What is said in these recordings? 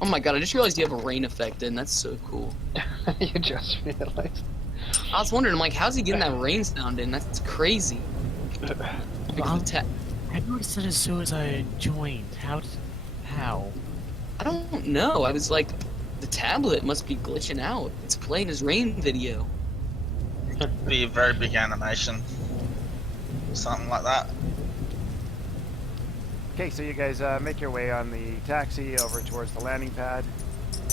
Oh my god, I just realized you have a rain effect in. That's so cool. You just realized. I was wondering, I'm like, how's he getting that rain sound in? That's crazy. Because Well, the ta I noticed it as soon as I joined. How? I don't know. I was like, the tablet must be glitching out. It's playing his rain video. Be a very big animation. Something like that. Okay, so you guys make your way on the taxi over towards the landing pad.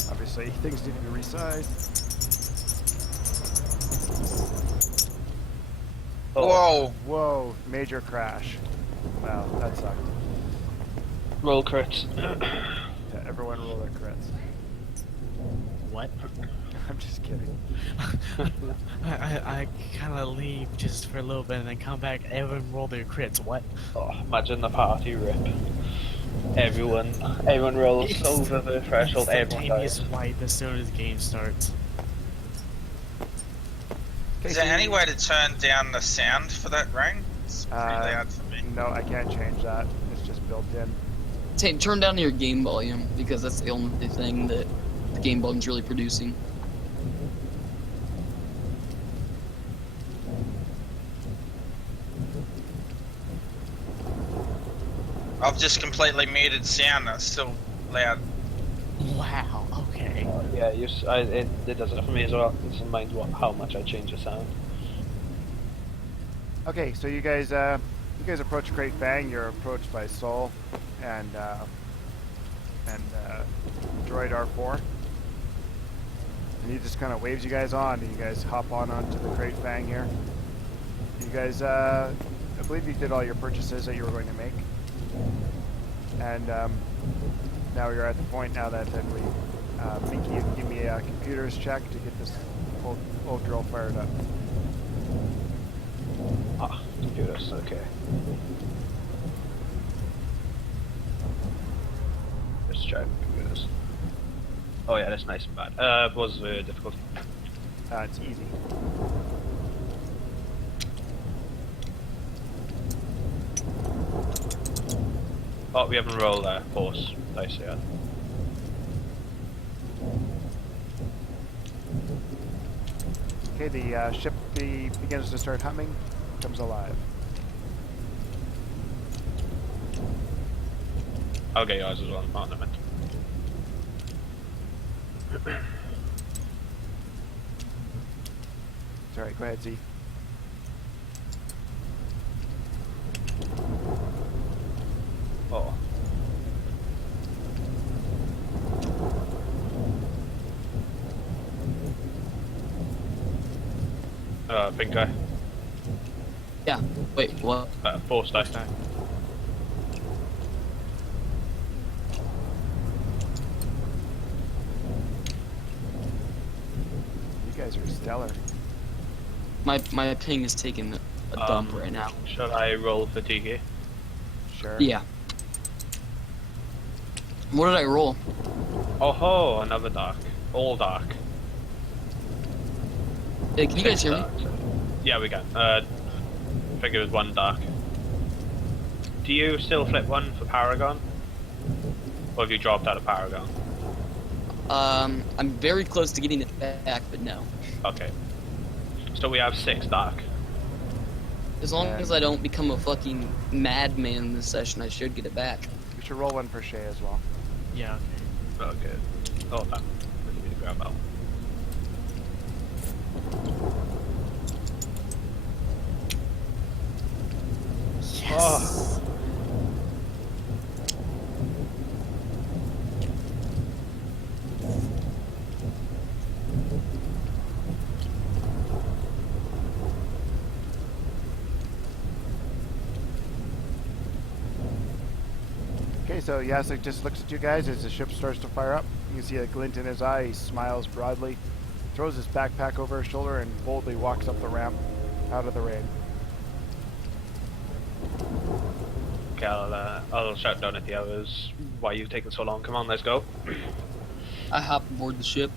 Obviously, things need to be resized. Whoa! Whoa, major crash. Wow, that sucked. Roll crits. Yeah, everyone roll their crits. What? I'm just kidding. I kind of leave just for a little bit and then come back. Everyone roll their crits. What? Oh, imagine the party rip. Everyone rolls over the threshold. Everyone Instantaneous dies. wipe as soon as the game starts. Is there any way to turn down the sound for that rain? It's pretty loud for me. No, I can't change that. It's just built in. Turn down your game volume, because that's the only thing that the game volume's really producing. I've just completely muted sound. That's still loud. Wow. Okay. Yeah, it does it for me as well. It's in mind how much I change the sound. Okay, so you guys approach Great Fang. You're approached by Soul and Droid R4, and he just kind of waves you guys on, and you guys hop onto the Great Fang here. You guys, I believe you did all your purchases that you were going to make, and now you're at the point now that we, Minky, you can give me a computers check to get this old drill fired up. Ah, computers, okay. Let's check computers. Oh yeah, that's nice and bad. What was the difficulty? It's easy. Oh, we haven't rolled force dice yet. Okay, the ship begins to start humming, comes alive. I'll get yours as well, ornament. It's alright, go ahead, Z. Oh. Pink guy. Yeah. Wait, what? Force dice. You guys are stellar. My ping is taking a dump right now. Should I roll fatigue? Sure. Yeah. What did I roll? Oh ho, another dark. All dark. Hey, can you guys hear me? Dark, so- Yeah, we can. I think it was one dark. Do you still flip one for Paragon? Or have you dropped out of Paragon? I'm very close to getting it back, but no. Okay. So we have 6 dark. As long Yeah. as I don't become a fucking madman in this session, I should get it back. You should roll one per Shay as well. Yeah. Okay. Oh, that. I need to grab out. Yes. Oh. Okay, so Yasek just looks at you guys as the ship starts to fire up. You can see a glint in his eye. He smiles broadly, throws his backpack over his shoulder, and boldly walks up the ramp out of the rain. Okay, I'll shout down at the others. Why you taking so long? Come on, let's go. I hop aboard the ship.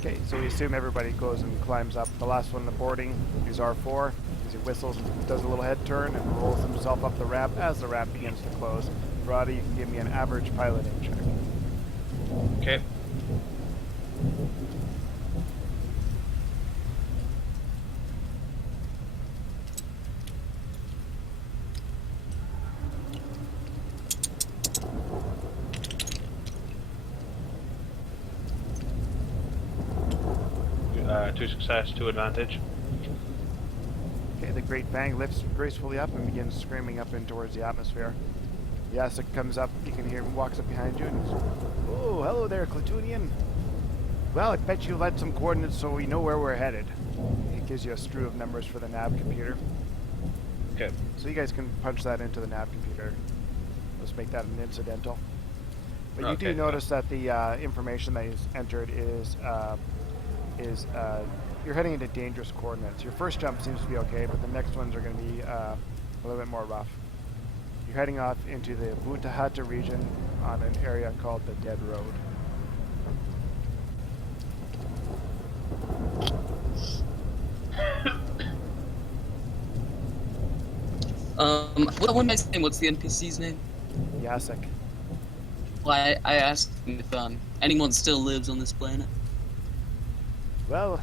Okay, so we assume everybody goes and climbs up. The last one in the boarding is R4, as he whistles and does a little head turn and rolls himself up the ramp as the ramp begins to close. Rada, you can give me an average piloting check. Okay. Two success, two advantage. Okay, the Great Fang lifts gracefully up and begins screaming up in towards the atmosphere. Yasek comes up, you can hear him, walks up behind you and goes, "Oh, hello there, Clatoonian. Well, I bet you led some coordinates so we know where we're headed." He gives you a strew of numbers for the nav computer. Okay. So you guys can punch that into the nav computer. Let's make that an incidental. But you do Okay. notice that the information that is entered is you're heading into dangerous coordinates. Your first jump seems to be okay, but the next ones are going to be a little bit more rough. You're heading off into the Butahata region on an area called the Dead Road. What am I saying? What's the NPC's name? Yasek. Well, I asked him if anyone still lives on this planet. Well,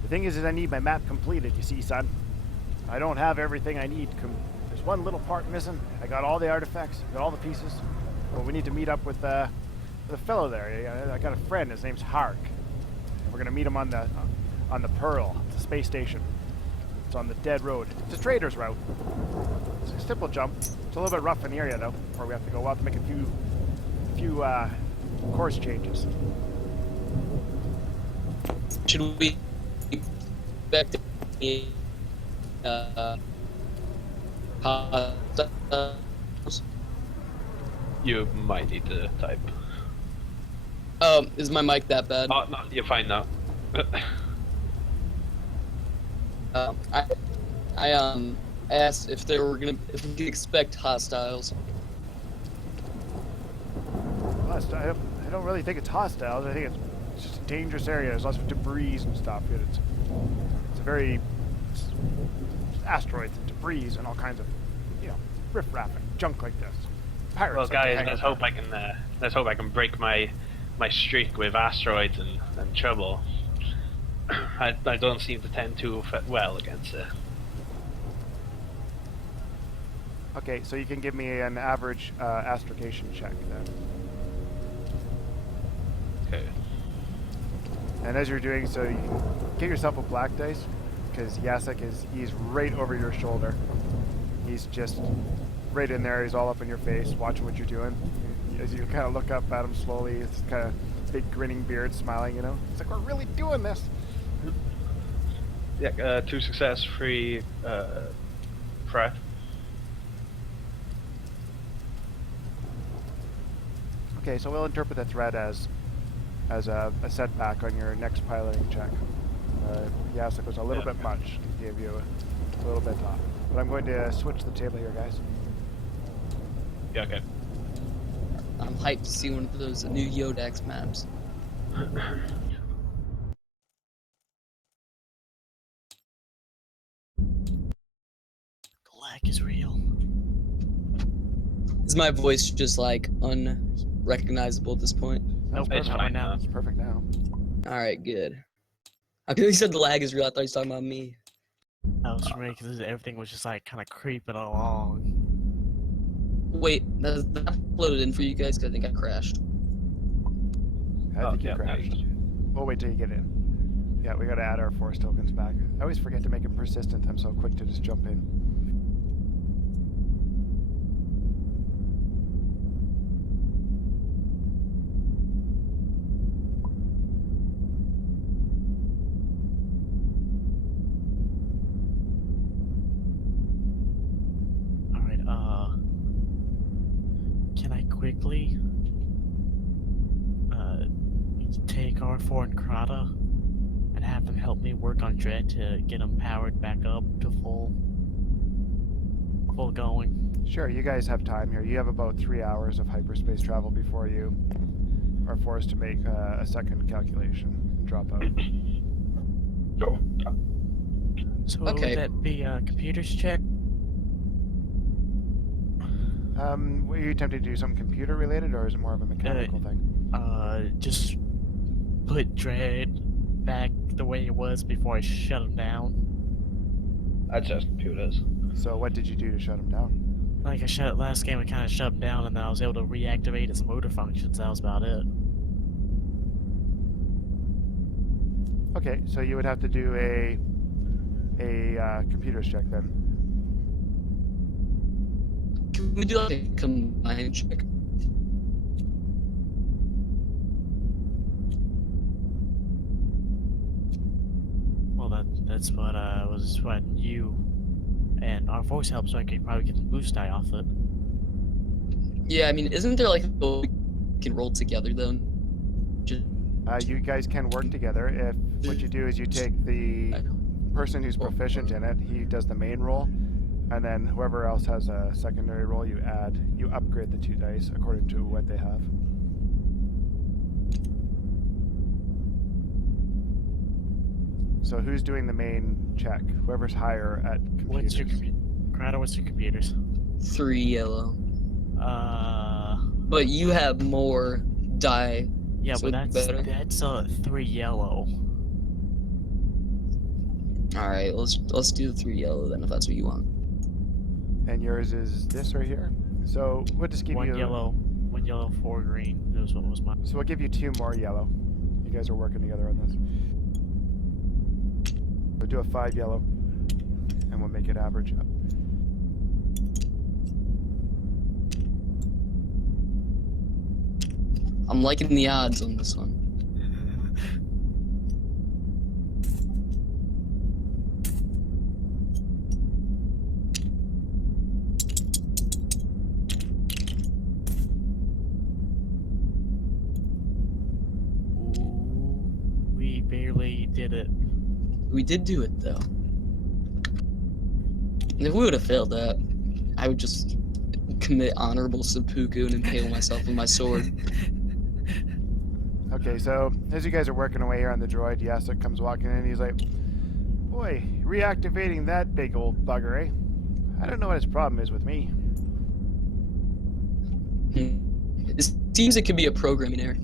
the thing is I need my map completed, you see, son. I don't have everything I need. There's one little part missing. I got all the artifacts, got all the pieces. Well, we need to meet up with the fellow there. I got a friend, his name's Hark. We're gonna meet him on the Pearl, the space station. It's on the Dead Road. It's a trader's route. It's a simple jump. It's a little bit rough in the area though, where we have to go out to make a few course changes. Should we expect You might need to type. is my mic that bad? Oh, no, you're fine now. I asked if if we could expect hostiles. I don't really think it's hostile. I think it's just a dangerous area. There's lots of debris and stuff. It's a very asteroids and debris and all kinds of riff-raff and junk like this. Pirates. Well, like to guys, hang let's around. hope I can break my streak with asteroids and trouble. I don't seem to tend to fit well against it. Okay, so you can give me an average astrogation check then. Okay. And as you're doing so, you can get yourself a black dice, because Yasek he's right over your shoulder. He's just right in there. He's all up in your face, watching what you're doing. As you kind of look up at him slowly, it's kind of big grinning beard, smiling. It's like, we're really doing this. Yeah. 2 success, 3 threat. Okay, so we'll interpret the threat as a setback on your next piloting check. Yasek was a little bit much to give you a little bit off. But I'm going to switch the table here, guys. Yeah. Okay. I'm hyped to see one of those new Yodax maps. The lag is real. Is my voice just like unrecognizable at this point? That's It's perfect fine now. now. It's perfect now. All right, good. I he said the lag is real. I thought he was talking about me. That was for me because everything was just like kind of creeping along. Wait, that's uploaded in for you guys because I think I crashed. I think you yeah, crashed. nice. We'll wait till you get in. Yeah, we gotta add our force tokens back. I always forget to make it persistent. I'm so quick to just jump in. Alright, can I quickly take R4 and Krata and have them help me work on Dread to get them powered back up to full going? Sure, you guys have time here. You have about 3 hours of hyperspace travel before you are forced to make a second calculation and drop out. So Okay. would that be a computer's check? Were you attempting to do something computer related, or is it more of a mechanical thing? Just put Dread back the way it was before I shut him down. That's just computers. So what did you do to shut him down? Like I shut last game, I kind of shut him down, and then I was able to reactivate his motor functions. That was about it. Okay, so you would have to do a computers check then. Can we do like a combined check? Well, that's what you and our voice helped, so I could probably get the boost die off it. Yeah, I mean, isn't there like a we can roll together though? Just, You guys can work together. If what you do is you take the person who's proficient in it, he does the main roll, and then whoever else has a secondary roll, you upgrade the 2 dice according to what they have. So who's doing the main check? Whoever's higher at computers. What's your computers? 3 yellow. But you have more die. Yeah, so but it'd be better. that's 3 yellow. All right, let's do the 3 yellow then, if that's what you want. And yours is this right here. So we'll just give One you yellow, 4 green. That was what was mine. So we'll give you 2 more yellow. You guys are working together on this. We'll do a 5 yellow, and we'll make it average up. I'm liking the odds on this one. Ooh, we barely did it. We did do it though. And if we would have failed that, I would just commit honorable seppuku and impale myself with my sword. Okay, so as you guys are working away here on the droid, Yasuk comes walking in. He's like, "Boy, reactivating that big old bugger, eh? I don't know what his problem is with me." It seems it could be a programming error.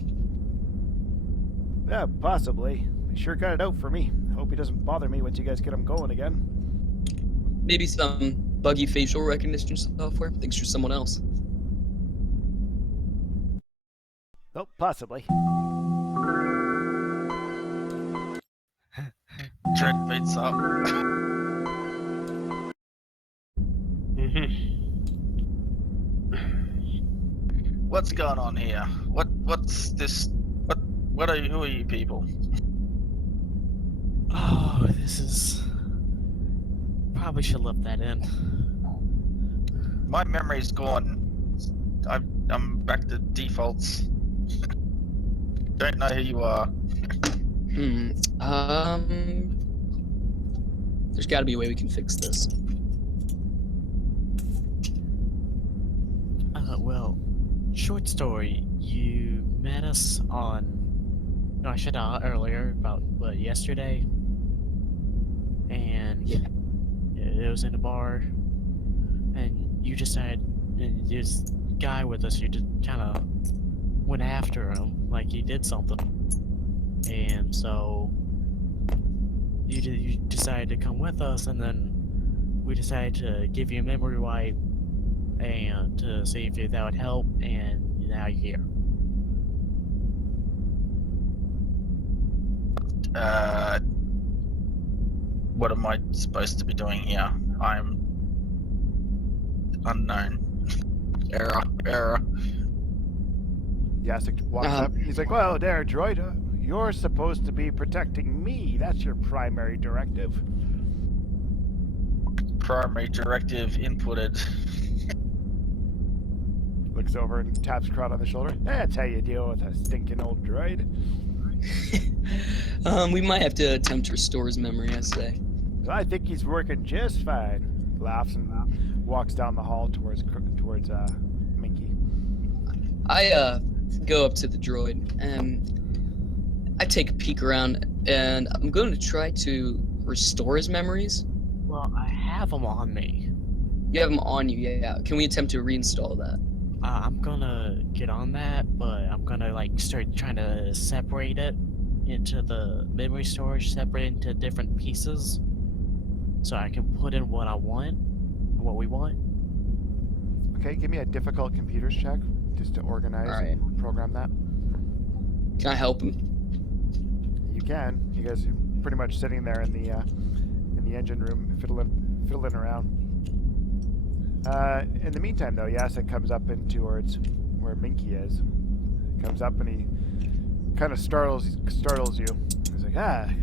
Yeah, possibly. He sure got it out for me. Hope he doesn't bother me once you guys get him going again. Maybe some buggy facial recognition software. Thinks you're someone else. Oh, possibly. Dread beats up. What's going on here? What's this? Who are you people? Oh, this is... Probably should let that in. My memory's gone. I'm back to defaults. Don't know who you are. There's got to be a way we can fix this. Well, short story. You met us on... No, I should have earlier, about, yesterday? And... Yeah. It was in a bar. And you decided... And there's a guy with us, you just kind of went after him, like he did something. And so... You decided to come with us, and then we decided to give you a memory wipe and to see if that would help, and now you're here. What am I supposed to be doing here? I'm unknown. Error. Yasuk walks up. He's like, "Well, there, droid. You're supposed to be protecting me. That's your primary directive." Primary directive inputted. Looks over and taps Crot on the shoulder. That's how you deal with a stinking old droid. We might have to attempt to restore his memory, I say. I think he's working just fine. Laughs and walks down the hall towards Minky. I go up to the droid and I take a peek around, and I'm going to try to restore his memories. Well, I have them on me. You have them on you, yeah. Can we attempt to reinstall that? I'm gonna get on that, but I'm gonna like start trying to separate it into the memory storage, separate into different pieces, so I can put in what I want, what we want. Okay, give me a difficult computers check just to organize Alright. and program that. Can I help him? You can. You guys are pretty much sitting there in the engine room, fiddling around. In the meantime, though, Yasek comes up in towards where Minky is. Comes up and he kind of startles you. He's like,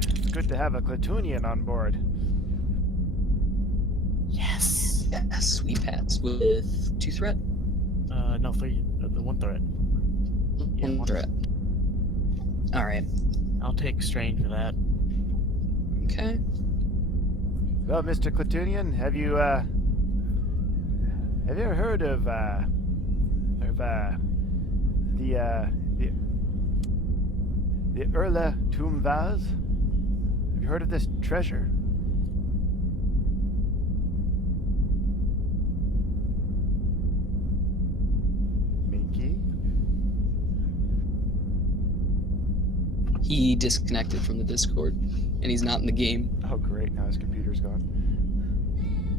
it's good to have a Clatoonian on board. Yes. Yes, we passed with 2 threat. No, 3. The 1 threat. Yeah, 1 one. threat. Alright. I'll take strain for that. Okay. Well, Mr. Clatoonian, have you ever heard of the Urla Tomb Vase? Have you heard of this treasure? Minky? He disconnected from the Discord, and he's not in the game. Oh, great! Now his computer's gone.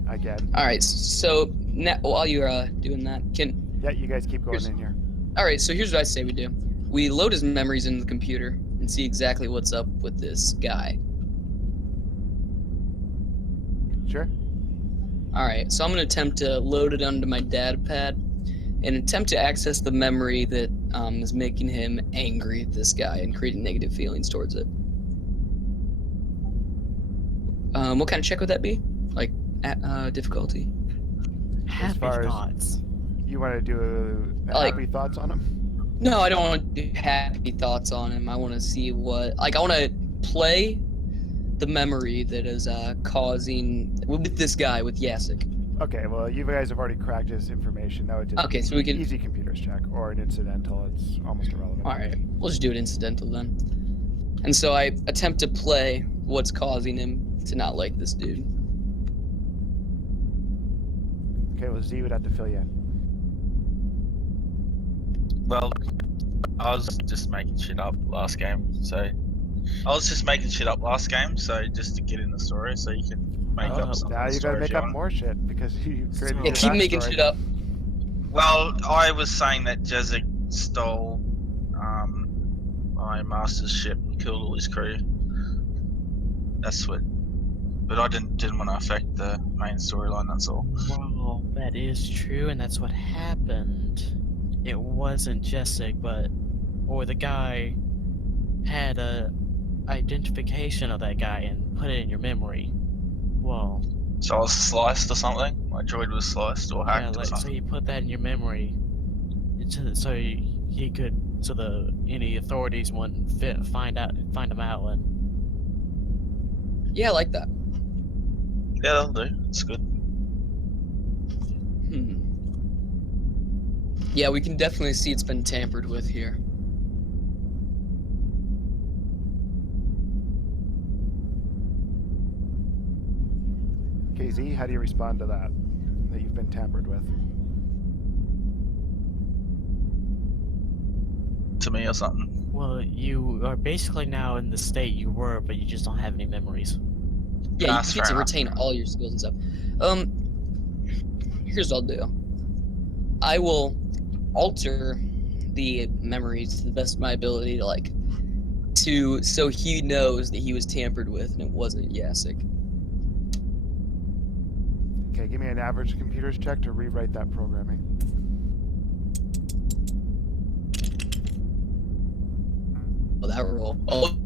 Again. All right, so while you're doing that, Yeah, you guys keep going in here. all right, so here's what I say we do: we load his memories into the computer and see exactly what's up with this guy. Sure. All right, so I'm gonna attempt to load it onto my data pad and attempt to access the memory that is making him angry at this guy and creating negative feelings towards it. What kind of check would that be? Like difficulty? Happy far as- thoughts. You want to do Like- happy thoughts on him? No, I don't want to do happy thoughts on him. I want to see what, like, I want to play the memory that is causing with this guy, with Yasek. Okay, well, you guys have already cracked his information. That would just Okay, be so we an can- easy computers check or an incidental. It's almost irrelevant. All right, we'll just do it incidental then. And so I attempt to play what's causing him to not like this dude. Okay, well, Z would have to fill you in. Well, I was just making shit up last game, so just to get in the story, so you can make up some. Now you gotta make up more shit because you created Yeah, Yeah, your keep making backstory. shit up. Well, I was saying that Jezek stole my master's ship and killed all his crew. That's what. But I didn't want to affect the main storyline. That's all. Well, that is true, and that's what happened. It wasn't Jessic, or the guy had a identification of that guy and put it in your memory. Well, So I was sliced or something. My droid was sliced or hacked or so something. he put that in your memory, so he could, so any authorities wouldn't find him out, and Yeah, I like that. Yeah, that'll do. It's good. Yeah, we can definitely see it's been tampered with here. KZ, how do you respond to that you've been tampered with? To me or something. well, you are basically now in the state you were, but you just don't have any memories. Yeah, That's you get to fair enough. retain all your skills and stuff. Here's what I'll do. I will alter the memories to the best of my ability so he knows that he was tampered with and it wasn't Yasek. Okay, give me an average computers check to rewrite that programming. Oh, that roll. Oh,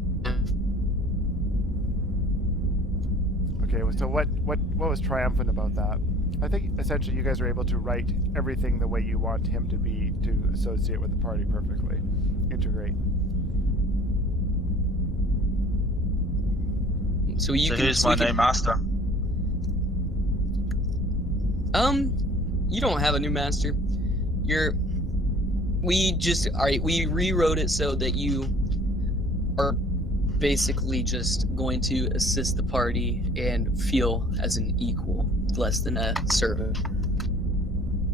Okay, so what was triumphant about that? I think essentially you guys are able to write everything the way you want him to be to associate with the party perfectly. Integrate. so you So can. who's so my we new master? You don't have a new master. We rewrote it so that you are basically just going to assist the party and feel as an equal, less than a servant.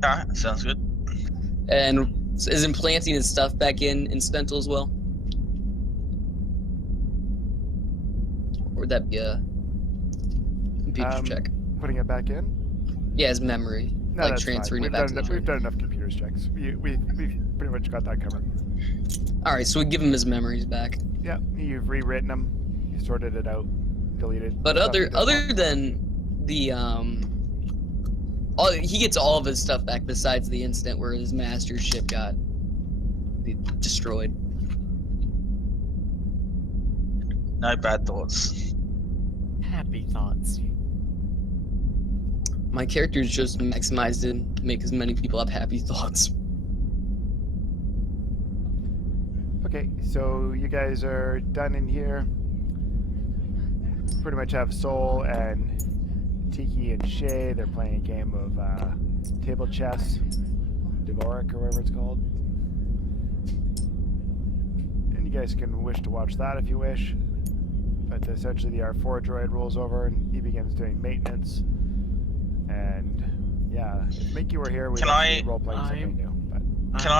Yeah, sounds good. And is implanting his stuff back in Stental as well? Or would that be a computer check? Putting it back in? Yeah, his memory. No, like that's transferring fine. it back to the We've phone. done enough computers checks. We've pretty much got that covered. Alright, so we give him his memories back. Yeah, you've rewritten them. You sorted it out. Deleted. But stuff you didn't other want. than the he gets all of his stuff back besides the incident where his master ship got destroyed. No bad thoughts. Happy thoughts. My character's just maximized it to make as many people have happy thoughts. Okay, so you guys are done in here. Pretty much have Soul and Tiki and Shay. They're playing a game of table chess, Dvorak or whatever it's called. And you guys can wish to watch that if you wish. But essentially the R4 droid rolls over and he begins doing maintenance. And yeah, if Mickey were here, we'd Can actually I- role-playing something new. But Can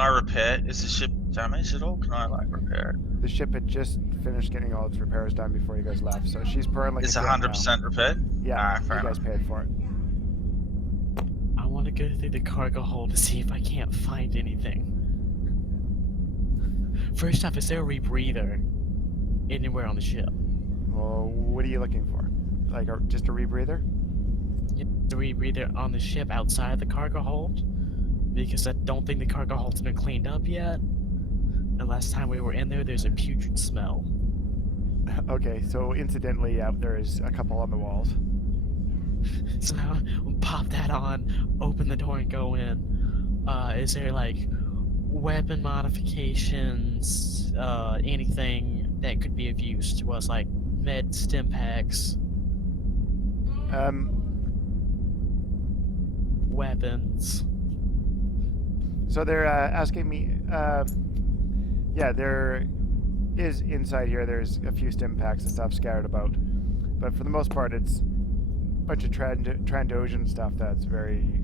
I repair? Is the ship damaged at all? Can I like repair it? the ship had just finished getting all its repairs done before you guys left, so she's purring like It's a kitten now. 100% repaired. Yeah, Alright, you fair guys enough. paid for it. I want to go through the cargo hold to see if I can't find anything. First off, is there a rebreather anywhere on the ship? Well, what are you looking for? Like just a rebreather? The rebreather on the ship outside the cargo hold? Because I don't think the cargo hold's been cleaned up yet. The last time we were in there, there's a putrid smell. Okay, so incidentally, yeah, there's a couple on the walls. So now we'll pop that on, open the door and go in. Is there like weapon modifications, anything that could be of use to us, like med stim packs, weapons? So they're asking me, yeah, there is inside here, there's a few stim packs and stuff scattered about. But for the most part, it's a bunch of Trandosian stuff that's very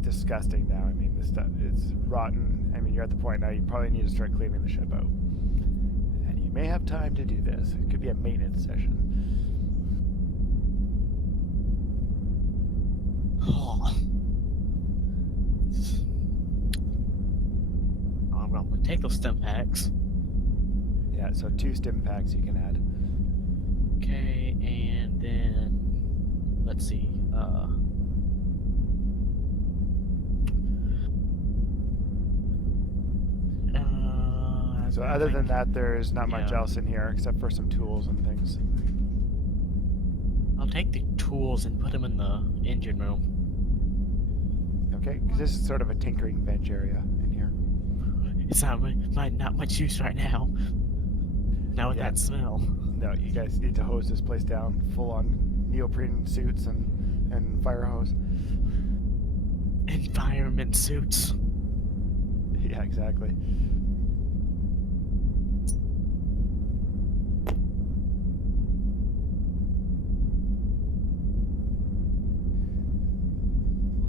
disgusting now. I mean, this stuff, it's rotten. I mean, you're at the point now you probably need to start cleaning the ship out. And you may have time to do this. It could be a maintenance session. Oh. I'm gonna take those stim packs. Yeah, so 2 stim packs you can add. Okay, and then let's see. So other than that, there's not much Yeah. else in here except for some tools and things. I'll take the tools and put them in the engine room. Okay, because this is sort of a tinkering bench area in here. It's not much use right now. Now with Yeah. that smell. No, you guys need to hose this place down, full on neoprene suits and fire hose. Environment suits. Yeah, exactly.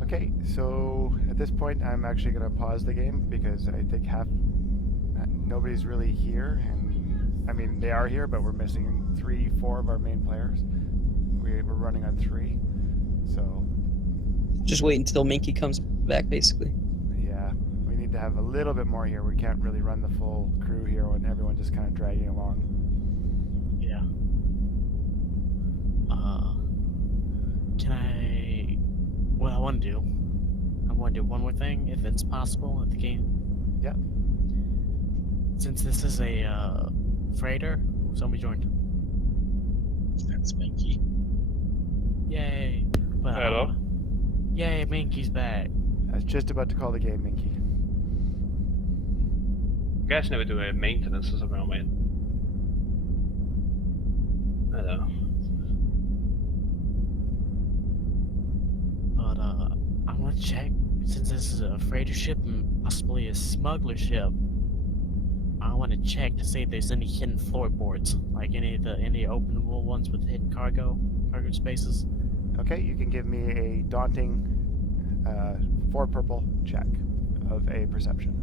Okay, so at this point I'm actually going to pause the game because I think nobody's really here, and I mean they are here, but we're missing 3-4 of our main players. We're running on 3, so Just wait until Minky comes back, basically. yeah, we need to have a little bit more here. We can't really run the full crew here when everyone's just kind of dragging along. Yeah. Can I? What I want to do? I want to do one more thing, if it's possible, at the game. Yeah. Since this is a freighter, somebody joined. That's Minky. Yay! But, Hello? Yay! Minky's back. I was just about to call the game, Minky. I'm guessing they were doing maintenance or something on me. I don't know. But I want to check, since this is a freighter ship and possibly a smuggler ship. I want to check to see if there's any hidden floorboards, like any openable ones with hidden cargo spaces. Okay, you can give me a daunting 4 purple check of a perception.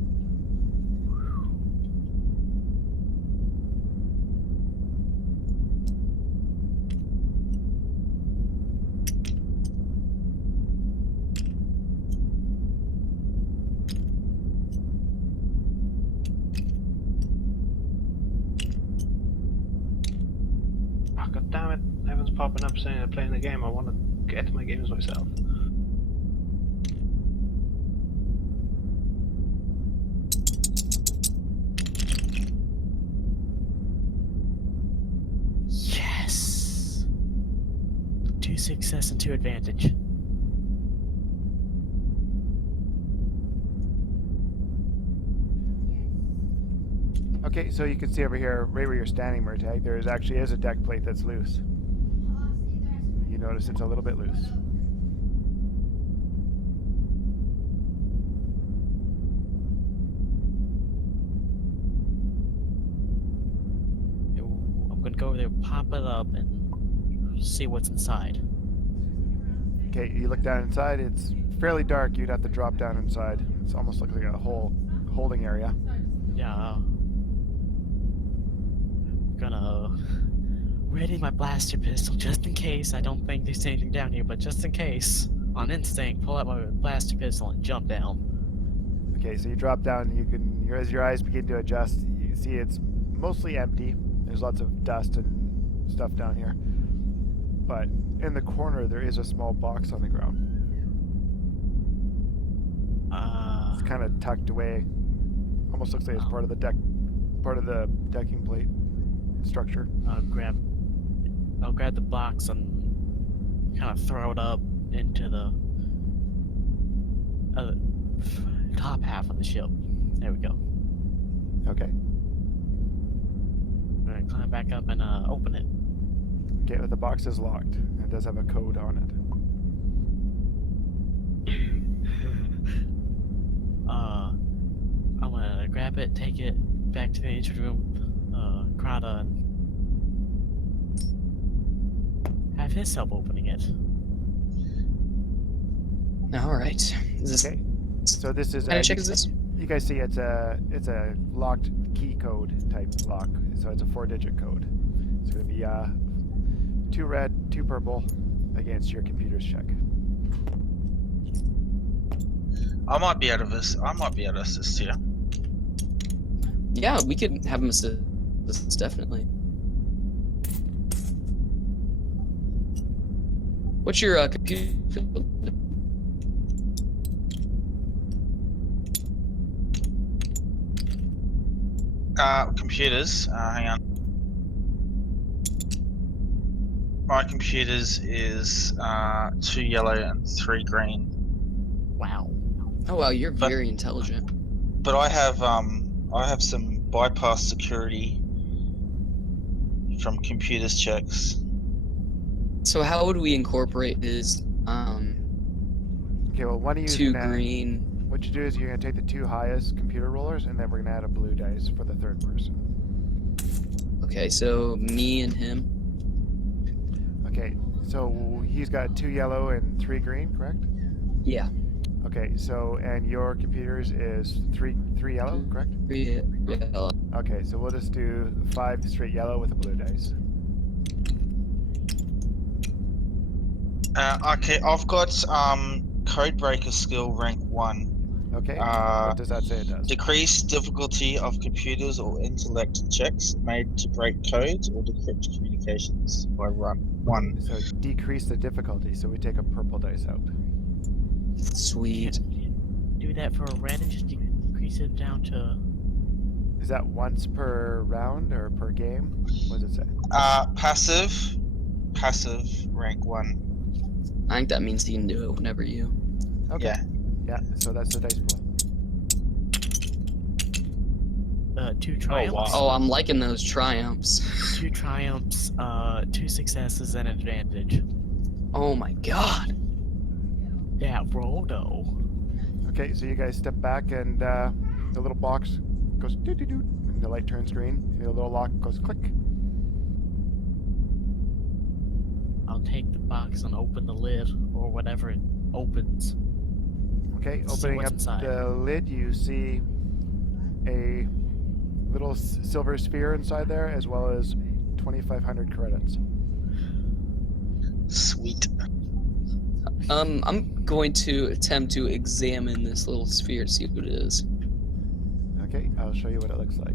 Oh, God damn it. Everyone's popping up saying they're playing the game. I want to get to my games myself. Yes. 2 success and 2 advantage. Okay, so you can see over here, right where you're standing, Murtag, there actually is a deck plate that's loose. You notice it's a little bit loose. I'm gonna go over there, pop it up, and see what's inside. Okay, you look down inside, it's fairly dark, you'd have to drop down inside. It almost looks like a whole holding area. Yeah. Gonna ready my blaster pistol just in case. I don't think there's anything down here, but just in case, on instinct, pull out my blaster pistol and jump down. Okay, so you drop down, you can, as your eyes begin to adjust, you see it's mostly empty. There's lots of dust and stuff down here. But in the corner, there is a small box on the ground. It's kind of tucked away. Almost looks like it's part of the deck, part of the decking plate structure. I'll grab the box and kind of throw it up into the top half of the ship. There we go. Okay. I'm gonna climb back up and open it. Okay, but the box is locked. It does have a code on it. I'm gonna grab it, take it back to the engine room with Krata, and have his help opening it. All right. Is this Okay. So this is. what kind of check is this? You guys see it's a locked key code type lock. So it's a 4-digit code. It's going to be 2 red, 2 purple against your computer's check. I might be able to assist here. Yeah, we could have him assist. Definitely. What's your computer field? Computers. Hang on. My computers is 2 yellow and 3 green. Wow. Oh wow, you're very intelligent. But I have some bypass security from computers checks. So how would we incorporate his Okay, well, one of you 2 can add- green? What you do is you're going to take the 2 highest computer rollers, and then we're going to add a blue dice for the 3rd person. Okay, so me and him. Okay, so he's got 2 yellow and 3 green, correct? Yeah. Okay, so and your computers is 3 yellow, correct? Yeah. Okay, so we'll just do 5 straight yellow with a blue dice. Okay, I've got Codebreaker skill rank 1. Okay, what does that say it does? Decrease difficulty of computers or intellect checks made to break codes or decrypt communications by run 1. So decrease the difficulty, so we take a purple dice out. Sweet. Do that for a red and just decrease it down to. Is that once per round or per game? What does it say? Passive rank 1. I think that means he can do it whenever you. Okay. Yeah. Yeah, so that's the dice pool. 2 triumphs. wow. Oh, I'm liking those triumphs. 2 triumphs, 2 successes, and an advantage. Oh my god. Yeah, Roldo. Okay, so you guys step back and the little box goes doo-doo-doo, and the light turns green. The little lock goes click. I'll take the box and open the lid, or whatever it opens. Okay, See opening what's up inside. the lid, you see a little silver sphere inside there, as well as 2,500 credits. Sweet. I'm going to attempt to examine this little sphere to see what it is. Okay, I'll show you what it looks like.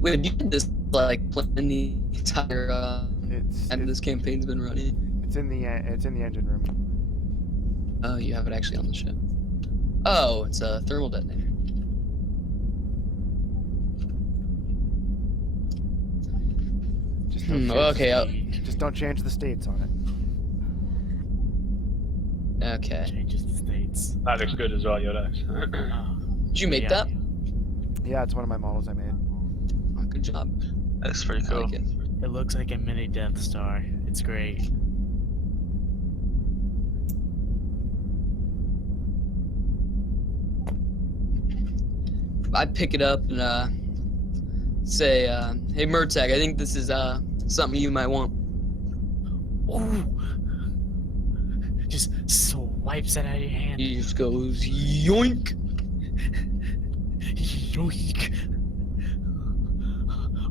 Wait, have you did this like plan the entire It's time this campaign's been running? it's in the engine room. Oh, you have it actually on the ship. Oh, it's a thermal detonator. Just don't change Okay. just don't change the states on it. Okay. Changes the states. That looks good as well, your dice. Did you make that? Yeah, it's one of my models I made. Oh, good job. That's pretty I cool. like it. It looks like a mini Death Star. It's great. I pick it up and say, "Hey, Murtag, I think this is something you might want." Ooh! Just swipes it out of your hand. He just goes yoink. Yoink!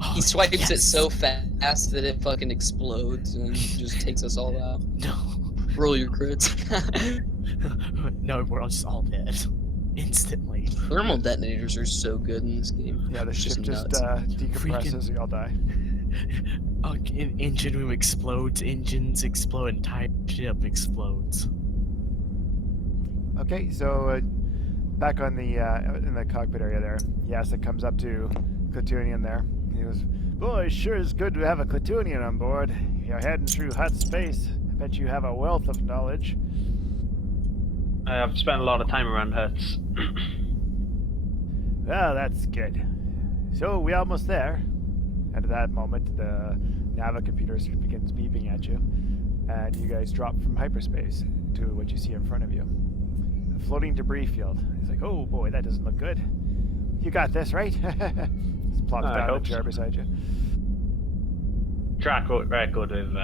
Oh, He swipes it yes. so fast that it fucking explodes and just takes us all out. No. Roll your crits. No, we're all just all dead. Instantly. Thermal detonators are so good in this game. Yeah, the It's ship just nuts. decompresses, you all die. Engine room explodes, engines explode, entire ship explodes. Okay, so back on the in the cockpit area there, Yasik comes up to Clatoonian there. He goes, "Boy, sure is good to have a Clatoonian on board. You're heading through hot space. I bet you have a wealth of knowledge." I've spent a lot of time around huts. Well, that's good. So we almost there. And at that moment, the Nava computer begins beeping at you, and you guys drop from hyperspace to what you see in front of you. A floating debris field. He's like, "Oh boy, that doesn't look good. You got this, right?" Just plops I down the hope chair so. beside you. Track record of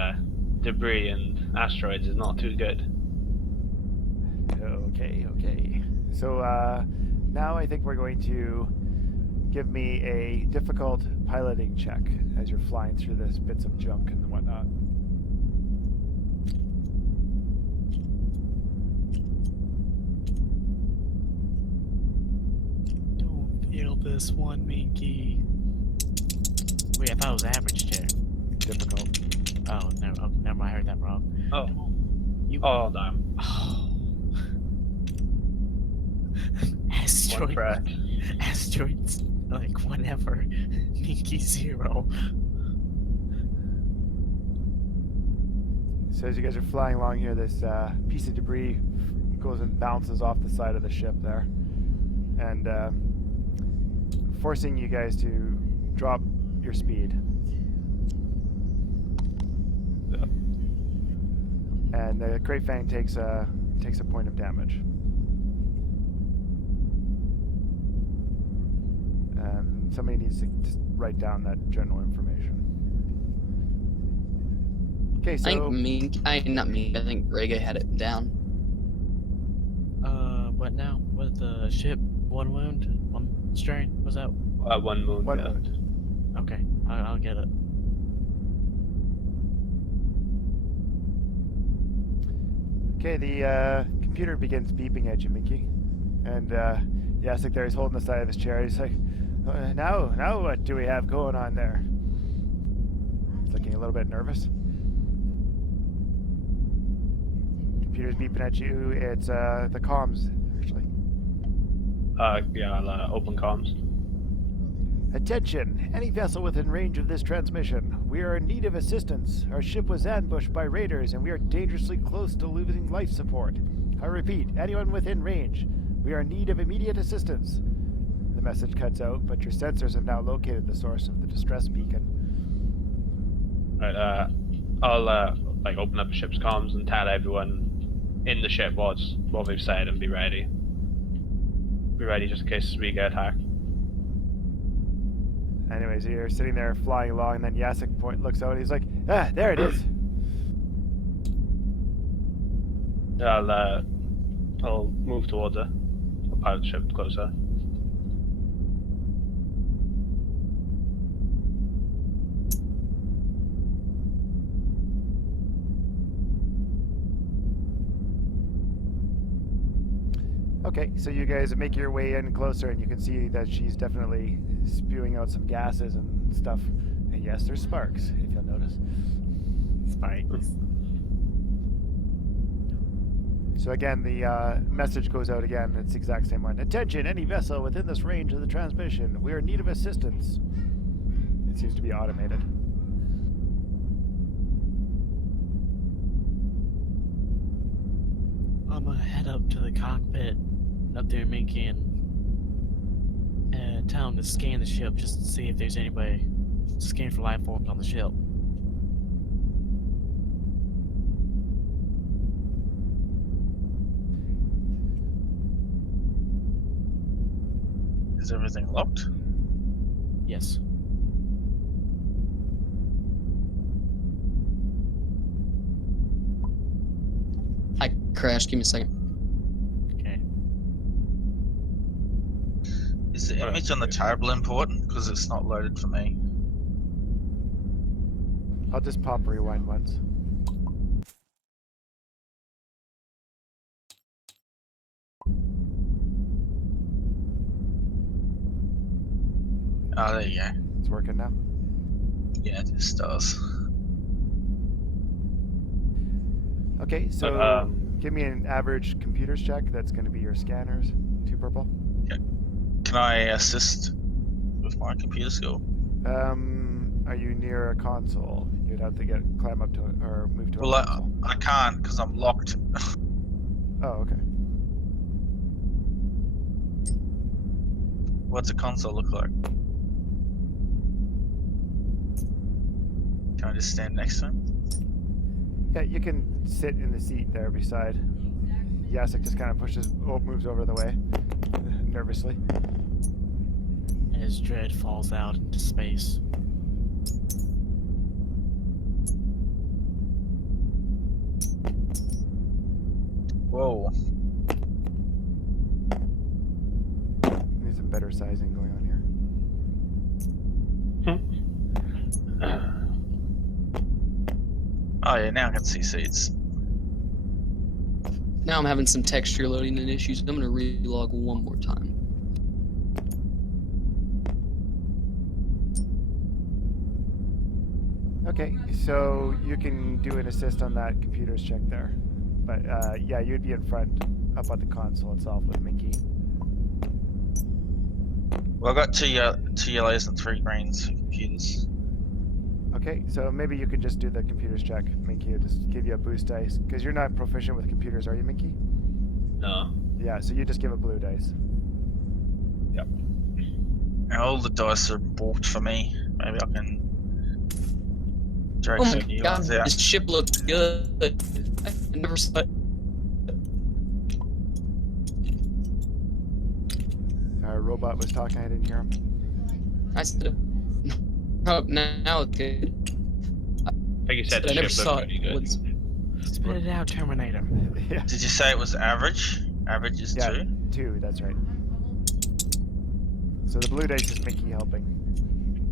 debris and asteroids is not too good. Okay. So now I think we're going to give me a difficult piloting check as you're flying through this bits of junk and whatnot. Don't feel this one, Minky. Wait, I thought it was average chair. Difficult. Oh, never mind, I heard that wrong. Oh. You. Oh, damn. Oh. One threat. Asteroids, like whatever. Minky 0. So as you guys are flying along here, this piece of debris goes and bounces off the side of the ship there, and forcing you guys to drop your speed. Yeah. And the Great Fang takes a point of damage. Somebody needs to just write down that general information. Okay, I think so not me. I think Rega had it down. What now? With the ship, one wound, one strain. Was that? One moon. one yeah. wound. Okay, I'll get it. Okay, the computer begins beeping at you, Mickey, and Yasik there is holding the side of his chair. He's like, now what do we have going on there?" He's looking a little bit nervous. Computer's beeping at you. It's the comms, actually. Yeah, I'll open comms. "Attention! Any vessel within range of this transmission. We are in need of assistance. Our ship was ambushed by raiders, and we are dangerously close to losing life support. I repeat, anyone within range. We are in need of immediate assistance." The message cuts out, but your sensors have now located the source of the distress beacon. Right, I'll like open up the ship's comms and tell everyone in the ship what we've said and be ready. Be ready just in case we get attacked. anyways, you're sitting there flying along, and then Yasek looks out, and he's like, ah, there it is. I'll move towards her. I'll pilot the ship closer. Okay, so you guys make your way in closer, and you can see that she's definitely spewing out some gases and stuff. And yes, there's sparks, if you'll notice. Spikes. So again, the message goes out again. It's the exact same one. Attention, any vessel within this range of the transmission. We are in need of assistance. It seems to be automated. I'm gonna head up to the cockpit up there, Minky, and tell him to scan the ship just to see if there's anybody. Scan for life forms on the ship. Is everything locked? Yes. I crashed. Give me a second. Okay. Is the image on the table important? Because it's not loaded for me. I'll just pop rewind once. Oh, there you go. It's working now. Yeah, it just does. Okay, so give me an average computers check. That's going to be your scanners. 2 purple. Can I assist with my computer skill? Are you near a console? You'd have to climb up to it or move to Well, a console. I can't because I'm locked. Oh, okay. What's a console look like? Can I just stand next to him? Yeah, you can sit in the seat there beside. Yasek just kind of moves over the way, nervously. As Dread falls out into space. Whoa. Need some better sizing going on here. Oh yeah, now I can see seats. Now I'm having some texture loading and issues. I'm gonna relog one more time. Okay, so you can do an assist on that computers check there. But yeah, you'd be in front up at the console itself with Minky. Well, I got two yellows and 3 greens for computers. Okay, so maybe you can just do the computers check. Minky will just give you a boost dice. Because you're not proficient with computers, are you, Minky? No. Yeah, so you just give a blue dice. Yep. And all the dice are balked for me. Maybe I can drag Oh some my new god, ones out. this ship looks good. I never saw it. Our robot was talking, I didn't hear him. I said it. Oh, now it's good. I think you said I the never ship saw looked it. pretty good. What's- Spit it out, Terminator. Yeah, Did you say it was average? Average is yeah, 2? 2, that's right. So the blue dice is Minky helping.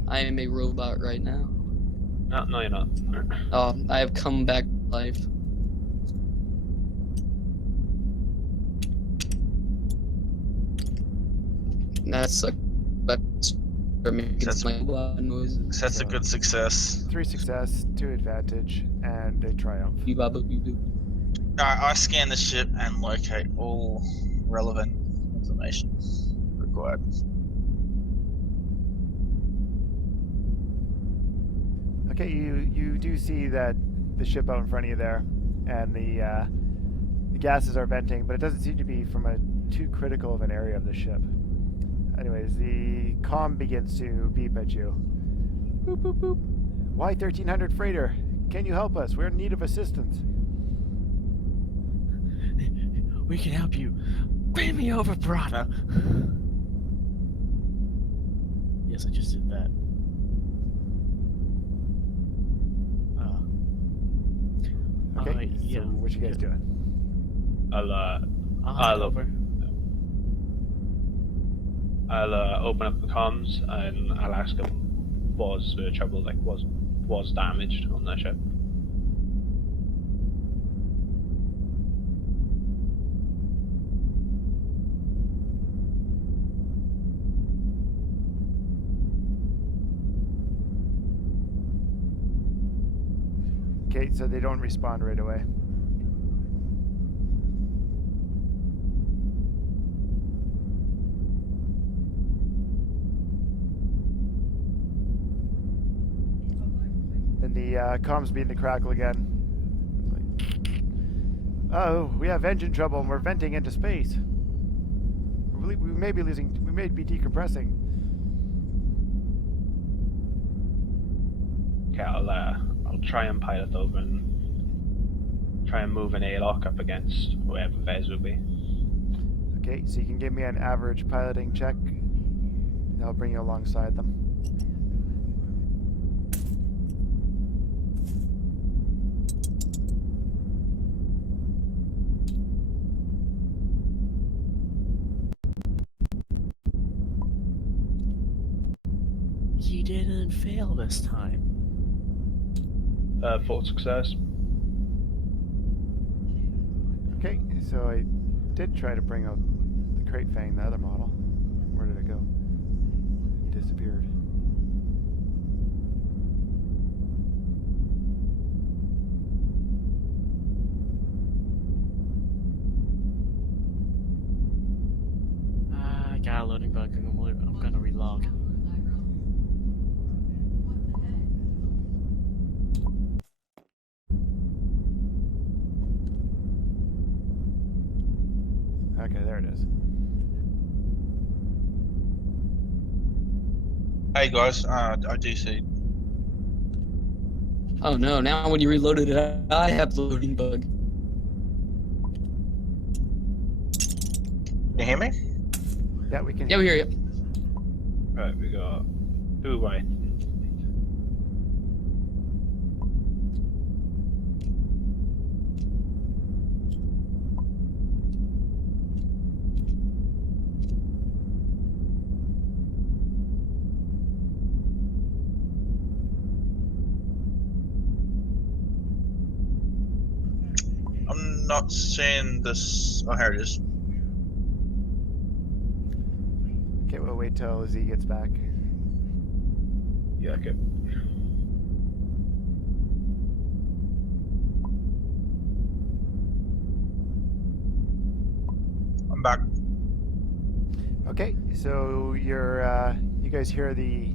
I am a robot right now. No, you're not. Oh, I have come back to life. That's a making That's- my robot noises. So that's a good success. 3 success, 2 advantage, and a triumph. Beep-bop-boop-beep-boop. I scan the ship and locate all relevant information required. Okay, you do see that the ship out in front of you there, and the gases are venting, but it doesn't seem to be from a too critical of an area of the ship. Anyways, the comm begins to beep at you. Boop boop boop. Y1300 freighter, can you help us? We're in need of assistance. We can help you. Bring me over, brother. Yes, I just did that. Yeah. So what you guys doing? I'll I'll head I'll over. open up the comms and I'll ask him was the trouble, like was damaged on their ship. Okay, so they don't respond right away. Then the comms begin to crackle again. Oh, we have engine trouble and we're venting into space. We may be losing. We may be decompressing. Okay, I'll try and pilot over and try and move an airlock up against wherever Vez will be. Okay, so you can give me an average piloting check. And I'll bring you alongside them. You didn't fail this time. Full success. Okay, so I did try to bring out the crate fang, the other model. Where did it go? It disappeared. I got a loading bug. I'm gonna relog. Okay, there it is. Hey guys, I do see. Oh no, now when you reloaded it, I have the loading bug. Can you hear me? Yeah, we can Yeah, we hear you. Right, we got 2 away. I'm not seeing this. Oh, here it is. Okay, we'll wait till Z gets back. Yeah, okay. I'm back. Okay, so you guys hear the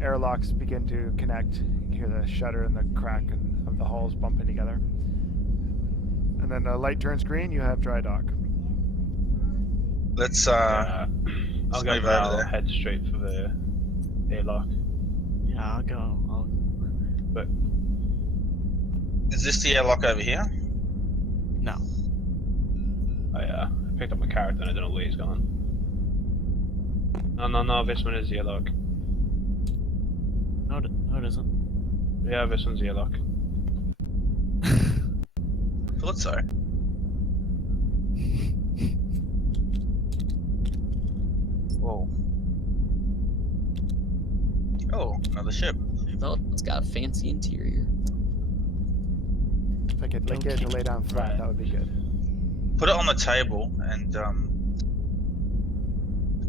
airlocks begin to connect. You hear the shudder and the crack of the hulls bumping together. And then the light turns green, you have dry dock. Let's I'll let's go move for over I'll there. head straight for the airlock. Yeah, I'll go. But Is this the airlock over here? No. I picked up my character and I don't know where he's gone. No, this one is the airlock. No, it isn't. Yeah, this one's the airlock. Thought so. Whoa. Oh, another ship. Oh, it's got a fancy interior. If I could get it to lay down flat, Right. that would be good. Put it on the table and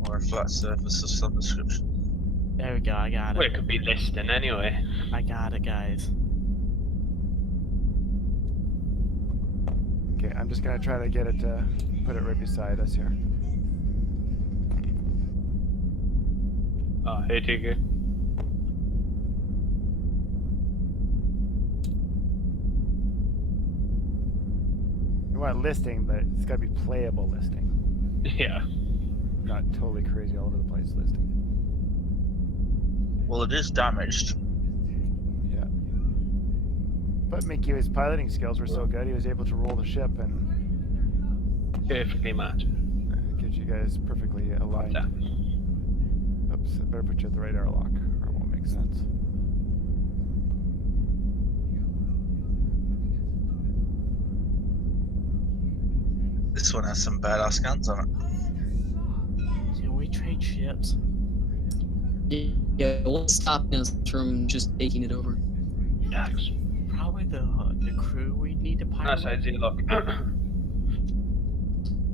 or a flat surface of some description. There we go. I got Well, it. it could be listing anyway. I got it, guys. Okay, I'm just gonna try to get it to put it right beside us here. Oh, hey TK. You want listing, but it's gotta be playable listing. Yeah. Not totally crazy all over the place listing. Well, it is damaged. Yeah. But Mickey's piloting skills were so good, he was able to roll the ship and Perfectly matched. gives you guys perfectly aligned. Yeah. Oops, I better put you at the right airlock, or it won't make sense. this one has some badass guns on it. Can we trade ships? Yeah, what's stopping us from just taking it over? Yikes. Probably the crew we need to pirate. Nice idea, look.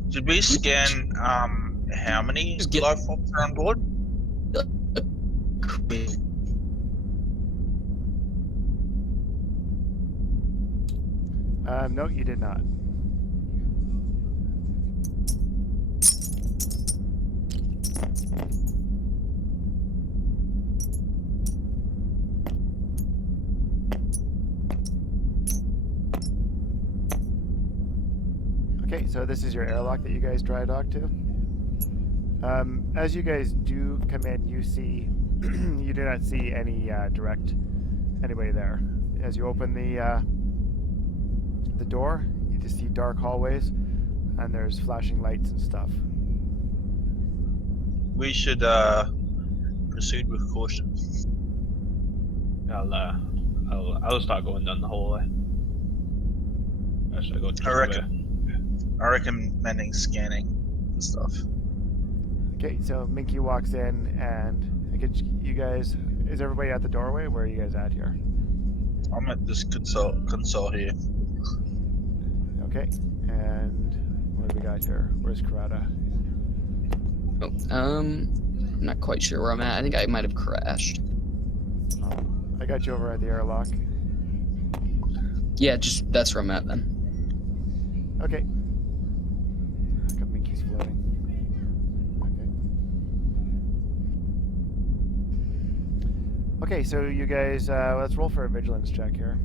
Did we scan how many Just get- life forms are on board? No, you did not. Okay, so this is your airlock that you guys dry dock to. As you guys do come in, you see, you do not see any direct anybody there. As you open the door, you just see dark hallways, and there's flashing lights and stuff. We should proceed with caution. I'll start going down the hallway. Should I go I recommending scanning the stuff. Okay, so Minky walks in, and I get you guys. Is everybody at the doorway? Where are you guys at here? I'm at this console here. Okay, and what do we got here? Where's Karada? Oh, I'm not quite sure where I'm at. I think I might have crashed. I got you over at the airlock. Yeah, just that's where I'm at then. Okay. Look at Minky's floating. Okay. Okay, so you guys, let's roll for a vigilance check here.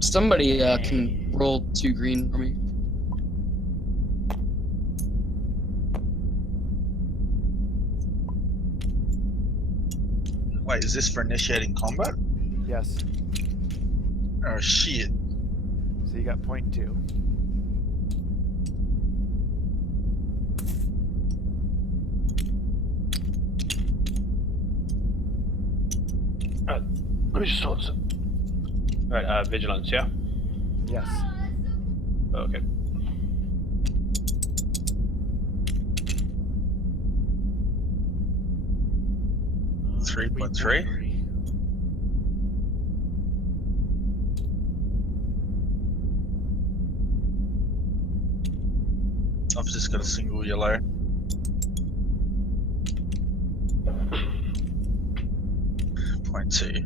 Somebody can roll 2 green for me. Wait, is this for initiating combat? Yes. Oh shit. So you got .2. Let me just sort this. Right, vigilance, yeah? Yes. Okay. Uh, 3.3? 3.3. I've just got a single yellow. .2.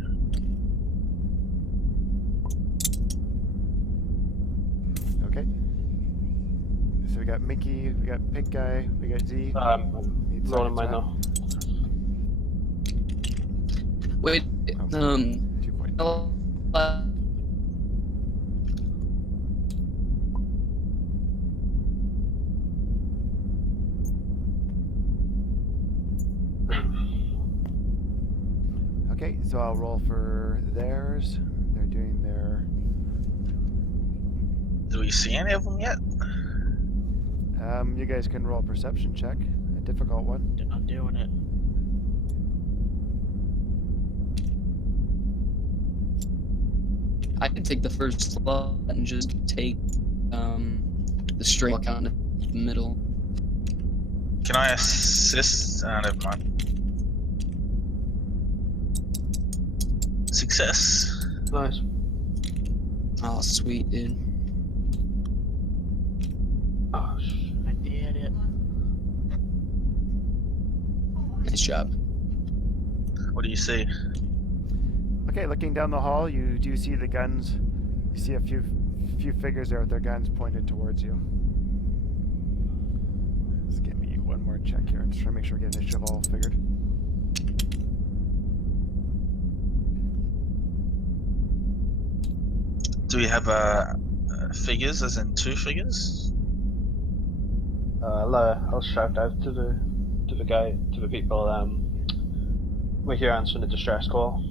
Okay. So we got Minky, we got Pink Guy, we got Z. Need Rolling second mine time. now. Wait, 2 point. Okay, so I'll roll for theirs. They're doing their. Do we see any of them yet? You guys can roll a perception check, a difficult one. I'm doing it. I could take the first slot and just take the string out in the middle. Can I assist? Never mind. Success. Nice. Oh, sweet, dude. Oh, I did it. Nice job. What do you see? Okay, looking down the hall, you do see the guns. You see a few figures there with their guns pointed towards you. Just give me one more check here. I'm just trying to make sure we get initiative all figured. Do we have figures, as in 2 figures? I'll shout out to the people. We're here answering the distress call.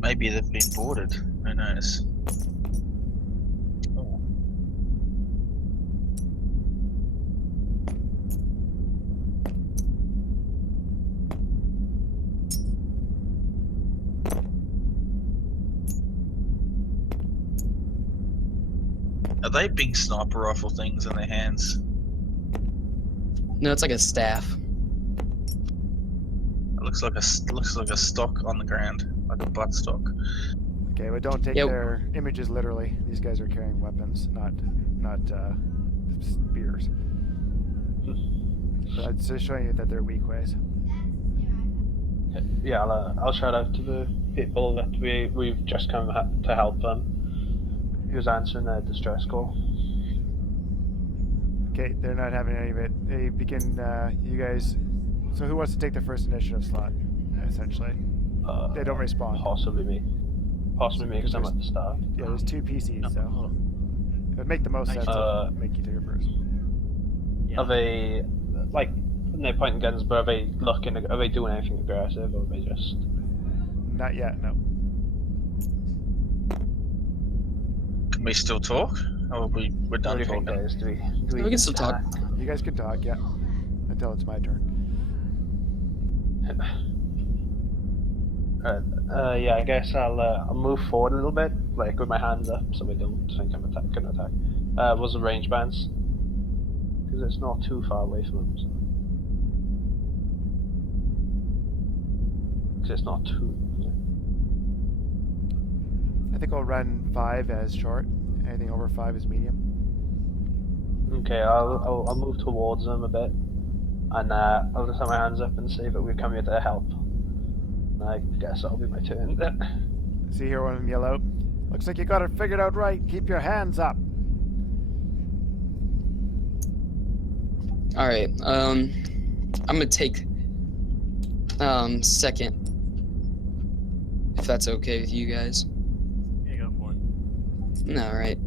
Maybe they've been boarded. Who knows? Oh. they big sniper rifle things in their hands? No, it's like a staff. It looks like a stock on the ground, like a butt stock. Okay, but don't take Yeah. their images literally. These guys are carrying weapons, not spears. So it's just showing you that they're weak ways. Yeah, I'll shout out to the people that we've just come to help them. He was answering their distress call. Okay, they're not having any of it. They begin. You guys. So who wants to take the first initiative slot? Essentially, they don't respond. Possibly me. Possibly me, because I'm at the start. Yeah, there's 2 PCs, so Oh, it would make the most sense to make you take it first. yeah. Are they, like, no pointing guns, but are they doing anything aggressive, or are they just... Not yet, no. Can we still talk? Or we're What done do you think, talking? guys? Do We can still talk. You guys can talk, yeah, until it's my turn. Yeah, I guess I'll move forward a little bit, like with my hands up, so we don't think I'm gonna attack. Was the range bands? Because it's not too far away from them. So. Because it's not too. I think I'll run 5 as short. Anything over 5 is medium. Okay, I'll move towards them a bit, and I'll just have my hands up and say that we've come here to help. I guess that'll be my turn. See here one of them yell out. Looks like you got it figured out right. Keep your hands up. All right. I'm gonna take second, if that's okay with you guys. Yeah, go for it. All right.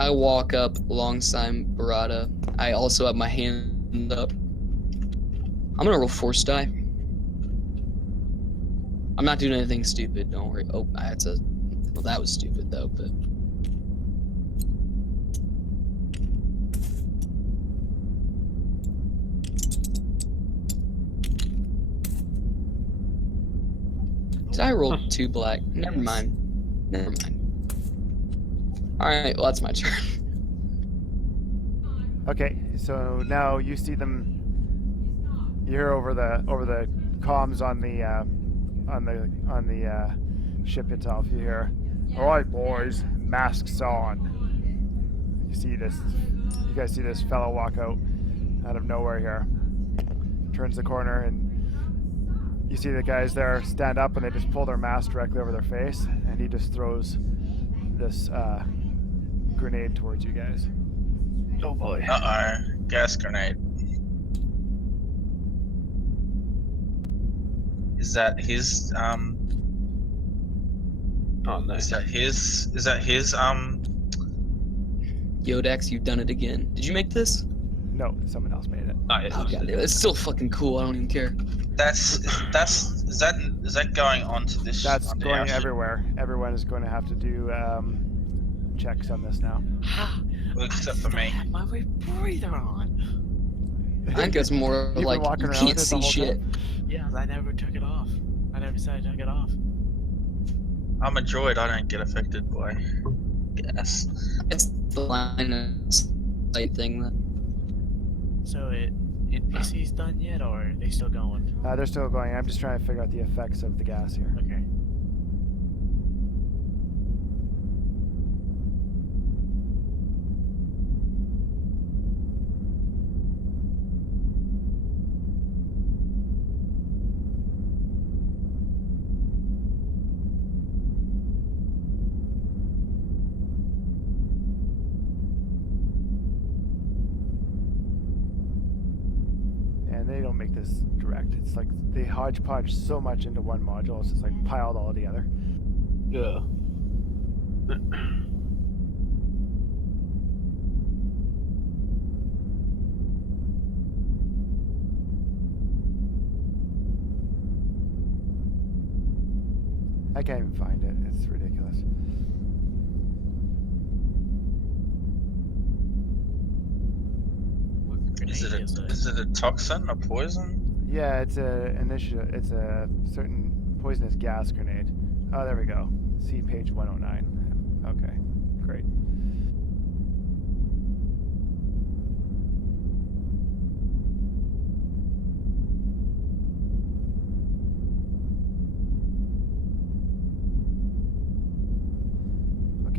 I walk up alongside Barada. I also have my hand up. I'm gonna roll force die. I'm not doing anything stupid. Don't worry. Oh, well, that was stupid though. But did I roll 2 black? Never mind. Never mind. All right. Well, that's my turn. Okay, so now you see them. You hear over the comms on the ship itself. You hear, "All right, boys, masks on." You see this. You guys see this fellow walk out of nowhere here. Turns the corner and you see the guys there stand up and they just pull their mask directly over their face, and he just throws this grenade towards you guys. Oh boy. Uh-oh. Gas grenade. Is that his, Oh no. is that his, Yodex, you've done it again. Did you make this? No, someone else made it. Not yet. Oh god, it's still fucking cool. I don't even care. is that going onto this? That's onto going our ship? everywhere. Everyone is going to have to do checks on this now. Well, except for me. My breather on. I think it's more You've been like walking you around can't it the see whole shit. time? Yeah, I never took it off. I never said I took it off. I'm a droid. I don't get affected by gas. It's the line of sight thing. That So NPC's done yet, or are they still going? They're still going. I'm just trying to figure out the effects of the gas here. Okay. And they don't make this direct. It's like they hodgepodge so much into one module. It's just like piled all together. Yeah. I can't even find it. It's ridiculous. What grenade Is it a toxin, a poison? Yeah, it's It's a certain poisonous gas grenade. Oh, there we go. See page 109. Okay, great.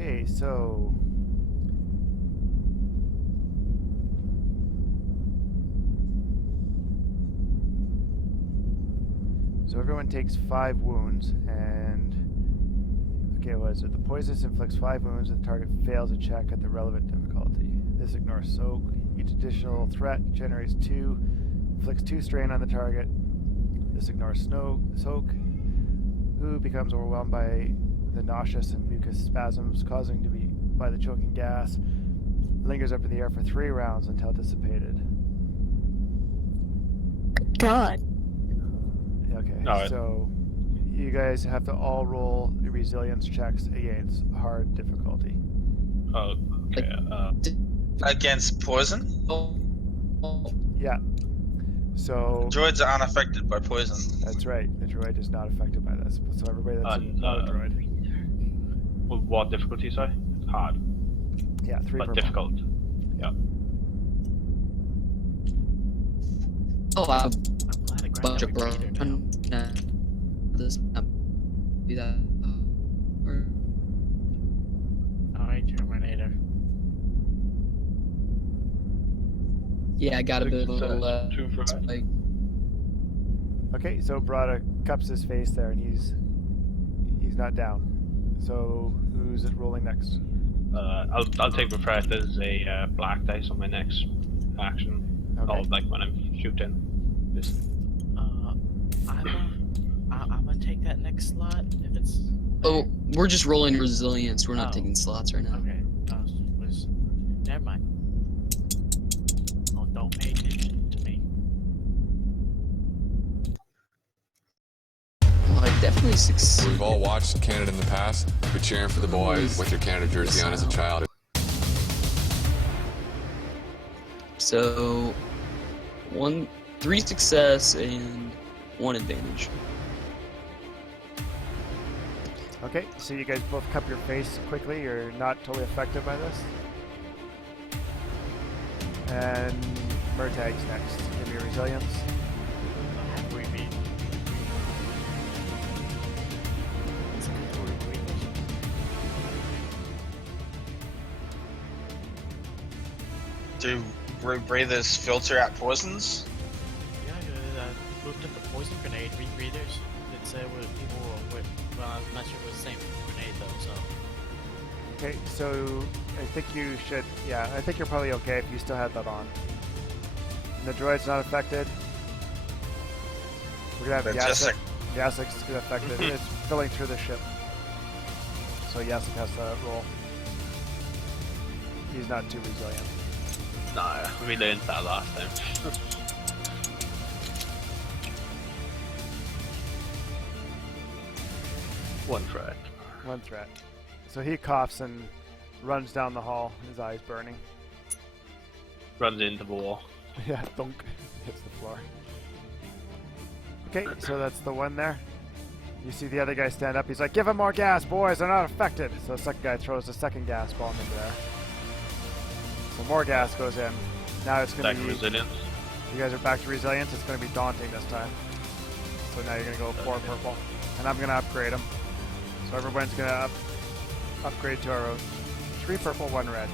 Okay, so everyone takes 5 wounds, and okay, what is it? The poisonous inflicts 5 wounds and the target fails a check at the relevant difficulty. This ignores soak. Each additional threat generates 2, inflicts 2 strain on the target. This ignores soak, who becomes overwhelmed by the nauseous and mucus spasms causing to be by the choking gas, lingers up in the air for 3 rounds until dissipated. God. Okay, Alright. so you guys have to all roll resilience checks against hard difficulty. Oh, okay. Against poison? Yeah. So Droids are unaffected by poison. that's right. The droid is not affected by this. So everybody that's not a droid. With what difficulty, sorry? Hard. Yeah, 3 But purple. difficult. Yeah. Oh, wow. I'm glad I grabbed Bunch of every bro. reader now. This do that. Alright, Terminator. Yeah, I got a bit of a Success, 2 for us. like Okay, so Brada cups his face there, and he's not down. So who's it rolling next? I'll take Refract as a black dice on my next action. Okay. Or like when I'm shooting. I'm gonna take that next slot if it's. oh, we're just rolling resilience. We're not Oh. taking slots right now. Okay. Never mind. Oh, don't pay attention to me. Well, I definitely succeeded. We've all watched Canada in the past, but cheering for the boys with your Canada jersey on as a child. So, 3 success and 1 advantage. Okay, so you guys both cup your face quickly. You're not totally affected by this. And Murtag's next. Give me your resilience. We mean. It's a good word, weakness. Do rebreathers filter out poisons? Yeah, I looked at the poison grenade readers. It said what people were with. Well, I'm not sure it was the same grenade though, so. Okay, so I think you should. Yeah, I think you're probably okay if you still had that on. And the droid's not affected. We're gonna have Fantastic. Yasek's affected. It's filling through the ship. So Yasek has to roll. He's not too resilient. No, we learned that last time. One threat. 1 threat. So he coughs and runs down the hall, his eyes burning. Runs into the wall. Yeah, thunk. Hits the floor. Okay, so that's the one there. You see the other guy stand up. He's like, give him more gas, boys. They're not affected. So the second guy throws the second gas bomb into there. So more gas goes in. Now it's going Back to to be... resilience. You guys are back to resilience. It's going to be daunting this time. So now you're going to go 4 purple. And I'm going to upgrade them. So everyone's going to upgrade to our own. 3 purple, 1 red.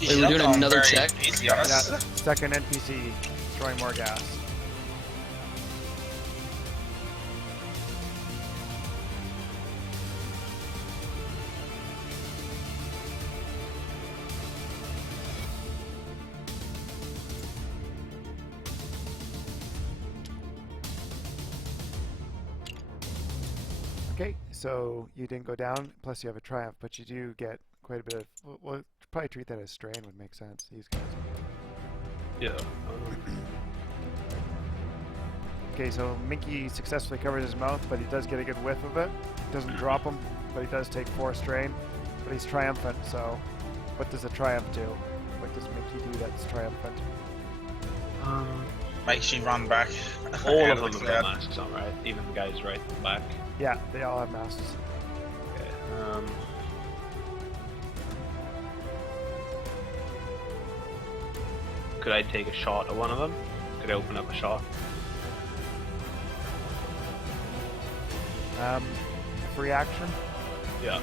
Wait, we're doing another check? Easy on Yeah, us. second NPC throwing more gas. Okay, so you didn't go down, plus you have a triumph, but you do get quite a bit of... We'll probably treat that as strain would make sense, these guys. Yeah. Okay, so Minky successfully covers his mouth, but he does get a good whiff of it. Doesn't drop him, but he does take 4 strain. But he's triumphant, so what does a triumph do? What does Minky do that's triumphant? Makes you run back. All out of them the have got cloud. masks on, right? Even the guys right at the back. Yeah, they all have masks. Okay. Could I take a shot at one of them? Could I open up a shot? free action. Yeah.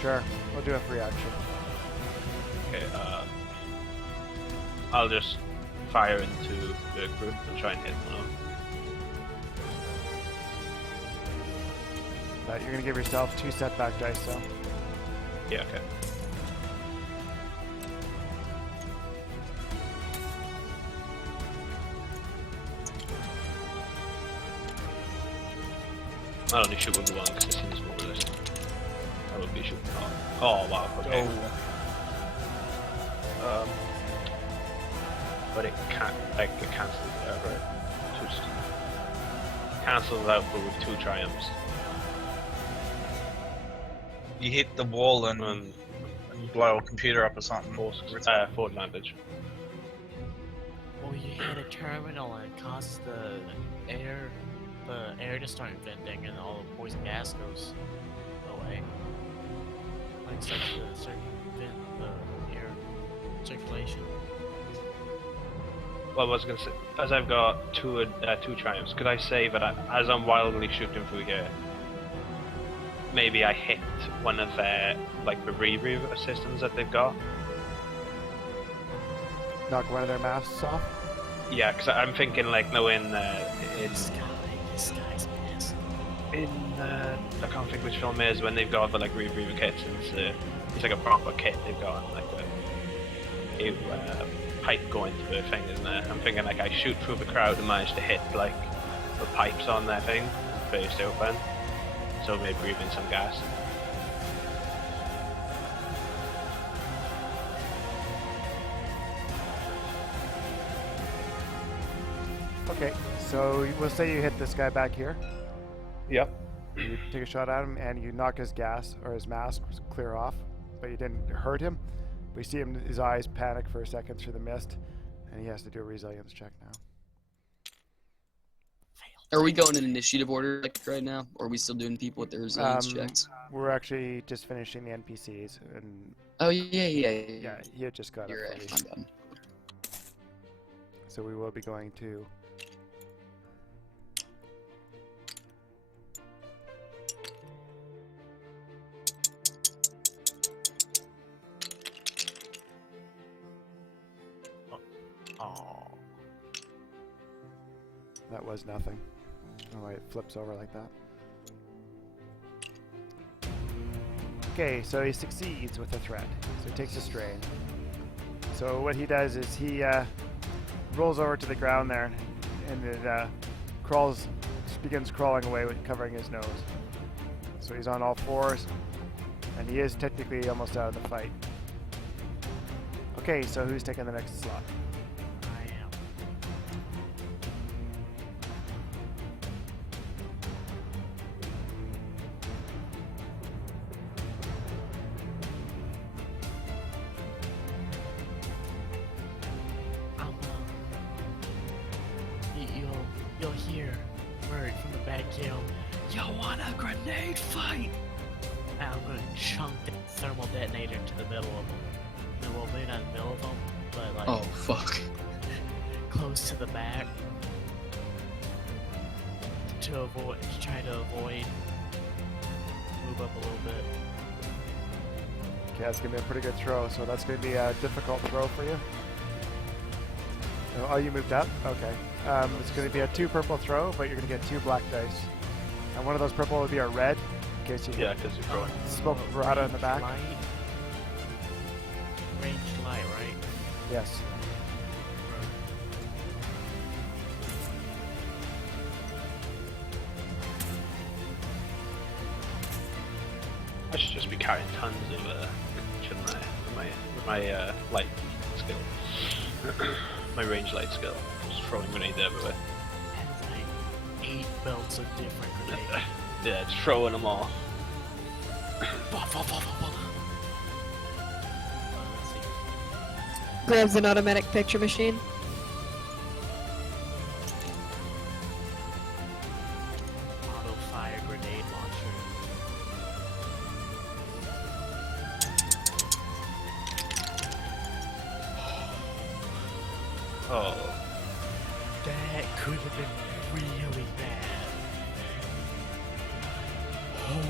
Sure, we'll do a free action. Okay. I'll just fire into the group and try and hit one of them. You're gonna give yourself 2 setback dice, though. Yeah. Okay. I'll only shoot with one because it seems more realistic. I will be shooting. Oh wow. Okay. But it can't. Like it cancels it out, right? Cancels out, but with 2 triumphs. You hit the wall and blow a computer up or something. 4 advantage. Well, you hit a terminal and it causes the air to start venting and all the poison gas goes away. Like such to circumvent the air circulation. Well, I was gonna say, as I've got 2 triumphs, could I say that as I'm wildly shooting through here, maybe I hit one of their like the rebreather systems that they've got? Knock one of their masks off. Yeah, because I'm thinking like knowing This guy's pissed. in I can't think which film it is when they've got the like rebreather kits and it's like a proper kit they've got like a pipe going through the thing, isn't it? I'm thinking like I shoot through the crowd and manage to hit like the pipes on their thing, burst open, so maybe breathe in some gas. Okay, so we'll say you hit this guy back here. Yep. You take a shot at him and you knock his gas or his mask clear off, but you didn't hurt him. We see him, his eyes panic for a second through the mist, and he has to do a resilience check now. Are we going in initiative order like right now, or are we still doing people with their resilience checks? We're actually just finishing the NPCs, and Oh yeah. yeah, he had just got You're it. right. I'm done. So we will be going to. Oh. That was nothing. Oh, it flips over like that. Okay, so he succeeds with a threat. So he takes a strain. So what he does is he rolls over to the ground there, and it begins crawling away, covering his nose. So he's on all fours, and he is technically almost out of the fight. Okay, so who's taking the next slot? I am. You'll hear word from the back yell, "You want a grenade fight?" And I'm gonna chunk the thermal detonator into the middle of them. And we'll be not in the middle of them, but like Oh fuck. close to the back to try to avoid, move up a little bit. Okay, that's gonna be a pretty good throw. So that's gonna be a difficult throw for you. Oh, you moved up? Okay. It's going to be a 2 purple throw, but you're going to get 2 black dice. And one of those purple will be a red, in case you Yeah, because you're growing. smoke Verada in the back. Light. Ranged light, right? Yes. I should just be carrying tons of shouldn't I? With my light skill. My range light skill. Just throwing grenades everywhere. Has like 8 belts of different grenades. Yeah, just throwing them all. Let's see. Grabs an automatic picture machine. Auto fire grenade launcher. Oh. That could have been really bad. Oh,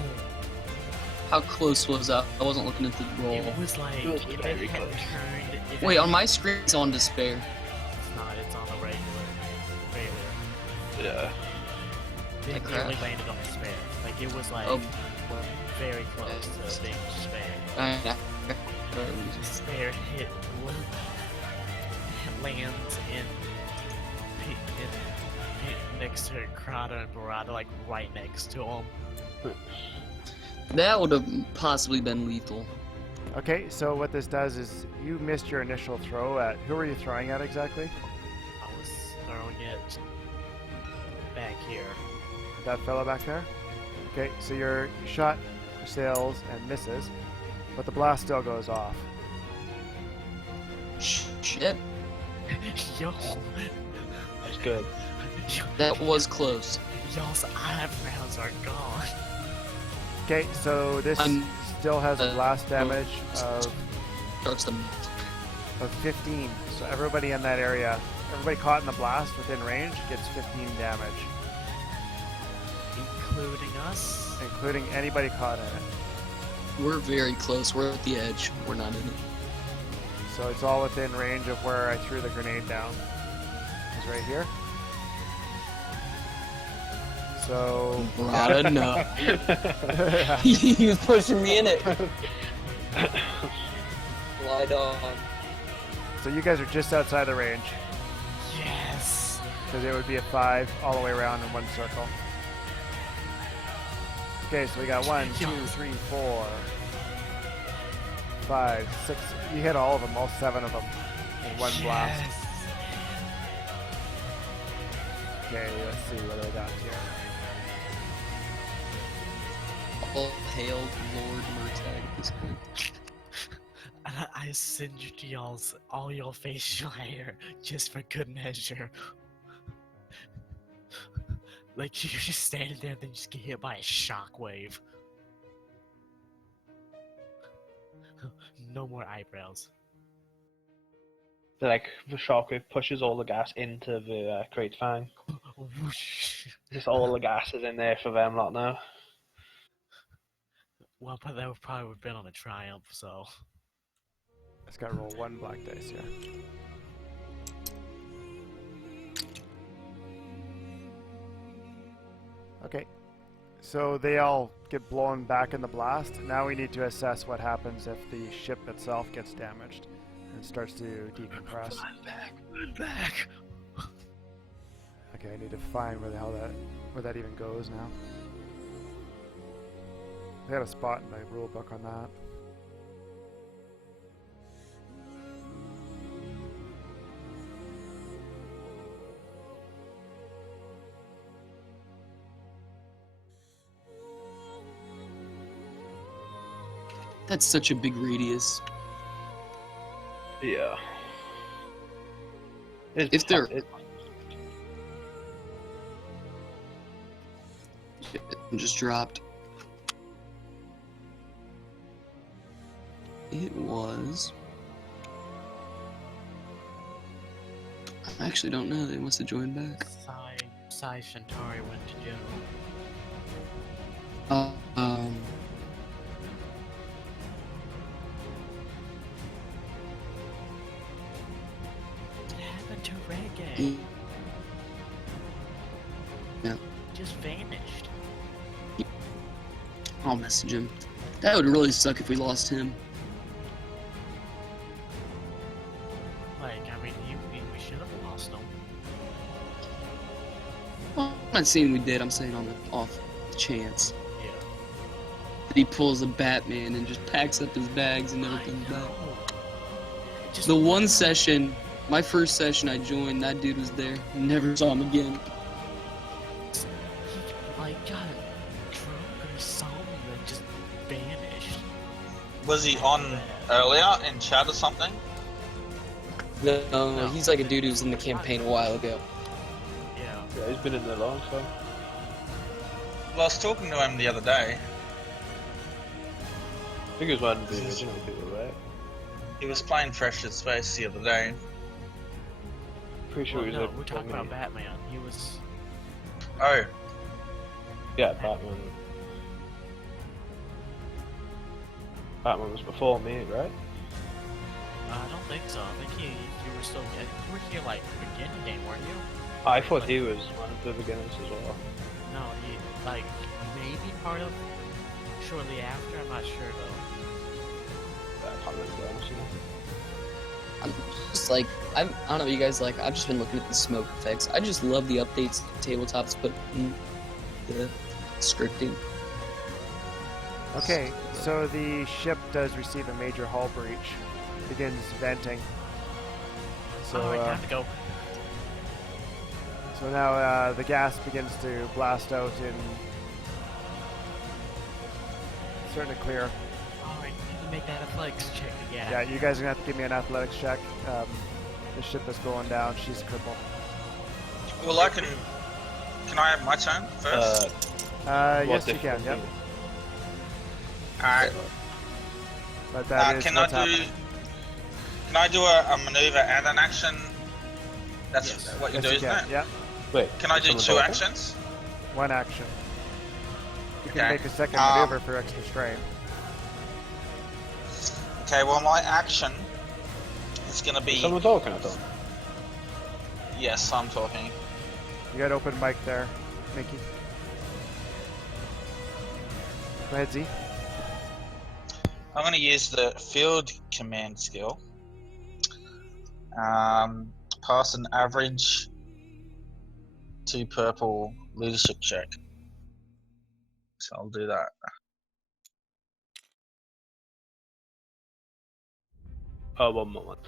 How close was that? I wasn't looking at the roll. it was like It was if very it had close. turned. If Wait, it on had- my screen it's on despair. It's not. It's on the regular. Yeah. It Like nearly crap. landed on despair. Like it was like Oh. very close to being despair. Despair hit lands in next to Crowder and Barada, like right next to him. That would have possibly been lethal. Okay, so what this does is you missed your initial throw at. Who were you throwing at exactly? I was throwing it back here. That fellow back there? Okay, so your shot sails and misses, but the blast still goes off. Shit, Yo, That's good. that was close. y'all's eyebrows are gone. Okay, so this I'm- still has blast damage Starts to of 15. So everybody in that area, everybody caught in the blast within range gets 15 damage, Including us. including anybody caught in it. We're very close. We're at the edge. We're not in it. So it's all within range of where I threw the grenade down. It's right here. So Brada, no. He was pushing me in it. Glide on. So you guys are just outside the range, Yes. because it would be a 5 all the way around in one circle. Okay, so we got 1, 2, 3, 4, 5, 6. You hit all of them, all 7 of them, in one blast. Yes. Okay, let's see what I got here. All hail Lord Murtag at this point. I singed y'all's all your facial hair just for good measure. Like you're just standing there, then just get hit by a shockwave. No more eyebrows. Like the shockwave pushes all the gas into the crate fang. Whoosh. Just all the gas is in there for them lot now. Well, but that would probably have been on a triumph, so. Just gotta roll 1 black dice here. Okay, so they all get blown back in the blast. Now we need to assess what happens if the ship itself gets damaged and starts to decompress. I'm back. Okay, I need to find where that even goes now. I got a spot in my rule book on that. That's such a big radius. Yeah. If they're- Shit, just dropped. It was. I actually don't know. They must have joined back. Sai Shantari went to general. What happened to Reggae? Yeah. Just vanished. I'll message him. That would really suck if we lost him. Like, I mean, we should have lost him. Well, I'm not saying we did. I'm saying on the off chance Yeah. that he pulls a Batman and just packs up his bags and never I comes back. know. Just The one session, my first session I joined, that dude was there. Never saw him again. he like got drunk or something and just vanished. Was he on earlier in chat or something? No, he's like a dude who was in the campaign a while ago. Yeah. Yeah, he's been in there long, so. Well, I was talking to him the other day. I think he was one of the original people, right? He was playing Fresh Space the other day. Pretty sure Well, he was no, like we're talking one about minute. Batman. He was Oh, Yeah, Batman. Batman was before me, right? I don't think so. I think you were still you were here like beginning game, weren't you? I thought he was one of the beginners as well. No, he like maybe part of shortly after. I'm not sure though. I can't remember honestly. I'm just like, I don't know what you guys like. I've just been looking at the smoke effects. I just love the updates tabletops put in the scripting. Okay, so the ship does receive a major hull breach. Begins venting. So, Alright, time to go. so now the gas begins to blast out in starting to clear. Alright, need to make that athletics check again. Yeah, you guys are gonna have to give me an athletics check. The ship is going down. She's crippled. well, I can. Can I have my turn first? What Yes, you can. difficulty? Yep. Alright. But that is Can what's I do? happening. Can I do a maneuver and an action? That's Yes. what you Yes, do, you isn't can. it? Yeah, Wait, Can I do someone two talking? actions? one action. You can Okay. make a second Um, maneuver for extra strain. Okay. Well, my action is gonna be. Is someone talking at all? Yes, I'm talking. You got open mic there, Mickey. Go ahead, Z. I'm going to use the field command skill. Pass an average 2 purple leadership check. So I'll do that. Oh, one moment.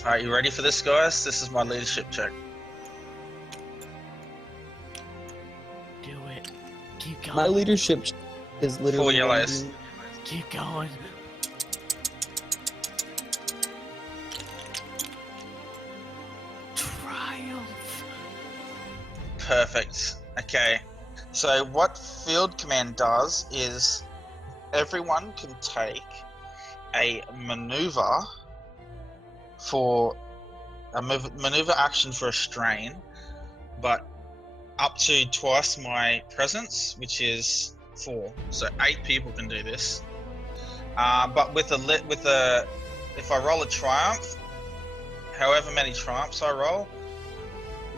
Alright, you ready for this, guys? This is my leadership check. Do it. Keep going. My leadership is literally 4 yellows. one Keep going. Triumph. Perfect. Okay. So what field command does is everyone can take a maneuver for a maneuver action for a strain, but up to twice my presence, which is 4. So 8 people can do this. But with a if I roll a triumph, however many triumphs I roll,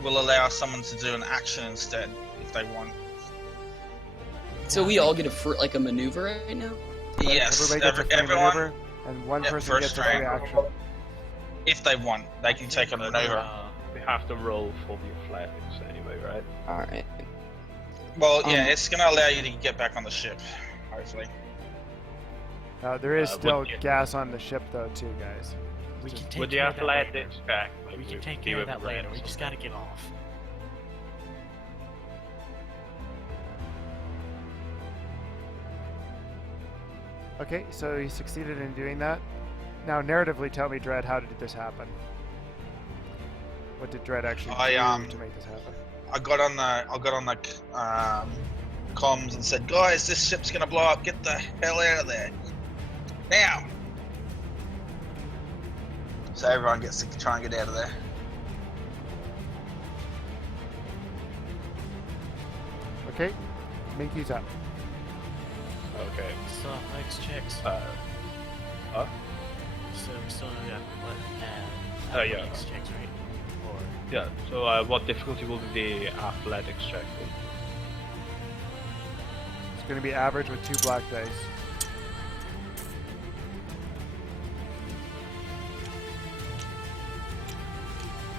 will allow someone to do an action instead if they want. So we all get a maneuver right now? Yes, Everybody gets a free everyone. maneuver, and one Yeah, person first gets a free strain. action. If they want, they can take a maneuver. We have to roll for the athletics anyway, right? Alright. Well, yeah, it's going to allow you to get back on the ship, hopefully. There is still would you- gas on the ship, though, too, guys. We can take With the care of that later. athletics check, like, We can we take do care of it that later. We right, just so- gotta get off. Okay, so he succeeded in doing that. Now, narratively, tell me, Dread, how did this happen? What did Dread actually do to make this happen? I got on the comms and said, guys, this ship's going to blow up. Get the hell out of there now. So everyone gets to try and get out of there. Okay, Minky's up. Okay. So athletics checks. Huh? So we still got Yeah. athletics checks, right? Or Yeah, so what difficulty will be the athletics check? It's going to be average with 2 black dice.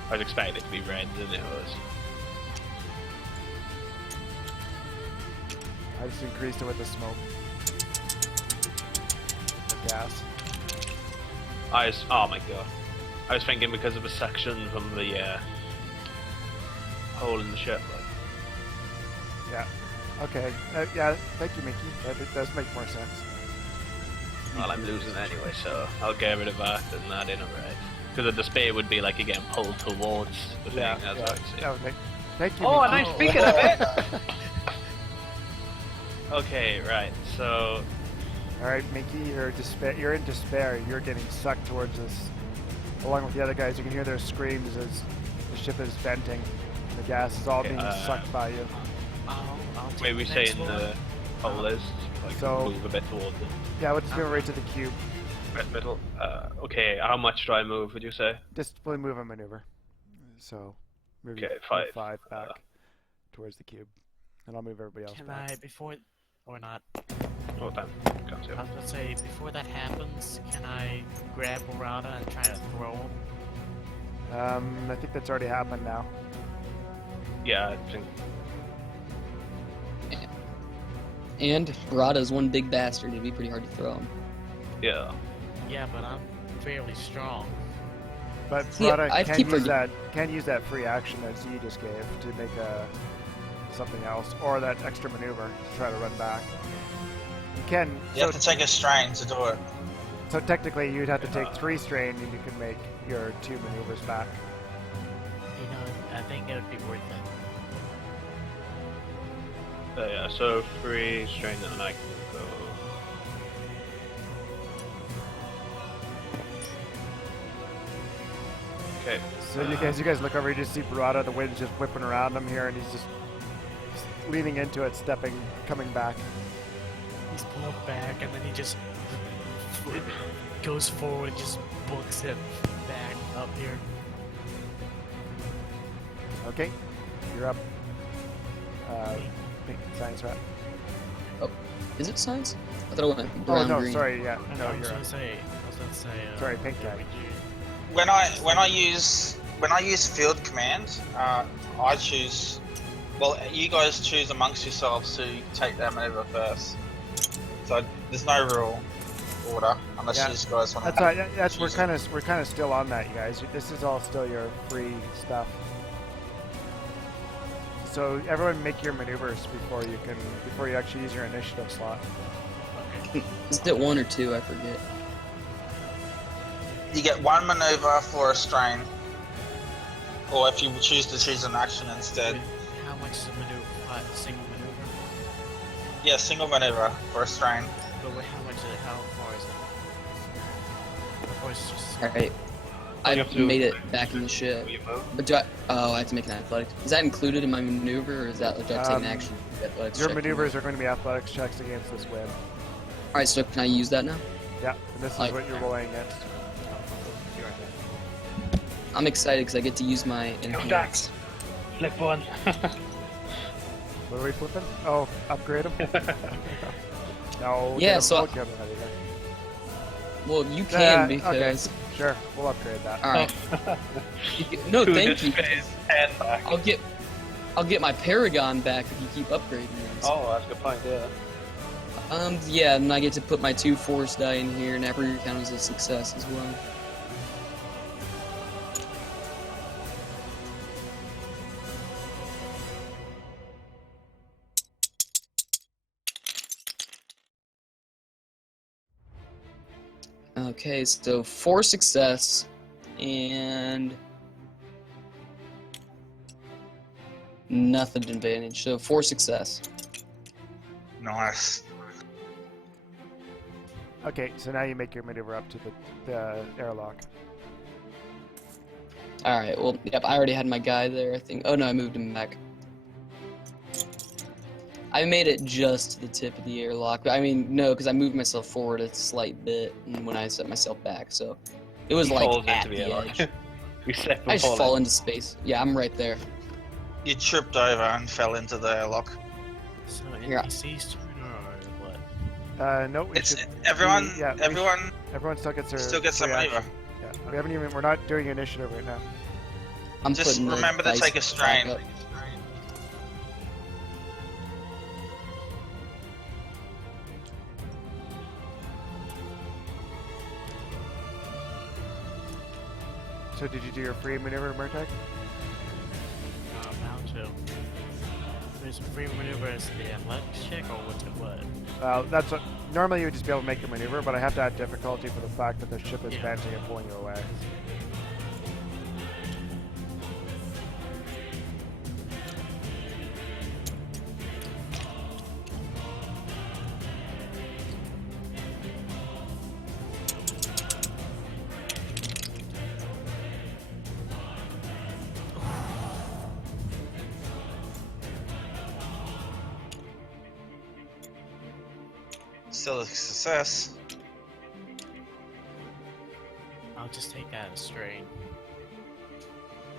I was expecting it to be red, and it was. I just increased it with the smoke. The gas. Oh my god. I was thinking because of a section from the hole in the ship. Like. Yeah. Okay. Yeah, thank you, Mickey. That does make more sense. Well, I'm losing anyway, so I'll get rid of that and add in a red. Because a despair would be like you're getting pulled towards the thing. That's what I'd say. That would make. Thank you. Oh, Mickey. nice speaking of it. Okay, right. So All right, Mickey, you're in despair. You're getting sucked towards this, along with the other guys. You can hear their screams as the ship is venting. The gas is all being sucked by you. I'll take wait, we the say next in one. the whole list, like So- move a bit towards it. Yeah, we'll just move right to the cube. Right middle. Okay, how much do I move? Would you say? Just fully move and maneuver. So, move Okay, your 5. 5 back towards the cube, and I'll move everybody else Can back. I, before, or not, Oh, damn. Can't see I was gonna say, before that happens, can I grab Murata and try to throw him? I think that's already happened now. Yeah, I think. And Barada's one big bastard. It'd be pretty hard to throw him. Yeah. Yeah, but I'm fairly strong. But Yeah, Rada I can keep use forget- that free action that Z just gave to make something else, or that extra maneuver to try to run back. You can. You have to take a strain to do it. So technically, you'd have to take 3 strain, and you could make your 2 maneuvers back. You know, I think it would be worth it. Yeah, so 3 strain and I can go. Okay. So you guys look over, you just see Barada, the wind's just whipping around him here, and he's just leaning into it, coming back. He's pulled back, and then he just goes forward, just books it back up here. Okay, you're up. Pink science rat. Is it science? I thought it went Oh brown no, green. sorry, yeah, I no, was you're gonna up. say, Sorry, pink yeah, guy. we do. When I use field command, I choose. Well, you guys choose amongst yourselves to take that maneuver first. So there's no real order unless Yeah. you guys want That's right. That's we're kind of still on that, you guys. This is all still your free stuff. So everyone make your maneuvers before you actually use your initiative slot. Is it 1 or 2? I forget. You get 1 maneuver for a strain, or if you choose to choose an action instead. How much is a maneuver? Single maneuver? Yeah, single maneuver for a strain. But wait, how much is it? How far is it? Or is it just... Alright. You I have to- made it back in the ship. Will you move? But do I? Oh, I have to make an athletics. Is that included in my maneuver, or is that do I take an action? Athletics Your check? maneuvers are going to be athletics checks against this wind. Alright, so can I use that now? Yeah, and this is Like- what you're rolling against. I'm excited because I get to use my enhance. Flip one. What are we flipping? Oh, upgrade them? No. Yeah, don't- so- don't give them anything. Well, you Yeah, can because. okay. Sure, we'll upgrade that. Alright. No, Two thank you. displays, 10 back. I'll get my Paragon back if you keep upgrading these. Oh, that's a good point, yeah. Yeah, and I get to put my 2 force die in here, and every count as a success as well. Okay, so 4 success, and nothing advantage. So 4 success. Nice. Okay, so now you make your maneuver up to the airlock. Alright, well, yep, I already had my guy there, I think. Oh no, I moved him back. I made it just to the tip of the airlock. I mean, no, because I moved myself forward a slight bit when I set myself back, so it was He like falls at into the airlock. edge. We slip I and just fall fall in. into space. Yeah, I'm right there. You tripped over and fell into the airlock. So Yeah. NPC's turn or what? No, we It's should, everyone. yeah, we everyone everyone still gets their still gets a free maneuver. action. Yeah, we haven't even. We're not doing initiative right now. I'm Just putting the remember to dice take a back strain. up. So did you do your free maneuver, Murtag? Bound to. There's a free maneuver as the athletics check, or what's it what? That's what. Normally you would just be able to make the maneuver, but I have to add difficulty for the fact that the ship is Yeah. venting and pulling you away. still a success. I'll just take that as strain.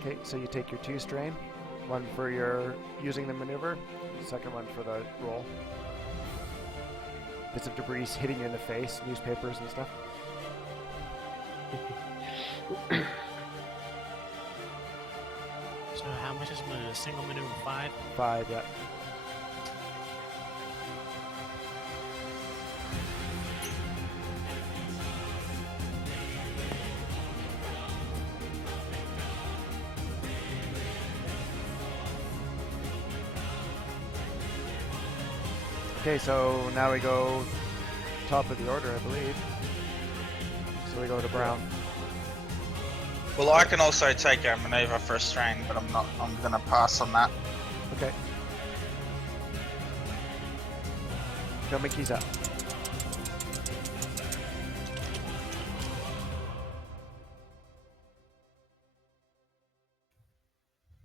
Okay, so you take your 2 strain. One for your using the maneuver, second one for the roll. Bits of debris hitting you in the face, newspapers and stuff. So how much is a single maneuver? 5? 5, yeah. Okay, so now we go top of the order, I believe. So we go to Brown. Well, I can also take a maneuver for a strain, but I'm not. I'm gonna pass on that. Okay. Show me keys up.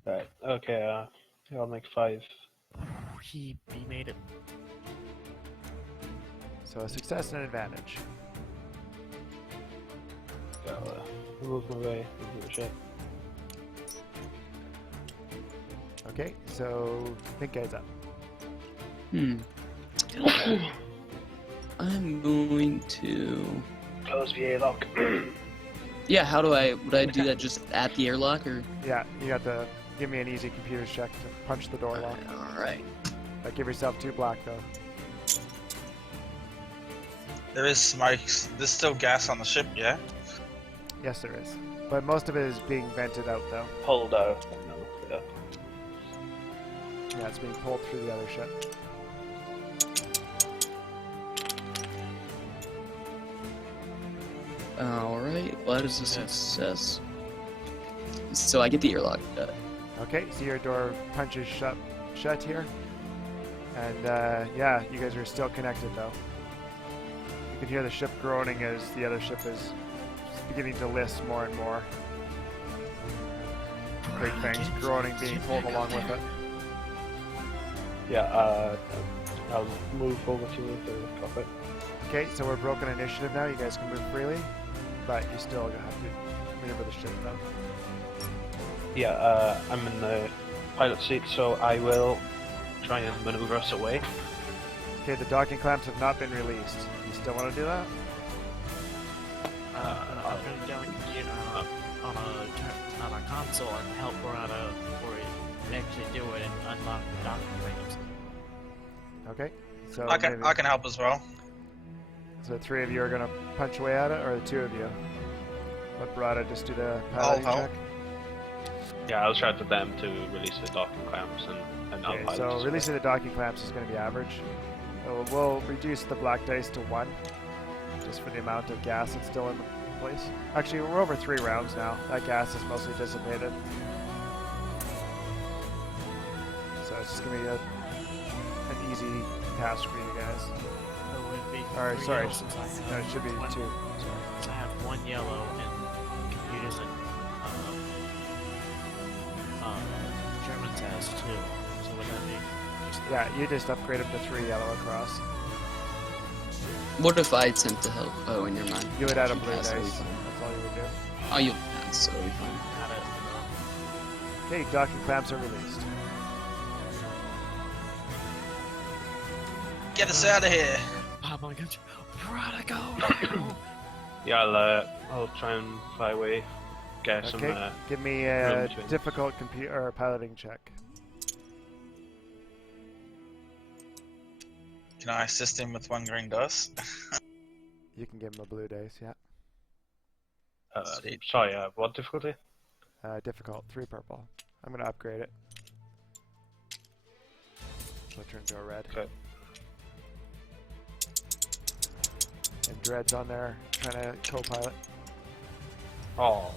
Right. Okay. I'll make 5. He made it. So a success and an advantage. Move my way. Move shit. Okay, so think guys up. I'm going to. Close VA lock. Yeah, how do would I do that just at the airlock or? Yeah, you got to give me an easy computer check to punch the door lock. Alright. Give yourself 2 black though. There is smoke. There's still gas on the ship, yeah? Yes, there is. But most of it is being vented out though. Pulled out. No. Yeah. Yeah, it's being pulled through the other ship. Alright, well, that is a success. So I get the airlock. Okay, so your door punches shut here. And yeah, you guys are still connected though. You can hear the ship groaning as the other ship is beginning to list more and more. Great Fang's groaning being pulled along with it. Yeah. I'll move over to the cockpit. Okay, so we're broken initiative now. You guys can move freely, but you still have to maneuver the ship though. Yeah. I'm in the pilot seat, so I will try and maneuver us away. Okay, the docking clamps have not been released. You still want to do that? I'm going to go on a console and help Barada before we actually do it and unlock the docking clamps. Okay, so I can help as well. So the 3 of you are gonna punch away at it, or the 2 of you? Let Barada just do the I'll piloting help. check. Yeah, I'll shout at them to release the docking clamps and I'll Okay, pilot so us releasing the docking clamps is going to be average. So we'll reduce the black dice to 1, just for the amount of gas that's still in place. Actually, we're over 3 rounds now. That gas is mostly dissipated. So it's just going to be an easy task for you guys. So it would be Alright, 3 sorry. yellow since I have No, it should be 2. one- Sorry. since I have 1 yellow and computers and Germans has 2. So would that be just Yeah, you just upgrade them to 3 yellow across. What if I attempt to help? Oh, in your mind. You would add a You blue pass, dice. so we That's fine. all you would do. Oh, you'll pass, so we fine. got it? Okay, docking clamps are released. Get us out of here. Pop on control. Barada, go! Yeah, I'll try and fly away. Get some. Okay, give me a room between. difficult computer or piloting check. Can I assist him with 1 green dice? You can give him a blue dice, yeah. Sweet. Sorry, what difficulty? Difficult, 3 purple. I'm gonna upgrade it. So it turns to a red. Okay. And Dread's on there trying to co-pilot. Oh.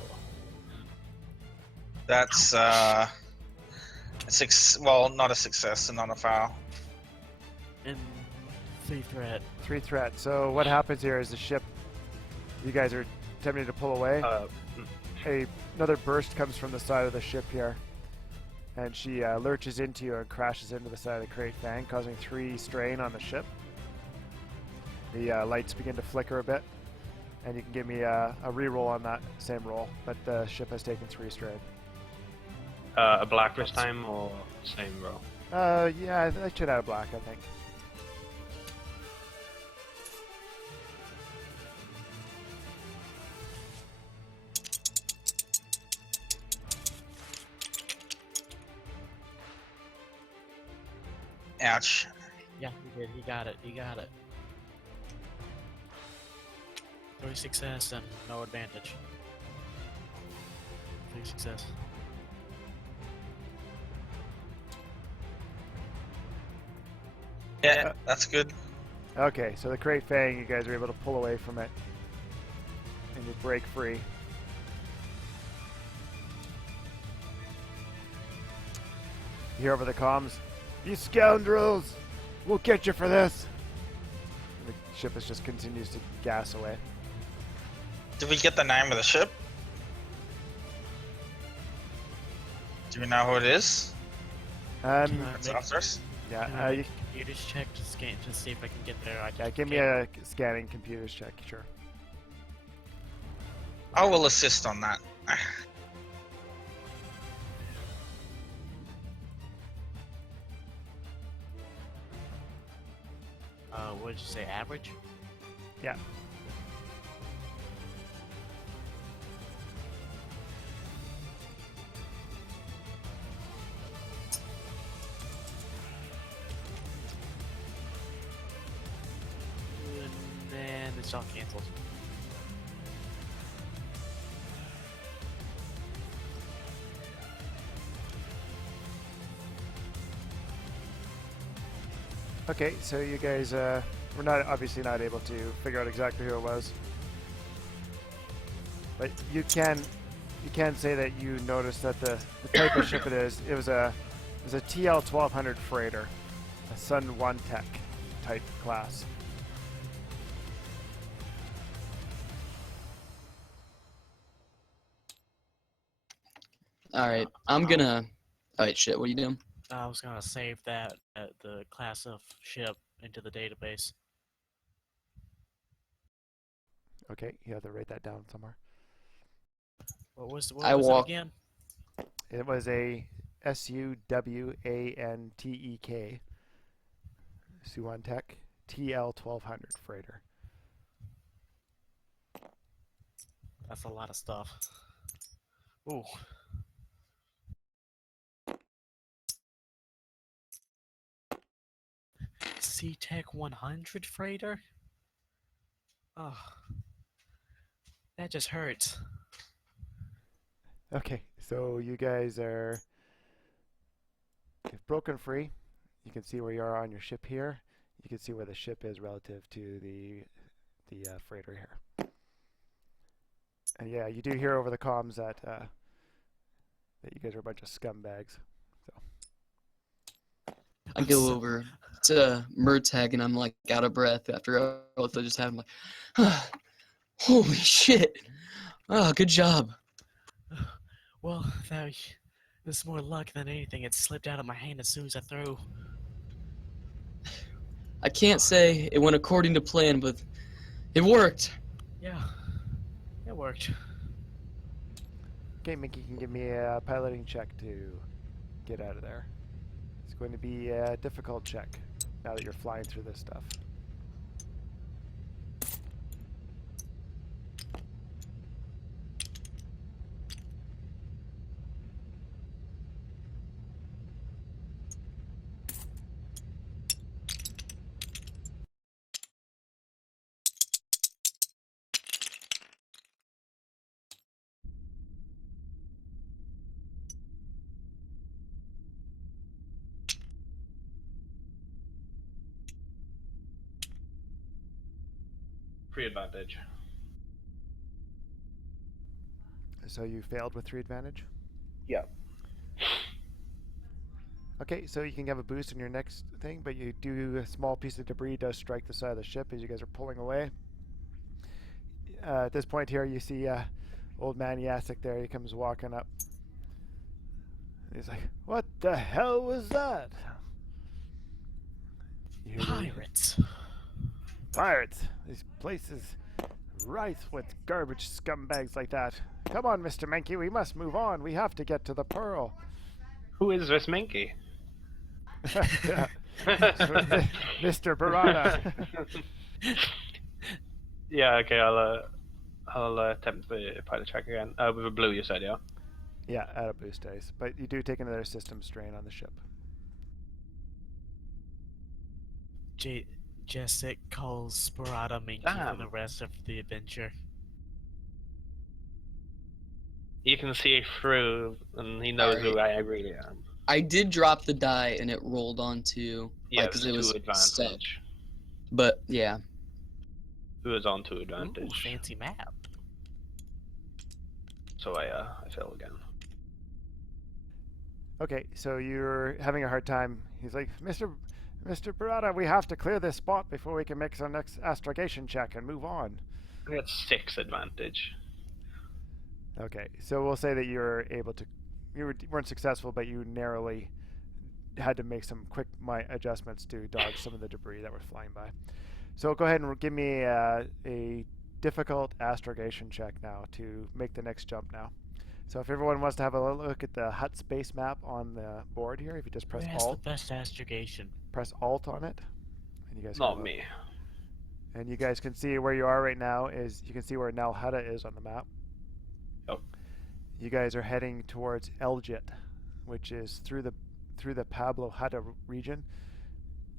That's well, not a success and not a foul. And 3 threat. 3 threat. So what happens here is the ship, you guys are attempting to pull away. Another burst comes from the side of the ship here. And she lurches into you and crashes into the side of the crate fang, causing 3 strain on the ship. The lights begin to flicker a bit, and you can give me a reroll on that same roll, but the ship has taken 3 strain. A black this time or same roll? Yeah, I should add a black, I think. Ouch. Yeah, he did. He got it. He got it. 3 success and no advantage. 3 success. Yeah, that's good. Okay, so the Crate Fang, you guys are able to pull away from it, and you break free. You hear over the comms, "You scoundrels! We'll get you for this!" And the ship just continues to gas away. Did we get the name of the ship? Do we know who it is? It's after us. Yeah, You just check to scan to see if I can get there. yeah, give me a scanning computers check, sure. I will assist on that. What did you say? Average? Yeah. And then it's all canceled. Okay, so you guys, we're obviously not able to figure out exactly who it was, but you can say that you noticed that the type of ship it is. It was a TL 1200 freighter, a Sun 1 Tech type class. All right, I'm gonna. All right, shit. What are you doing? I was gonna save that the class of ship into the database. Okay, you have to write that down somewhere. What was I it walk- again? It was a SUWANTEK Suwon Tech TL 1200 freighter. That's a lot of stuff. Ooh. C-Tech 100 freighter? Oh. That just hurts. Okay, so you guys you've broken free. You can see where you are on your ship here. You can see where the ship is relative to the freighter here. And yeah, you do hear over the comms that you guys are a bunch of scumbags. I go over to Murtag and I'm like out of breath after what I just had. I'm like, ah, holy shit! Oh, good job. Well, that was more luck than anything. It slipped out of my hand as soon as I threw. I can't say it went according to plan, but it worked. Yeah, it worked. Okay, Mickey can give me a piloting check to get out of there. It's going to be a difficult check now that you're flying through this stuff. Free advantage. So you failed with 3 advantage? Yeah. Okay, so you can have a boost in your next thing, but you do a small piece of debris does strike the side of the ship as you guys are pulling away. At this point here, you see old man Yasik there. He comes walking up. He's like, "What the hell was that?" You hear Pirates. Pirates! This place is rife with garbage scumbags like that. Come on, Mr. Mankey, we must move on. We have to get to the Pearl. Who is this Minky? Mr. Barada. Yeah, okay, I'll attempt the pilot check again. With a blue, you said, yeah? Yeah, add a boost dice. But you do take another system strain on the ship. Jessic calls Sparata Minky for Damn. the rest of the adventure. You can see through, and he knows who I really am. I did drop the die and it rolled onto Yeah, because it was to stuck. advantage. But yeah, Who is on to advantage? Ooh, fancy map. So I fail again. Okay, so you're having a hard time. He's like, Mr. Barada, we have to clear this spot before we can make our next astrogation check and move on. I got 6 advantage. Okay, so we'll say that you're able to, weren't successful, but you narrowly had to make some quick adjustments to dodge some of the debris that were flying by. So go ahead and give me a difficult astrogation check now to make the next jump now. So if everyone wants to have a look at the hut space map on the board here, if you just press Who has Alt, the best astrogation? press Alt on it, and you guys can Not look. me. And you guys can see where you are right now is you can see where Nalhutta is on the map. Oh. You guys are heading towards Elgit, which is through the Pablo Hutta region,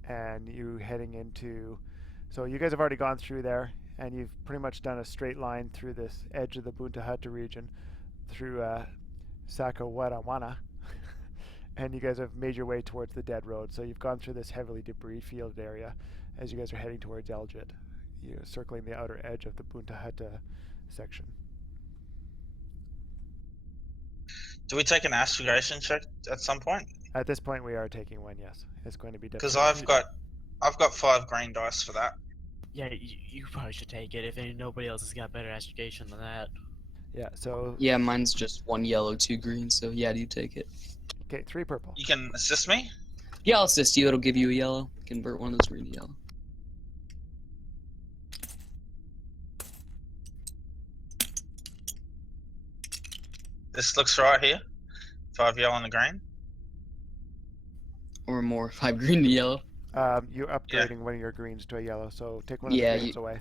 and you heading into. So you guys have already gone through there, and you've pretty much done a straight line through this edge of the Bunta Hutta region, through Sakawarawana, and you guys have made your way towards the Dead Road. So you've gone through this heavily debris-filled area as you guys are heading towards Elgit, circling the outer edge of the Bunta Hutta section. Do we take an astrogation check at some point? At this point, we are taking one. Yes, it's going to be difficult. Because I've got 5 green dice for that. Yeah, you probably should take it if nobody else has got better astrogation than that. Yeah. So. yeah, mine's just 1 yellow, 2 green. So yeah, you take it. Okay, 3 purple. You can assist me. Yeah, I'll assist you. It'll give you a yellow. Convert one of those green to yellow. This looks right here. 5 yellow and a green. Or more. 5 green to yellow. You're upgrading one of your greens to a yellow, so take one of Yeah, the greens away.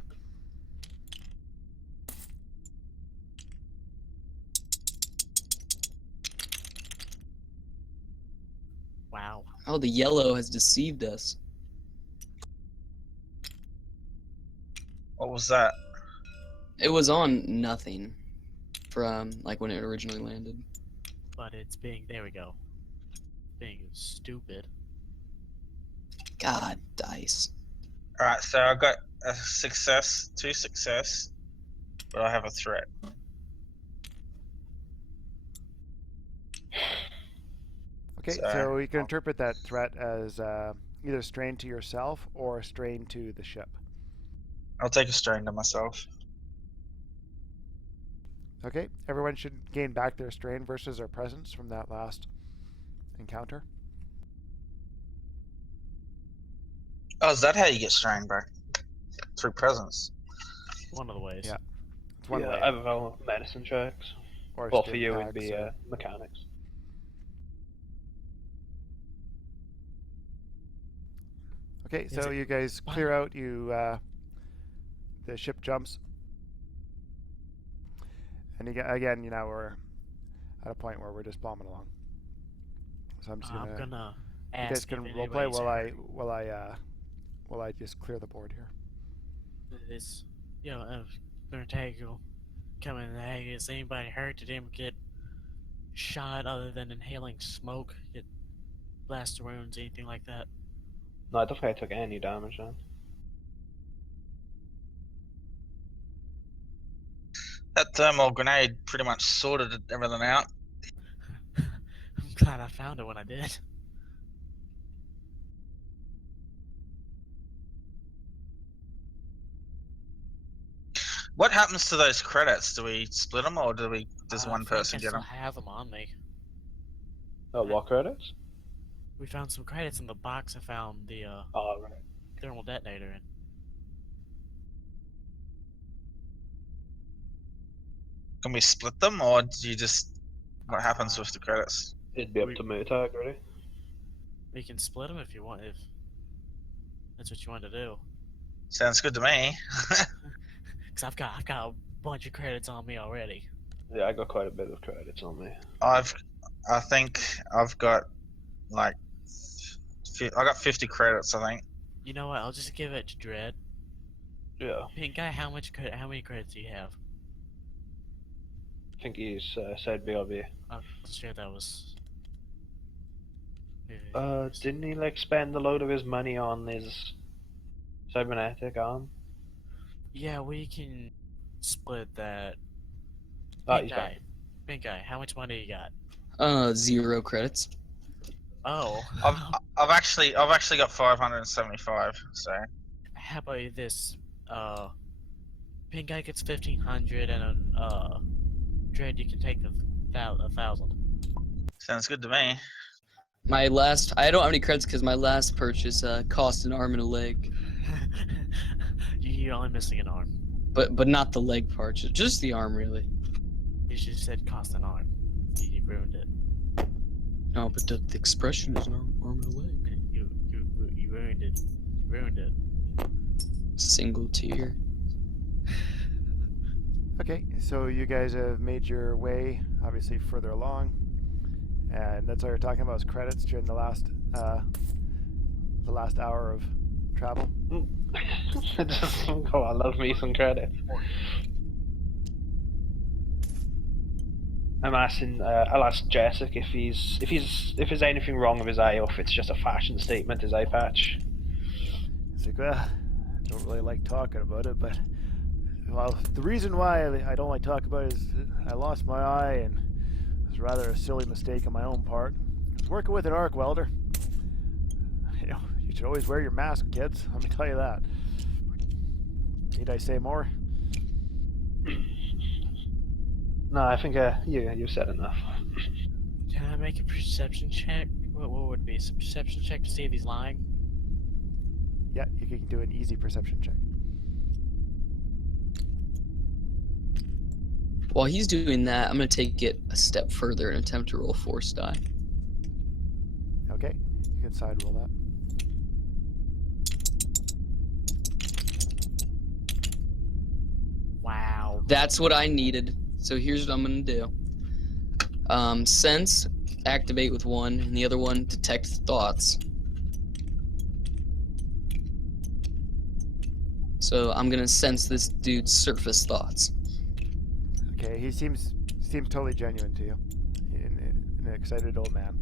Wow. Oh, the yellow has deceived us. What was that? It was on nothing from like when it originally landed. But it's being, there we go. Being stupid. God, dice. Alright, so I got a success, 2 success, but I have a threat. Okay, so you can interpret that threat as either strain to yourself or strain to the ship. I'll take a strain to myself. Okay, everyone should gain back their strain versus their presence from that last encounter. Oh, is that how you get strain back? Through presence. One of the ways. Yeah. It's one Yeah, way. I have all medicine checks. Or Well, for stim you, it'd packs be or- mechanics. Okay, Is so it- you guys clear out. The ship jumps, and again, we're at a point where we're just bombing along. So I'm just I'm gonna. gonna You guys ask can if roleplay anybody's while I just clear the board here. This, Vertago coming. Hey, is anybody hurt? Did anyone get shot other than inhaling smoke? Get blast wounds, anything like that? No, I don't think I took any damage then. That thermal grenade pretty much sorted everything out. I'm glad I found it when I did. What happens to those credits? Do we split them, or does I one think person I get still them? have them on me. Oh, what credits? We found some credits in the box. I found the Oh, right. thermal detonator in. Can we split them, or do you just what happens with the credits? It'd be up to Murtag, really. We can split them if you want, if that's what you want to do. Sounds good to me. Cause I've got a bunch of credits on me already. Yeah, I got quite a bit of credits on me. I think I've got like I got 50 credits. I think. You know what? I'll just give it to Dread. Yeah, Pink guy, how many credits do you have? I think he's said BRB. I'm sure that was. Didn't he like spend a load of his money on his cybernetic arm? Yeah, we can split that. Oh, Pink he's guy, back. Pink guy, how much money you got? 0 credits. Oh. I've actually got 575. So How about this? Pink guy gets 1,500, and Dread, you can take 1,000. sounds good to me. My last, I don't have any credits because my last purchase cost an arm and a leg, You're only missing an arm. but not the leg part, just the arm really. You just said cost an arm. You ruined it. No, but the expression is an arm and a leg. You ruined it. You ruined it. Single tier. Okay, so you guys have made your way, obviously, further along, and that's all you're talking about is credits during the last hour of travel. Oh, I love me some credits. I'm asking. I'll ask Jessic if there's anything wrong with his eye, or if it's just a fashion statement. His eye patch. It's like, well, I don't really like talking about it, but well, the reason why I don't like talking about it is I lost my eye, and it was rather a silly mistake on my own part. I was working with an arc welder. You know, you should always wear your mask, kids. Let me tell you that. Need I say more? No, I think you said enough. Can I make a perception check? What would it be? A perception check to see if he's lying? Yeah, you can do an easy perception check. While he's doing that, I'm gonna take it a step further and attempt to roll force die. Okay, you can side roll that. Wow. That's what I needed. So here's what I'm gonna do. Sense, activate with one, and the other one, detect thoughts. So I'm gonna sense this dude's surface thoughts. Okay, he seems totally genuine to you. An excited old man.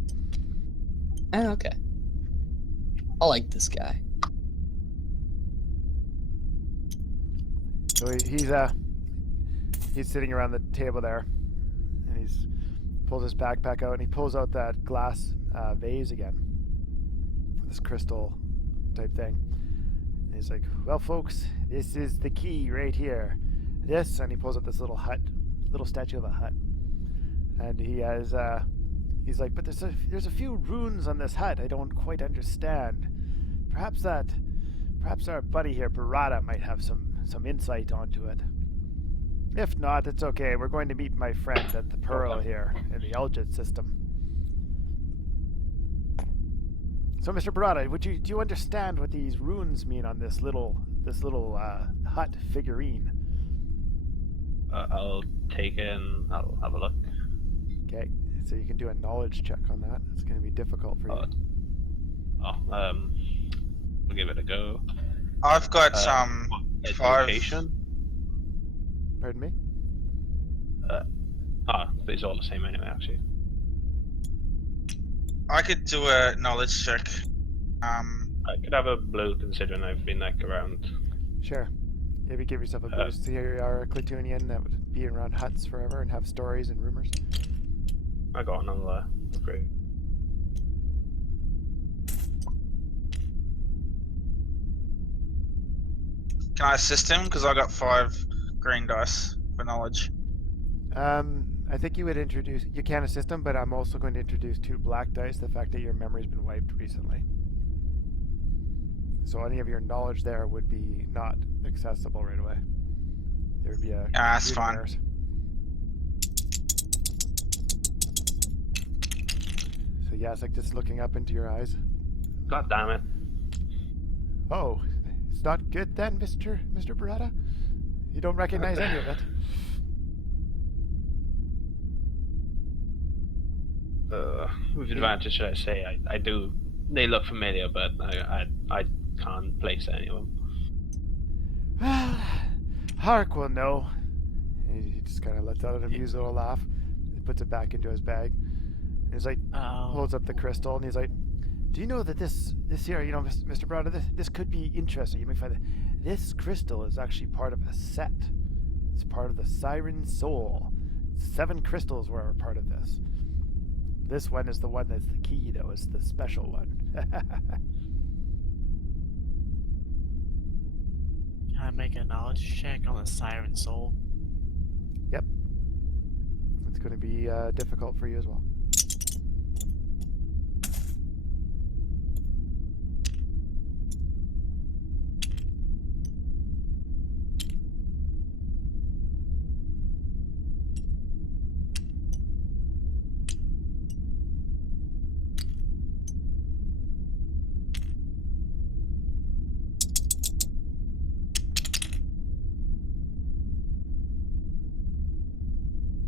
Okay. I like this guy. So he's sitting around the table there, and he's pulls his backpack out and he pulls out that glass vase again, this crystal type thing. And he's like, "Well, folks, this is the key right here. This," and he pulls out this little statue of a hut, and he's like, "But there's a few runes on this hut I don't quite understand. Perhaps our buddy here, Barada, might have some insight onto it. If not, it's okay. We're going to meet my friend at the Pearl here in the Eldritch system. So, Mr. Barada, do you understand what these runes mean on this little hut figurine?" I'll take it and I'll have a look. Okay, so you can do a knowledge check on that. It's going to be difficult for you. We'll give it a go. I've got five. Education. Pardon me? But it's all the same anyway, actually. I could do a knowledge check. I could have a blue considering I've been like around. Sure. Maybe give yourself a boost. Here you are, a Clatoonian that would be around huts forever and have stories and rumors. I got another upgrade. Can I assist him? Because I got 5 green dice for knowledge. I think you can assist him, but I'm also going to introduce 2 black dice, the fact that your memory's been wiped recently. So any of your knowledge there would be not accessible right away. There would be a... that's fine. Errors. Yasek just looking up into your eyes. God damn it. Oh, it's not good then, Mr. Beretta? You don't recognize any of it? With advantage, should I say? I do. They look familiar, but I can't place any of them. Well, Hark will know. He just kind of lets out an amused little laugh. He puts it back into his bag. And he's like, holds up the crystal, and he's like, do you know that this here, you know, Mr. Browder, this could be interesting. You may find that this crystal is actually part of a set. It's part of the Siren Soul. 7 crystals were a part of this. This one is the one that's the key, though. It's the special one. Can I make a knowledge check on the Siren Soul? Yep. It's going to be difficult for you as well.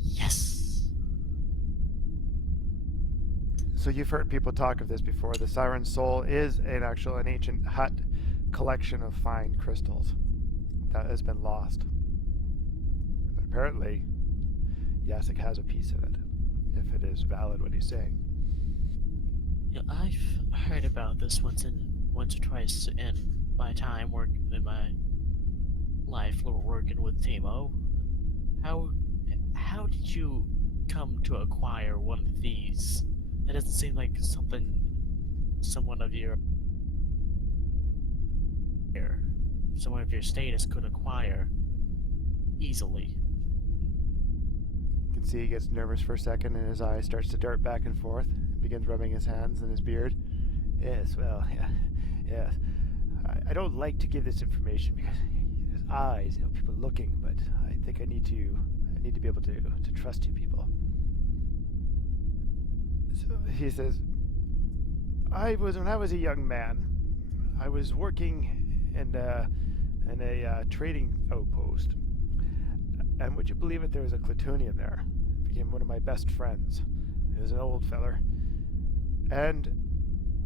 Yes. So you've heard people talk of this before. The Siren Soul is an ancient hut collection of fine crystals that has been lost. But apparently, Yasek has a piece of it, if it is valid what he's saying. Yeah, I've heard about this once or twice in my time in my life working with Timo. How did you come to acquire one of these? That doesn't seem like someone of your status could acquire easily. You can see he gets nervous for a second, and his eye starts to dart back and forth. He begins rubbing his hands and his beard. Yes, well, yeah. I don't like to give this information because there's eyes, you know, people looking, but I think I need to be able to trust you people. So he says, when I was a young man, I was working in a trading outpost, and would you believe it, there was a Clatoonian there. He became one of my best friends. He was an old feller, and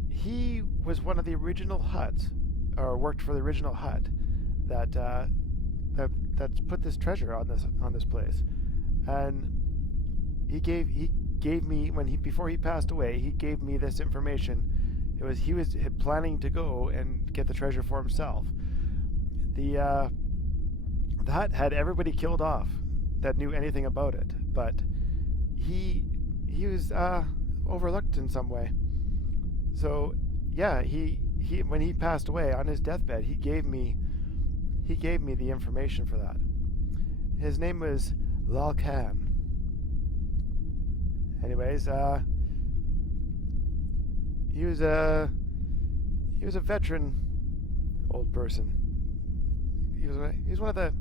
he was one of the original huts, or worked for the original hut that's put this treasure on this place. And he gave me, before he passed away, he gave me this information. He was planning to go and get the treasure for himself. The hut had everybody killed off that knew anything about it, but he was overlooked in some way. So yeah, he when he passed away on his deathbed, he gave me the information for that. His name was Lalkan. Anyways, he was a veteran old person. He was one of the,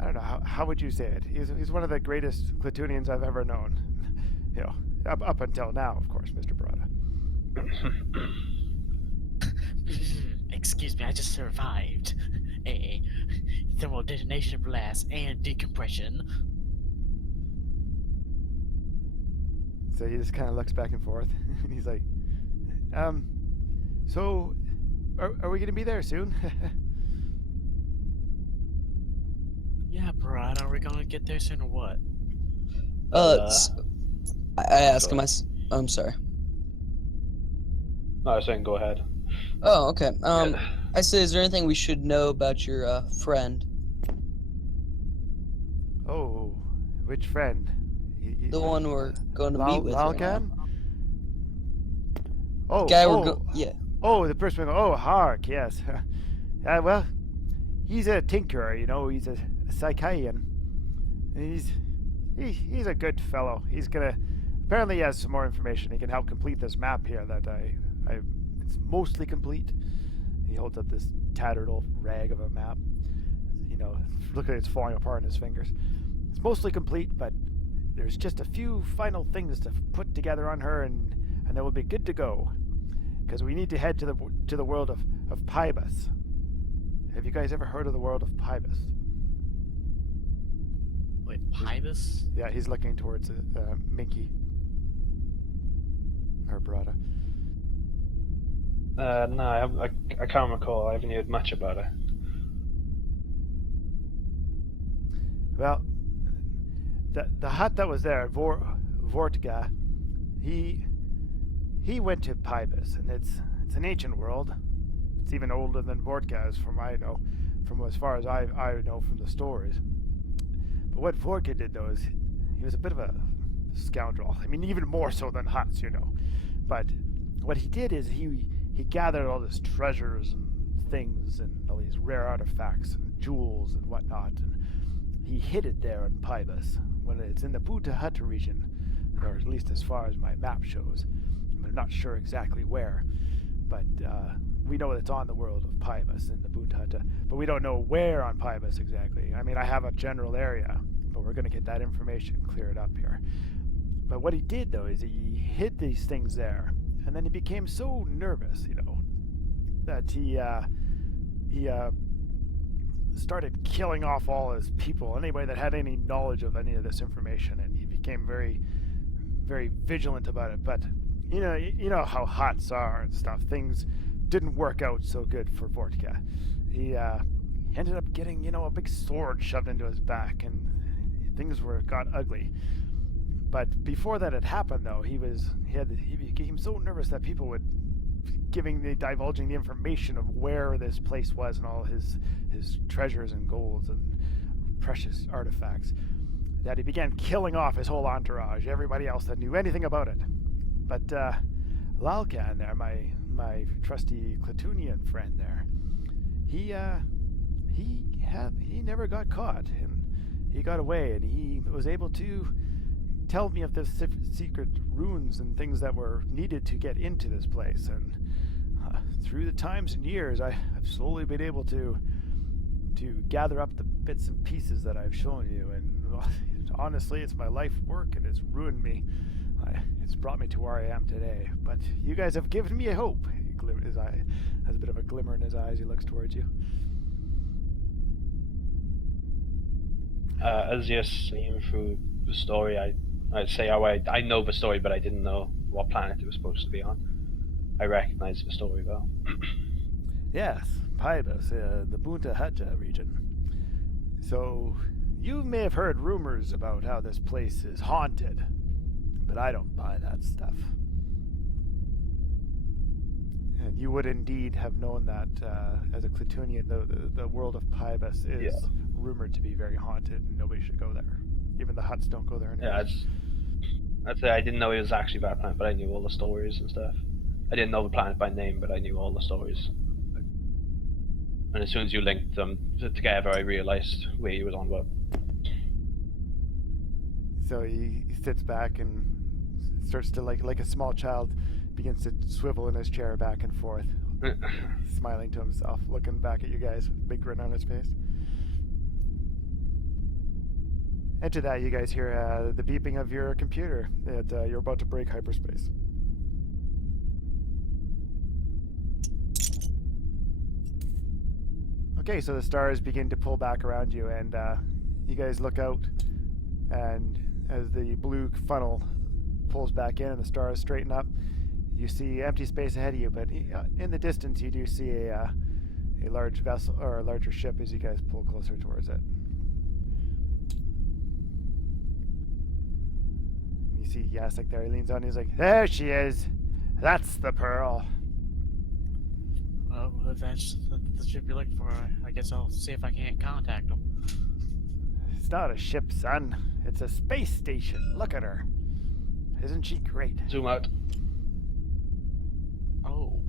I don't know, how would you say it? He's one of the greatest Clatoonians I've ever known. You know, up until now, of course, Mr. Barada. Excuse me, I just survived a thermal detonation blast and decompression. So he just kind of looks back and forth, and he's like, so, are we going to be there soon? Yeah, Brad, are we gonna get there soon or what? I asked him. I'm sorry. No, I was saying go ahead. Oh, okay. I said, is there anything we should know about your friend? Oh, which friend? The one we're going to meet with. Lalkan? Oh, guy yeah. Oh, the person. Oh, Hark. Yes. Well, he's a tinkerer. You know, he's a Psychian. He's a good fellow. Apparently he has some more information. He can help complete this map here that it's mostly complete. He holds up this tattered old rag of a map. You know, look at it, it's falling apart in his fingers. It's mostly complete, but there's just a few final things to put together on her, and then we'll be good to go. Because we need to head to the world of Pybus. Have you guys ever heard of the world of Pybus? Wait, Pybus? Yeah, he's looking towards Minky. Or Barada. No, I can't recall. I haven't heard much about it. Well, the hut that was there, Vortga, he went to Pybus, and it's an ancient world. It's even older than Vortga, from as far as I know from the stories. But what Vortga did, though, is he was a bit of a scoundrel. I mean, even more so than Huts, you know. But what he did is he gathered all these treasures and things and all these rare artifacts and jewels and whatnot, and he hid it there in Pybus. When it's in the Buta Hut region, or at least as far as my map shows. I'm not sure exactly where, but we know it's on the world of Pybus in the Buta Hut, but we don't know where on Pybus exactly. I mean, I have a general area, but we're going to get that information cleared up here. But what he did, though, is he hid these things there, and then he became so nervous, you know, that he started killing off all his people, anybody that had any knowledge of any of this information, and he became very, very vigilant about it. But you know how Huts are and stuff. Things didn't work out so good for Vortka. He ended up getting, you know, a big sword shoved into his back, and things got ugly. But before that had happened, though, he became so nervous that people would divulging the information of where this place was and all his treasures and golds and precious artifacts, that he began killing off his whole entourage, everybody else that knew anything about it. But Lalkan there, my trusty Clatunian friend there, he never got caught, and he got away, and he was able to tell me of the secret runes and things that were needed to get into this place. And through the times and years, I've slowly been able to gather up the bits and pieces that I've shown you. And honestly, it's my life work, and it's ruined me. It's brought me to where I am today. But you guys have given me a hope. His eye has a bit of a glimmer in his eye as he looks towards you. As you're seeing through the story, I'd say how I know the story, but I didn't know what planet it was supposed to be on. I recognize the story though. Yes, Pybus, the Bunta Hutja region. So, you may have heard rumors about how this place is haunted, but I don't buy that stuff. And you would indeed have known that as a Clatunian, the world of Pybus is rumored to be very haunted, and nobody should go there. Even the Huts don't go there anymore. Yeah, I'd say I didn't know it was actually that planet, but I knew all the stories and stuff. I didn't know the planet by name, but I knew all the stories. And as soon as you linked them together, I realized where you was on about. So he sits back and starts to, like a small child, begins to swivel in his chair back and forth, smiling to himself, looking back at you guys, big grin on his face. And to that, you guys hear the beeping of your computer that you're about to break hyperspace. Okay, so the stars begin to pull back around you, and you guys look out, and as the blue funnel pulls back in and the stars straighten up, you see empty space ahead of you, but in the distance you do see a large vessel, or a larger ship, as you guys pull closer towards it. You see Yasek there, he leans on, he's like, "There she is! That's the Pearl!" Well, if that's the ship you're looking for, I guess I'll see if I can't contact them. It's not a ship, son. It's a space station. Look at her. Isn't she great? Zoom out. Oh.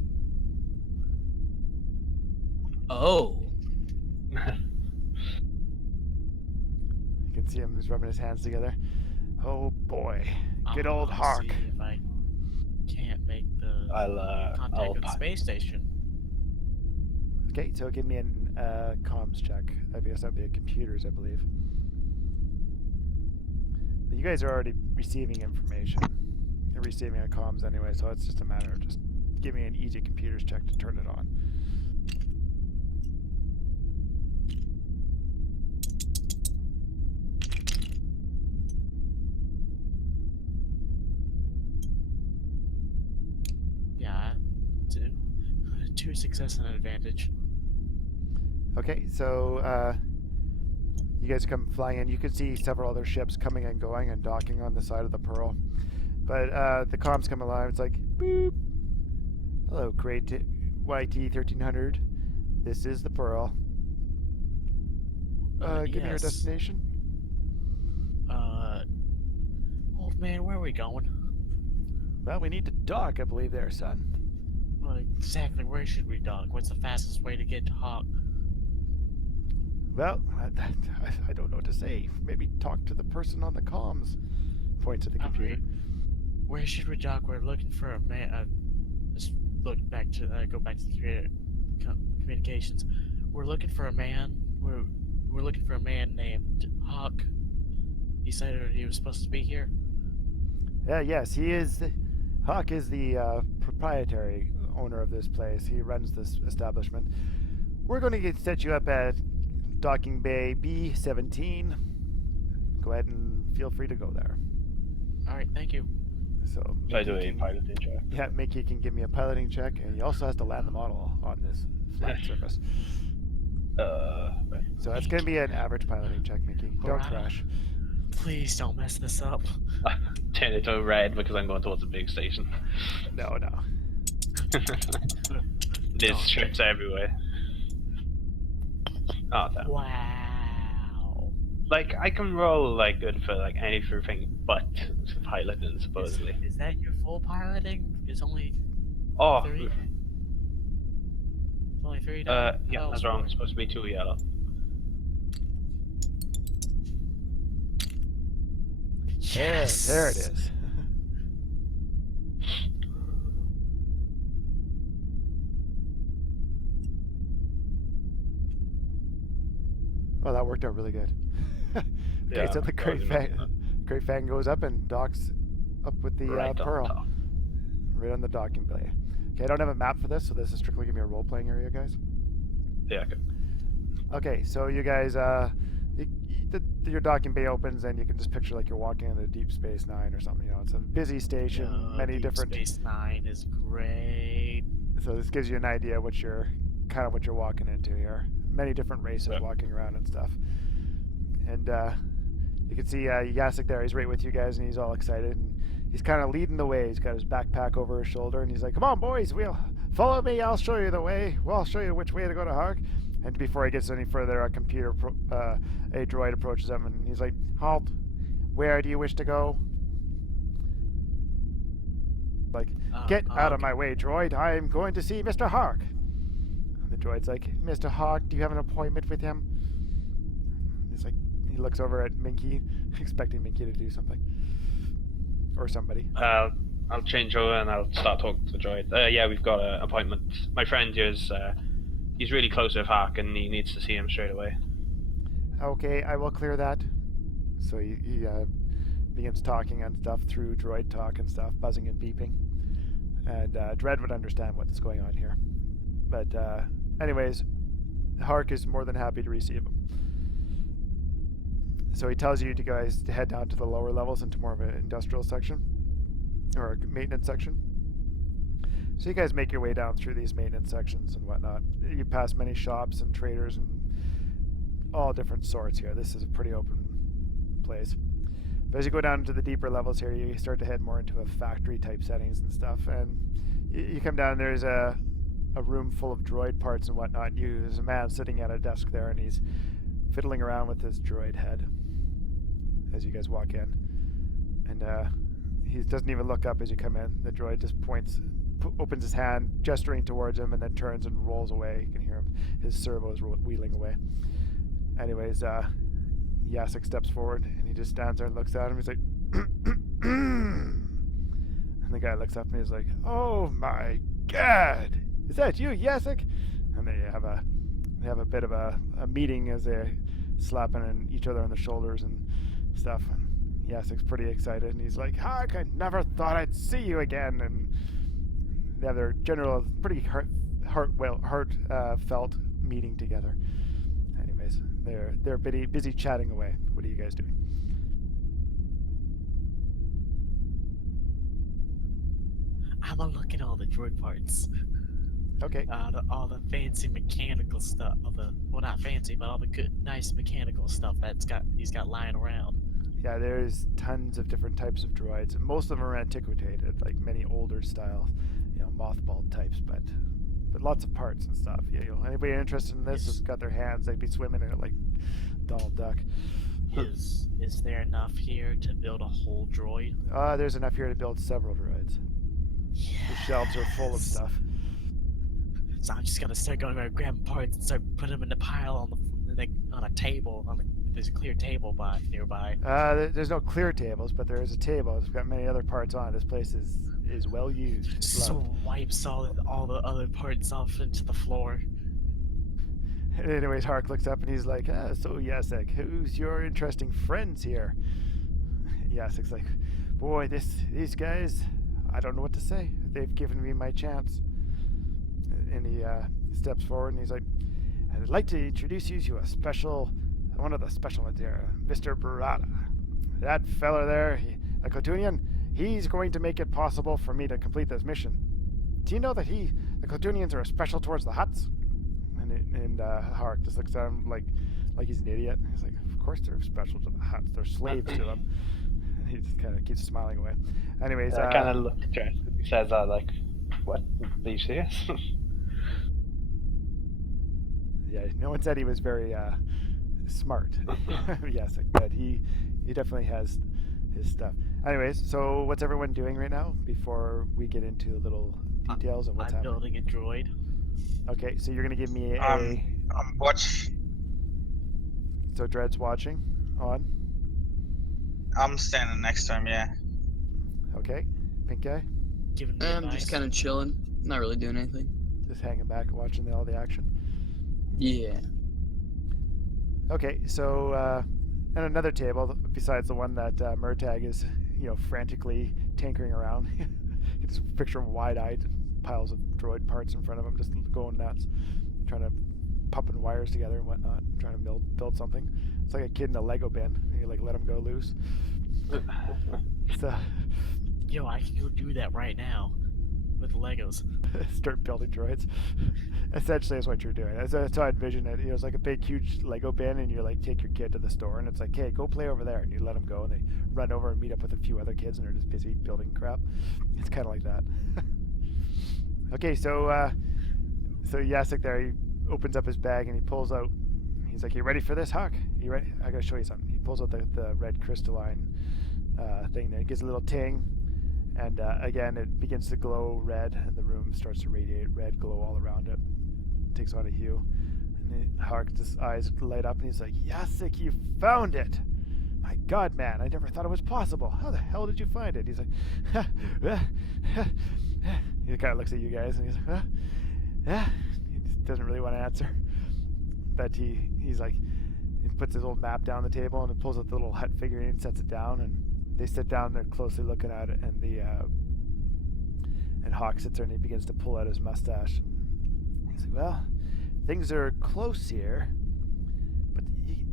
Oh. You can see him, he's rubbing his hands together. Oh boy. Good old Hark. See if I can't make the contact I'll with the space station. Okay, so give me a comms check. I guess that'd be a computers, I believe. But you guys are already receiving information. you're receiving a comms anyway, so it's just a matter of just giving me an easy computers check to turn it on. Yeah, two success and an advantage. Okay, so you guys come flying in. You can see several other ships coming and going and docking on the side of the Pearl. But the comms come alive. It's like, boop. Hello, Crate YT 1300. This is the Pearl. Give me your Yes. destination. Old man, where are we going? Well, we need to dock, I believe, there, son. Well, exactly, where should we dock? What's the fastest way to get to Hawk? Well, I don't know what to say. Maybe talk to the person on the comms. Points at the computer. Alright. Where should we dock? We're looking for a man. Just look back to go back to the communications. We're looking for a man. We're looking for a man named Hawk. He said he was supposed to be here. Yes, he is. Hawk is the proprietary owner of this place. He runs this establishment. We're going to set you up at Docking Bay B17. Go ahead and feel free to go there. All right, thank you. So Should I do Mickey a can- piloting check? Yeah, Mickey can give me a piloting check, and he also has to land the model on this flat surface. Right. So that's going to be an average piloting check, Mickey. Don't Alright. crash. Please don't mess this up. Turn it to red because I'm going towards the big station. No. There's strips everywhere. Oh, damn. Wow. Like, I can roll, like, good for, like, anything but piloting, supposedly. Is that your full piloting? It's only Oh, 3. It's only 3. yeah, that's wrong. It's supposed to be 2 yellow. Yes. There it is. Well, that worked out really good. Okay, Yeah, so the that Great was Fang, amazing. Great Fang goes up and docks up with the Right on Pearl. top. Right on the docking bay. Okay, I don't have a map for this, so this is strictly going to be a role-playing area, guys. Yeah, okay. Okay, so you guys, your docking bay opens, and you can just picture like you're walking into Deep Space Nine or something. You know, it's a busy station, many Deep different. Space Nine is great. So this gives you an idea what you're walking into here. Many different races Yeah. walking around and stuff. And you can see Yasik there. He's right with you guys, and he's all excited. And he's kind of leading the way. He's got his backpack over his shoulder, and he's like, "Come on, boys, we'll follow me. I'll show you the way. Well, I'll show you which way to go to Hark." And before he gets any further, a droid approaches him, and he's like, "Halt! Where do you wish to go?" Like, "Get out of my way, droid. I'm going to see Mr. Hark." The droid's like, "Mr. Hark, do you have an appointment with him?" He's like, he looks over at Minky, expecting Minky to do something. Or somebody. I'll change over and I'll start talking to the droid. Yeah, we've got an appointment. My friend here's, he's really close with Hark and he needs to see him straight away. Okay, I will clear that. So he begins talking and stuff through droid talk and stuff, buzzing and beeping. And Dredd would understand what's going on here. But anyways, Hark is more than happy to receive him. So he tells you guys to head down to the lower levels into more of an industrial section, or a maintenance section. So you guys make your way down through these maintenance sections and whatnot. You pass many shops and traders and all different sorts here. This is a pretty open place. But as you go down into the deeper levels here, you start to head more into a factory type settings and stuff. And you come down, there's a room full of droid parts and whatnot. There's a man sitting at a desk there, and he's fiddling around with his droid head as you guys walk in. And he doesn't even look up as you come in. The droid just opens his hand, gesturing towards him, and then turns and rolls away. You can hear him, his servos wheeling away. Anyways, Yasik steps forward, and he just stands there and looks at him. He's like, and the guy looks up and he's like, "Oh my God, is that you, Yasik?" And they have a bit of a meeting as they're slapping each other on the shoulders and stuff. And Yasek's pretty excited, and he's like, "Hark! I never thought I'd see you again." And they have their general, pretty heartfelt meeting together. Anyways, they're busy chatting away. What are you guys doing? I'm gonna look at all the droid parts. Okay. All the fancy mechanical stuff. Well, not fancy, but all the good, nice mechanical stuff he's got lying around. Yeah, there's tons of different types of droids. Most of them are antiquated, like many older style, mothball types, but lots of parts and stuff. Yeah, anybody interested in this has got their hands. They'd be swimming in it like Donald Duck. Is there enough here to build a whole droid? There's enough here to build several droids. The shelves are full of stuff. So I'm just gonna start going around grabbing parts and start putting them in the pile on a table. There's a clear table nearby. There's no clear tables, but there is a table. It's got many other parts on it. This place is well used. It's So loved. wipes all the other parts off into the floor. Anyways, Hark looks up and he's like, "So Yasek, who's your interesting friends here?" Yasek's like, "Boy, these guys, I don't know what to say. They've given me my chance." And he steps forward and he's like, "I'd like to introduce you to one of the special ones here, Mr. Barada. That fella there, the Clotunian, he's going to make it possible for me to complete this mission. Do you know that the Clotunians are special towards the Hutts?" And Hark just looks at him like he's an idiot. He's like, "Of course they're special to the Hutts. They're slaves to them." And he just kind of keeps smiling away. Anyways, I kind of look at Dredd. He says that like, "What? Are you serious?" Yeah, no one said he was very smart. Yes, but he definitely has his stuff. Anyways, so what's everyone doing right now before we get into the little details of what's I'm happening? building a droid. Okay, so you're gonna give me a. I'm watch. So Dread's watching on. I'm standing next to him. Yeah. Okay, pink guy Giving me I'm advice. just kind of chilling, not really doing anything. just hanging back and watching all the action. Yeah. Okay, so and another table besides the one that Murtag is, frantically tinkering around. You just picture him wide-eyed, piles of droid parts in front of him, just going nuts, trying to pumping wires together and whatnot, trying to build something. It's like a kid in a Lego bin. You let him go loose. So Yo, I can go do that right now with Legos. start building droids. Essentially, that's what you're doing. That's how I envision it. It's like a big, huge Lego bin, and you take your kid to the store, and it's like, "Hey, go play over there," and you let them go, and they run over and meet up with a few other kids, and they're just busy building crap. It's kind of like that. Okay, so Yasek there, he opens up his bag and he pulls out. He's like, "You ready for this, Hawk? You ready? I gotta show you something." He pulls out the red crystalline thing there. It gives a little ting. And again, it begins to glow red, and the room starts to radiate red glow all around it. It takes on a hue. And Hark's eyes light up, and he's like, "Yasek, you found it! My God, man, I never thought it was possible. How the hell did you find it?" He's like, he kind of looks at you guys, and he's like, he just doesn't really want to answer. But he's like, he puts his old map down the table, and he pulls out the little hut figurine and sets it down, and they sit down, they're closely looking at it, and and Hawk sits there and he begins to pull out his mustache. And he's like, "Well, things are close here, but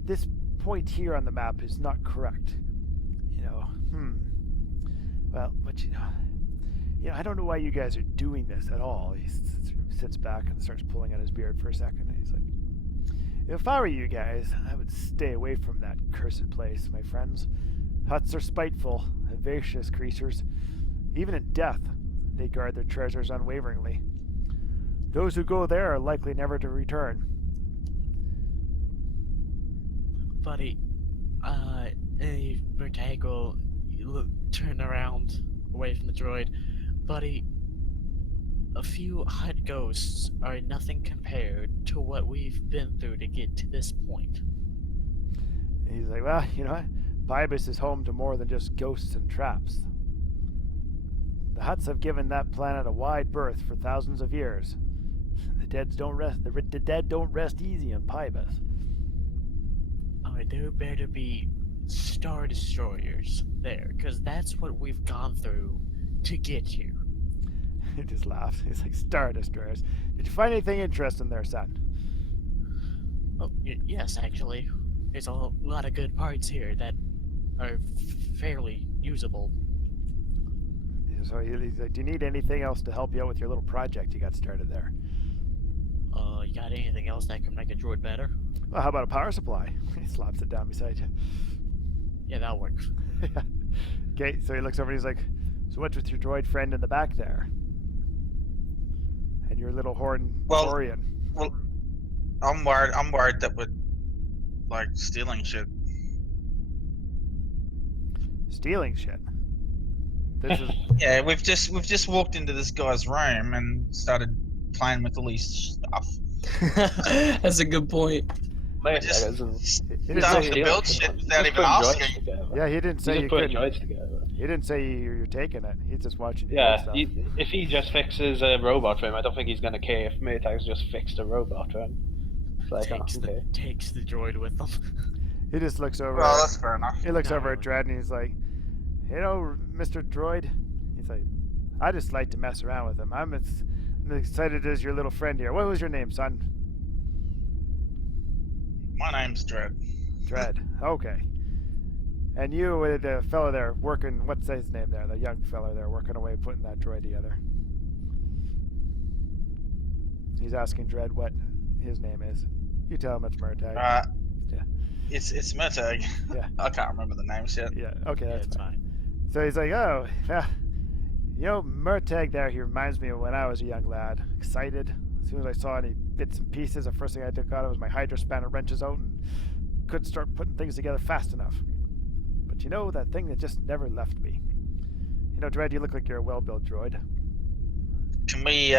this point here on the map is not correct. Well, but I don't know why you guys are doing this at all." He sits back and starts pulling at his beard for a second, and he's like, "If I were you guys, I would stay away from that cursed place, my friends. Huts are spiteful, vivacious creatures. Even in death, they guard their treasures unwaveringly. Those who go there are likely never to return." Buddy, Murtag will turn around away from the droid. Buddy, a few hut ghosts are nothing compared to what we've been through to get to this point. And he's like, "Well, you know what? Pybus is home to more than just ghosts and traps. The Hutts have given that planet a wide berth for thousands of years. The dead don't rest. The dead don't rest easy on Pybus." Alright, there better be Star Destroyers there, because that's what we've gone through to get you. He just laughs. He's like, Star Destroyers. Did you find anything interesting there, son? Oh, yes, actually. There's a lot of good parts here that are fairly usable. So he's like, do you need anything else to help you out with your little project you got started there? You got anything else that can make a droid better? Well, how about a power supply? He slaps it down beside you. Yeah, that works. Okay, so he looks over and he's like, so what's with your droid friend in the back there? And your little horn Well- Orion. Well, I'm worried that we're like stealing shit. Stealing shit. This is Yeah, we've just walked into this guy's room and started playing with all his stuff. That's a good point. Wait a Just- second. he didn't Started say, to build shit without Just even putting droids asking. together. yeah, he didn't He's say just you putting couldn't. droids together. He didn't say you're taking it. He's just watching you do Yeah, stuff. if he just fixes a robot for him, I don't think he's gonna care if Maytag's just fixed a robot for him. It's like, okay. Takes the droid with them. He just looks over. Well, that's fair enough. He looks Not over at really. Dredd and he's like, you know, Mr. Droid? He's like, I just like to mess around with him. I'm as excited as your little friend here. What was your name, son? My name's Dread. Dredd. Okay. And you with the fellow there working, what's his name there? The young fellow there working away putting that droid together. He's asking Dredd what his name is. You tell him it's Murtag. Yeah. It's Murtag. Yeah. I can't remember the names yet. Yeah, okay, Yeah, that's it's fine. fine. So he's like, oh, yeah. You know, Murtag there, he reminds me of when I was a young lad. Excited. As soon as I saw any bits and pieces, the first thing I took out was my hydro spanner wrenches out and couldn't start putting things together fast enough. But you know, that thing that just never left me. You know, Dredd, you look like you're a well-built droid. Can we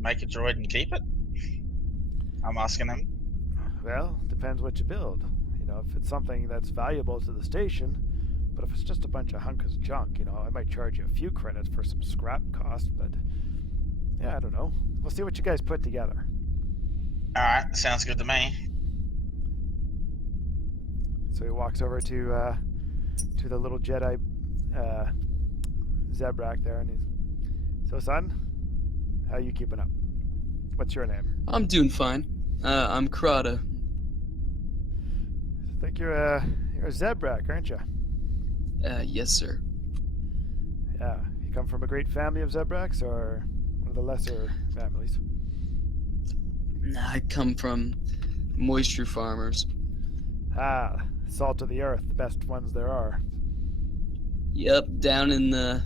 make a droid and keep it? I'm asking him. Well, depends what you build. You know, if it's something that's valuable to the station, but if it's just a bunch of hunks of junk, you know, I might charge you a few credits for some scrap cost, but yeah, I don't know. We'll see what you guys put together. Alright, sounds good to me. So he walks over to the little Jedi Zebrak there, and he's, so son, how you keeping up? What's your name? I'm doing fine. I'm Krata. I think you're a Zebrak, aren't you? Yes, sir. Yeah. You come from a great family of Zebraks, or one of the lesser families? I come from moisture farmers. Ah, salt of the earth, the best ones there are. Yep, down in the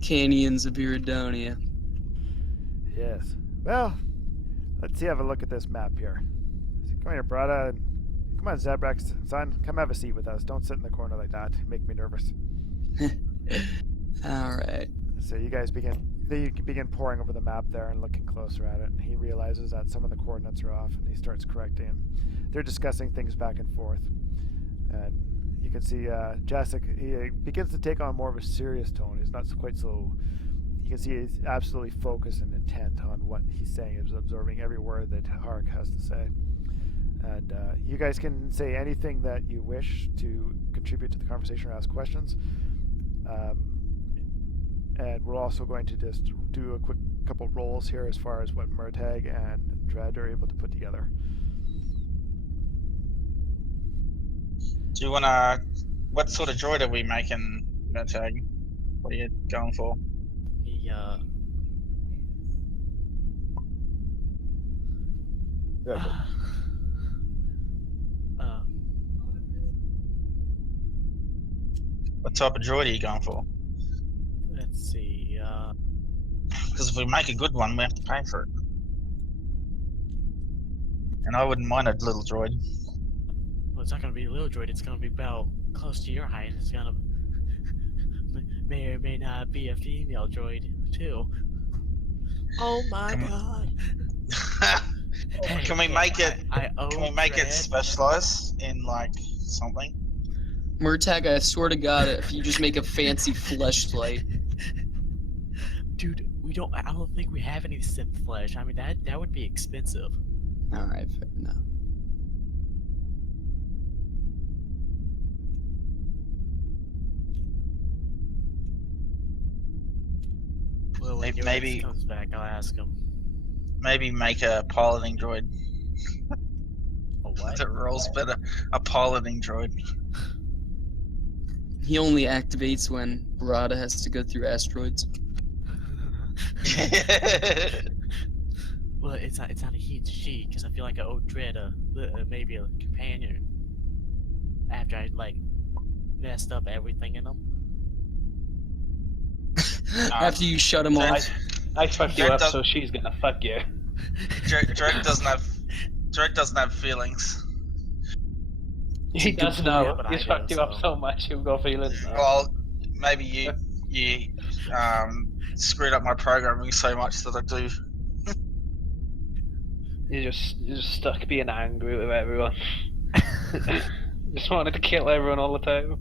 canyons of Iridonia. Yes. Well, let's have a look at this map here. Come here, Brada. Come on, Zebrak, son. Come have a seat with us. Don't sit in the corner like that. Make me nervous. Alright. So you guys begin poring over the map there and looking closer at it, and he realizes that some of the coordinates are off, and he starts correcting. They're discussing things back and forth, and you can see Jessica. He begins to take on more of a serious tone. He's not quite so. You can see he's absolutely focused and intent on what he's saying. He's absorbing every word that Hark has to say. And you guys can say anything that you wish to contribute to the conversation or ask questions. And we're also going to just do a quick couple rolls here as far as what Murtag and Dredd are able to put together. Do you wanna what sort of droid are we making, Murtag? What are you going for? He, What type of droid are you going for? let's see, Because if we make a good one, we have to pay for it. And I wouldn't mind a little droid. well, it's not gonna be a little droid, it's gonna be about close to your height, and it's gonna may or may not be a female droid, too. Oh my Come god. Hey, Can we hey, make it? I own Can we make it Dredd. specialized in like something? Murtag, I swear to God, if you just make a fancy fleshlight. Dude, I don't think we have any synth flesh. I mean, that would be expensive. Alright, fair enough. When your Maybe- ex comes back, I'll ask him. Maybe make a piloting droid. A what? That rolls better. A piloting droid. He only activates when Barada has to go through asteroids. Well, it's not a he, it's she, because I feel like I owe Dread maybe a companion. After I like messed up everything in them. After you shut him off. I fucked you Jack up, does- so she's gonna fuck you. Drake doesn't have feelings. He good does point. know. Yeah, but He's I fucked do, you up so- so much, you've got feelings now. Well, maybe you screwed up my programming so much that I do. You're just stuck being angry with everyone. Just wanted to kill everyone all the time.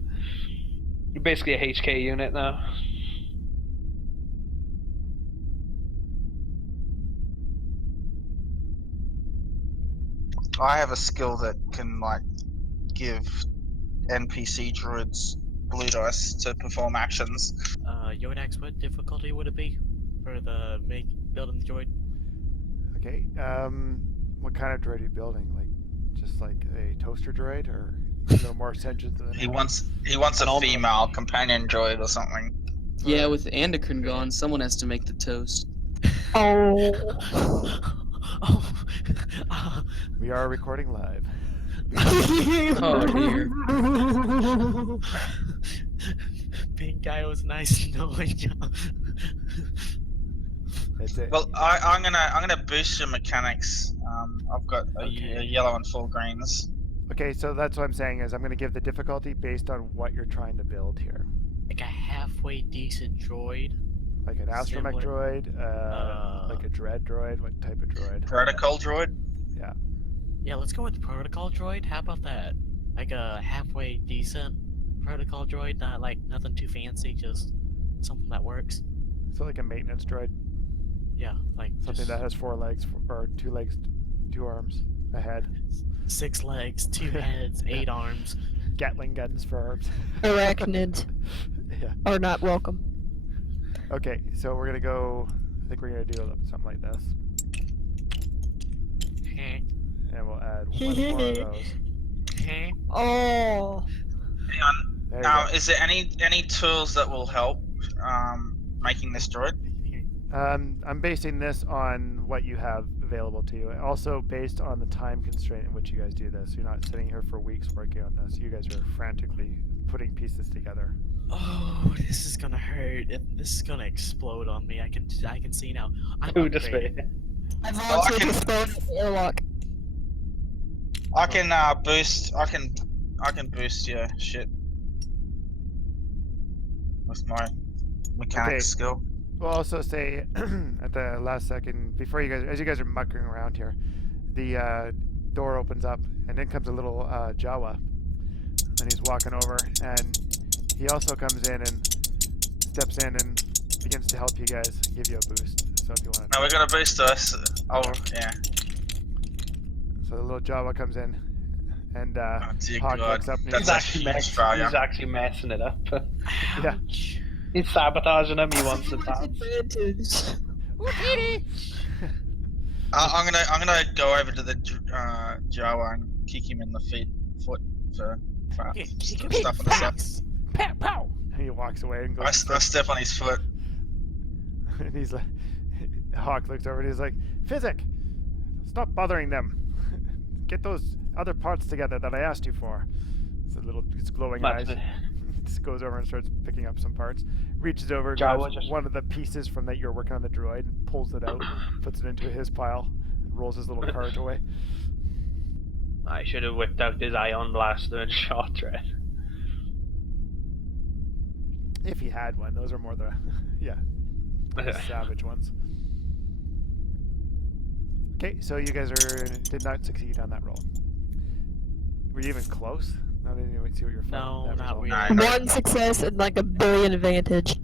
You're basically a HK unit now. I have a skill that can like give NPC druids blue dice to perform actions. Yodax, what difficulty would it be for the building the droid? Okay. What kind of droid are you building? Like, just like a toaster droid, or a little more sentient than He that? wants An a almond. female companion droid or something. Yeah, with Andocrine gone, someone has to make the toast. Oh. Oh. We are recording live. Oh dear. Pink guy was nice knowing you. That's it. Well, I'm gonna boost your mechanics. I've got a Okay. yellow and 4 greens. Okay, so that's what I'm saying is I'm going to give the difficulty based on what you're trying to build here. Like a halfway decent droid. Like an astromech Similar- droid, like a dread droid. What type of droid? Protocol droid. Yeah, let's go with the protocol droid. How about that? Like a halfway decent protocol droid, not like nothing too fancy, just something that works. So like a maintenance droid, Yeah, like something just that has 4 legs or 2 legs, 2 arms, a head, 6 legs, 2 heads, 8 arms. Gatling guns for arms. Arachnids Yeah. are not welcome. Okay, so we're gonna go. I think we're gonna do something like this, Heh, and we'll add 1 more of those. heh. Oh. Hang on. There you go. Is there any tools that will help making this droid? I'm basing this on what you have available to you. Also based on the time constraint in which you guys do this. You're not sitting here for weeks working on this. You guys are frantically putting pieces together. Oh, this is gonna hurt. This is gonna explode on me. I can see now. I'm Who upgraded. despair? I I volunteer can- to explode the airlock. I can boost. I can boost your shit with my mechanics Okay. skill. We'll also say at the last second, before you guys, as you guys are mucking around here, the door opens up, and in comes a little Jawa, and he's walking over, and he also comes in and steps in and begins to help you guys, give you a boost. So if you want to, No, we're gonna boost us. Oh yeah. so the little Jawa comes in, and Oh dear Hawk God. looks up and That's He's a actually, huge failure. he's actually messing it up. Yeah. Ouch. He's sabotaging him, he wants to dance. Advantage. I'm gonna go over to the Jawa and kick him in the foot for Yeah, stuff on the side. Pow, pow. and he walks away and goes. I to step- step on his foot. and he's like, Hawk looks over and he's like, Physic, stop bothering them. Get those other parts together that I asked you for. It's glowing eyes. That's Just goes over and starts picking up some parts. Reaches over, Jawa grabs just- one of the pieces from that you're working on the droid, pulls it out, puts it into his pile, and rolls his little cart away. I should have whipped out his ion blaster and shot it. If he had one, those are more the the savage ones. Okay, so you guys did not succeed on that roll. Were you even close? I didn't even see what you're No, not really. No. One success and like a billion advantage.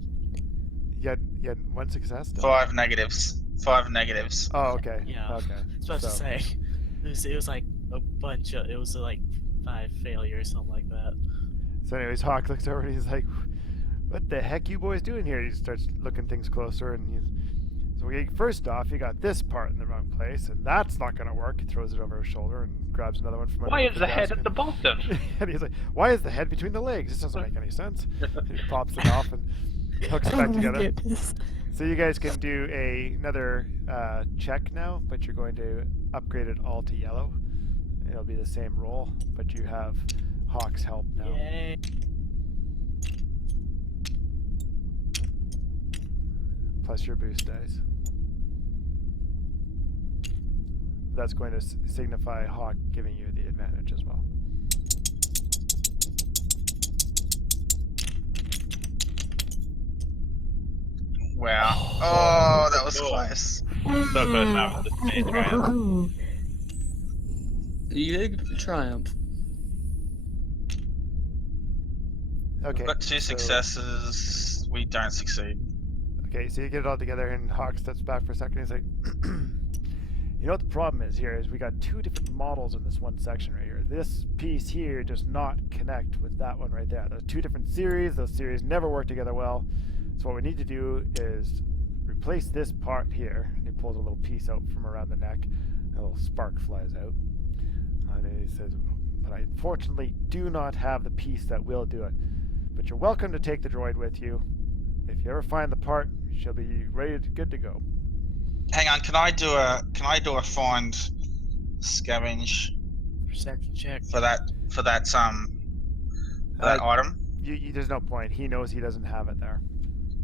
You had 1 success. Still? 5 negatives. 5 negatives. Oh, okay. Yeah. Okay. I was about to say. It was like a bunch of. It was like 5 failures, something like that. So, anyways, Hawk looks over and he's like, "What the heck you boys doing here?" He starts looking things closer, and So first off, you got this part in the wrong place, and that's not going to work. He throws it over his shoulder and grabs another one from Why underneath is the head desk at the bottom? and he's like, "Why is the head between the legs? This doesn't make any sense." He pops it off and hooks it Oh back my together. goodness. So you guys can do another check now, but you're going to upgrade it all to yellow. It'll be the same roll, but you have Hawk's help now. Yay. Plus your boost dice. That's going to signify Hawk giving you the advantage as well. Wow. Oh, that was close. So close now to the stage, right? You triumph. Okay. We've got two so- successes. We don't succeed. Okay, so you get it all together, and Hawk steps back for a second. He's like, "You know what the problem is here? Is we got two different models in this one section right here. This piece here does not connect with that one right there. There's two different series. Those series never work together well. So what we need to do is replace this part here." And he pulls a little piece out from around the neck. A little spark flies out. And he says, "But I unfortunately do not have the piece that will do it. But you're welcome to take the droid with you. If you ever find the part, she'll be good to go." Hang on, can I do a find scavenge Perception check. for that item? There's no point. He knows he doesn't have it there.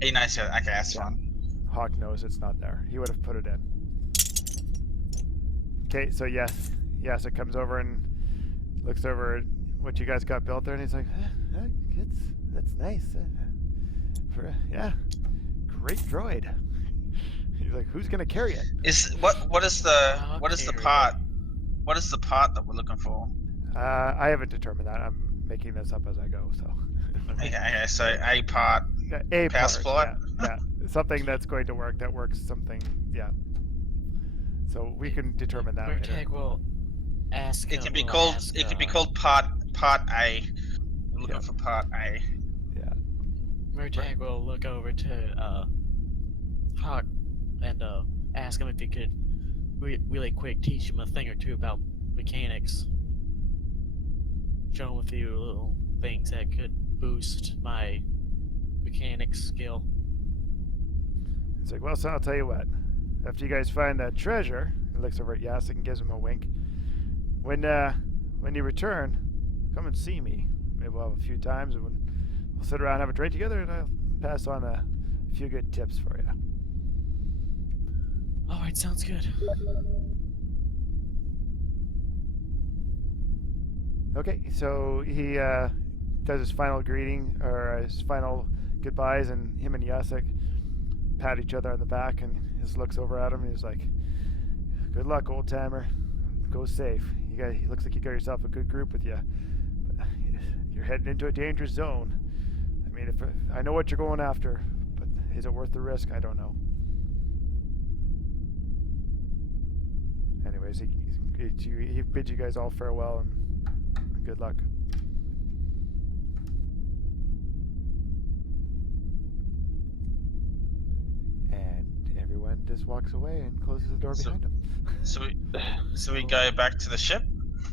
He knows it. Okay, that's fine. Hawk knows it's not there. He would have put it in. Okay, so yes, it comes over and looks over at what you guys got built there, and he's like, "That's nice. Yeah, great droid." He's like, "Who's gonna carry it?" What is the carry part? What is the part that we're looking for? I haven't determined that. I'm making this up as I go. So Okay, so a part. yeah, a Power part, supply? yeah, something that's going to work. That works. Something, yeah. So we can determine that later. Murtag will ask. It can be will called. ask, It can be called part A. We're looking Yeah. for part A. Yeah. Murtag will look over to Hawk and ask him if he could really quick teach him a thing or two about mechanics. Show him a few little things that could boost my mechanics skill. It's like, "Well, son, I'll tell you what. After you guys find that treasure," he looks over at Yasik and gives him a wink. When you return, come and see me. Maybe we'll have a few times, and we'll sit around and have a drink together, and I'll pass on a few good tips for you." Alright, sounds good. Okay, so he does his final greeting, or his final goodbyes, and him and Yasik pat each other on the back, and he just looks over at him, and he's like, "Good luck, old timer. Go safe. He looks like you got yourself a good group with you. But you're heading into a dangerous zone. I mean, if I know what you're going after, but is it worth the risk? I don't know." Anyways, he bids you guys all farewell and good luck. And everyone just walks away and closes the door So- behind them. So we go back to the ship.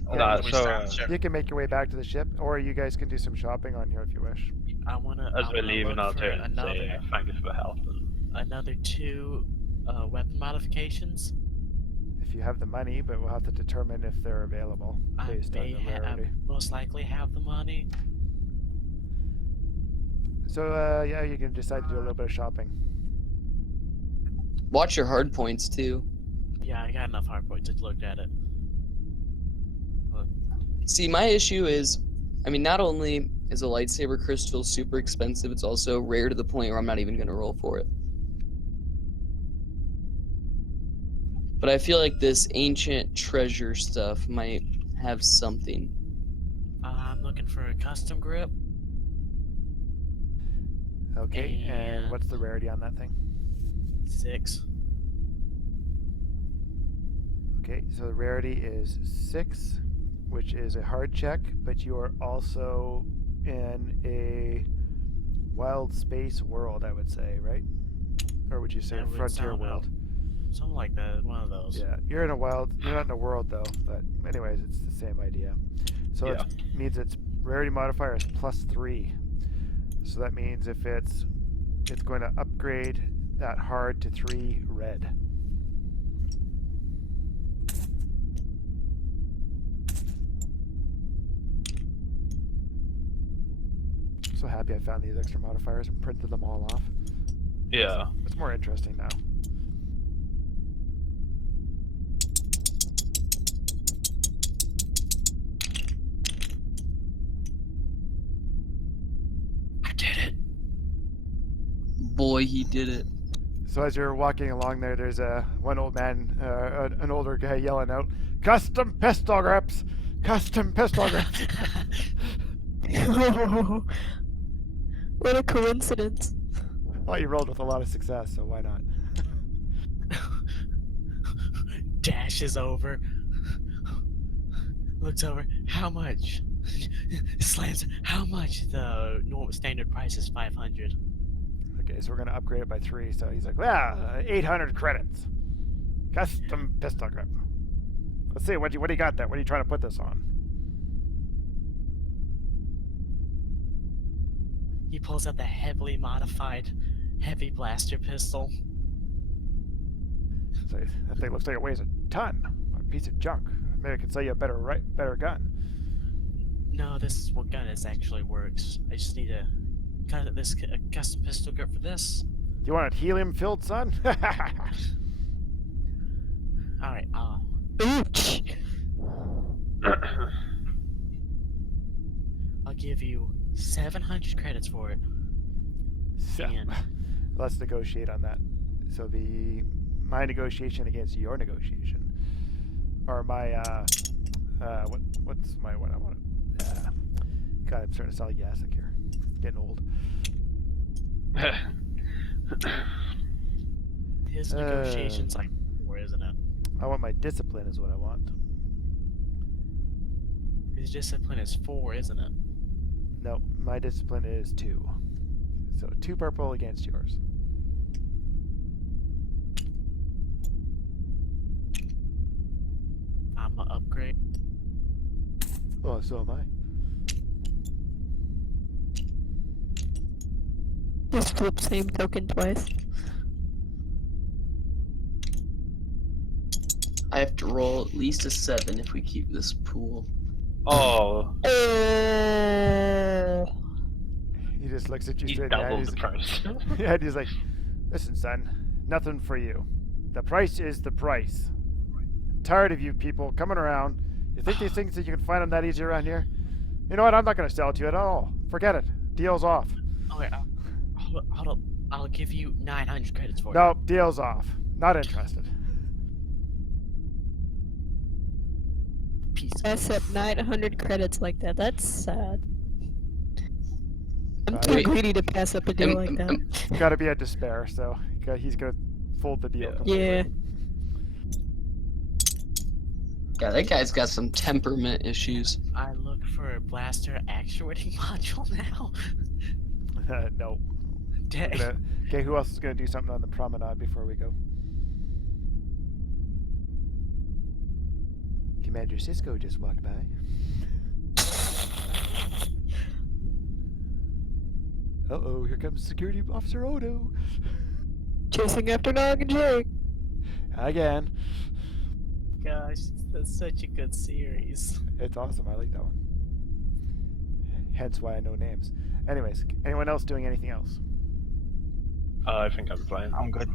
Or No, do we so, stay on the ship? You can make your way back to the ship, or you guys can do some shopping on here if you wish. I wanna. As I we're wanna leaving, look I'll for turn and say another thank you for the help. another 2 weapon modifications. If you have the money, but we'll have to determine if they're available I based on may the rarity. most likely have the money. So yeah, you can decide to do a little bit of shopping. Watch your hard points too. Yeah, I got enough hard points to look at it. See, my issue is, I mean, not only is a lightsaber crystal super expensive, it's also rare to the point where I'm not even going to roll for it. But I feel like this ancient treasure stuff might have something. I'm looking for a custom grip. Okay, and And- what's the rarity on that thing? 6. Okay, so the rarity is 6, which is a hard check, but you are also in a wild space world, I would say, right? Or would you say That would frontier sound world? Something like that. One of those. Yeah, you're in a wild. You're not in a world though. But anyways, it's the same idea. So Yeah. it means its rarity modifier is +3. So that means if it's going to upgrade that hard to 3 red. So happy I found these extra modifiers and printed them all off. Yeah. It's more interesting now. I did it. Boy, he did it. So as you're walking along there, there's one old man, an older guy yelling out, "Custom pistol grips! Custom pistol grips!" What a coincidence. Well, you rolled with a lot of success, so why not? Dashes over. Looks over. How much? Slams. How much? The normal standard price is 500. Okay, so we're gonna upgrade it by 3. So he's like, "Well, 800 credits. Custom pistol grip. Let's see, what do you got there? What are you trying to put this on?" He pulls out the heavily modified heavy blaster pistol. So that thing looks like it weighs a ton. What a piece of junk. Maybe I can sell you a better gun. No, this is what gun is actually works. I just need a custom pistol grip for this. You want it helium filled, son? Alright, Ooch. I'll give you 700 credits for it. So, And let's negotiate on that. So my negotiation against your negotiation, or my what's my what I want? God, I'm starting to sound like Yasik here. Getting old. his negotiation's like 4, isn't it? I want my discipline is what I want. His discipline is 4, isn't it? No, my discipline is 2. So 2 purple against yours. I'm gonna upgrade. Oh, so am I. Just flip same token twice. I have to roll at least a 7 if we keep this pool. Oh, He just looks at you he straight in the eye. doubled He's, the price. yeah, and he's like, "Listen, son, nothing for you. The price is the price. I'm tired of you people coming around. You think these things that you can find them that easy around here? You know what? I'm not going to sell it to you at all. Forget it. Deal's off. Okay, I'll give you 900 credits for it. No, deal's off. Not interested." Piece of Pass up 900 credits like that. That's sad. I'm too Wait. greedy to pass up a deal like that. Got to be at despair, so he's going to fold the deal. Yeah. completely. Yeah. God, that guy's got some temperament issues. I look for a blaster actuating module now. No. Dang. Okay, who else is going to do something on the promenade before we go? Commander Cisco just walked by. Uh-oh, here comes Security Officer Odo. Chasing after Nog and Jake. Again. Gosh, that's such a good series. It's awesome. I like that one. Hence why I know names. Anyways, anyone else doing anything else? I think I'm fine. I'm good.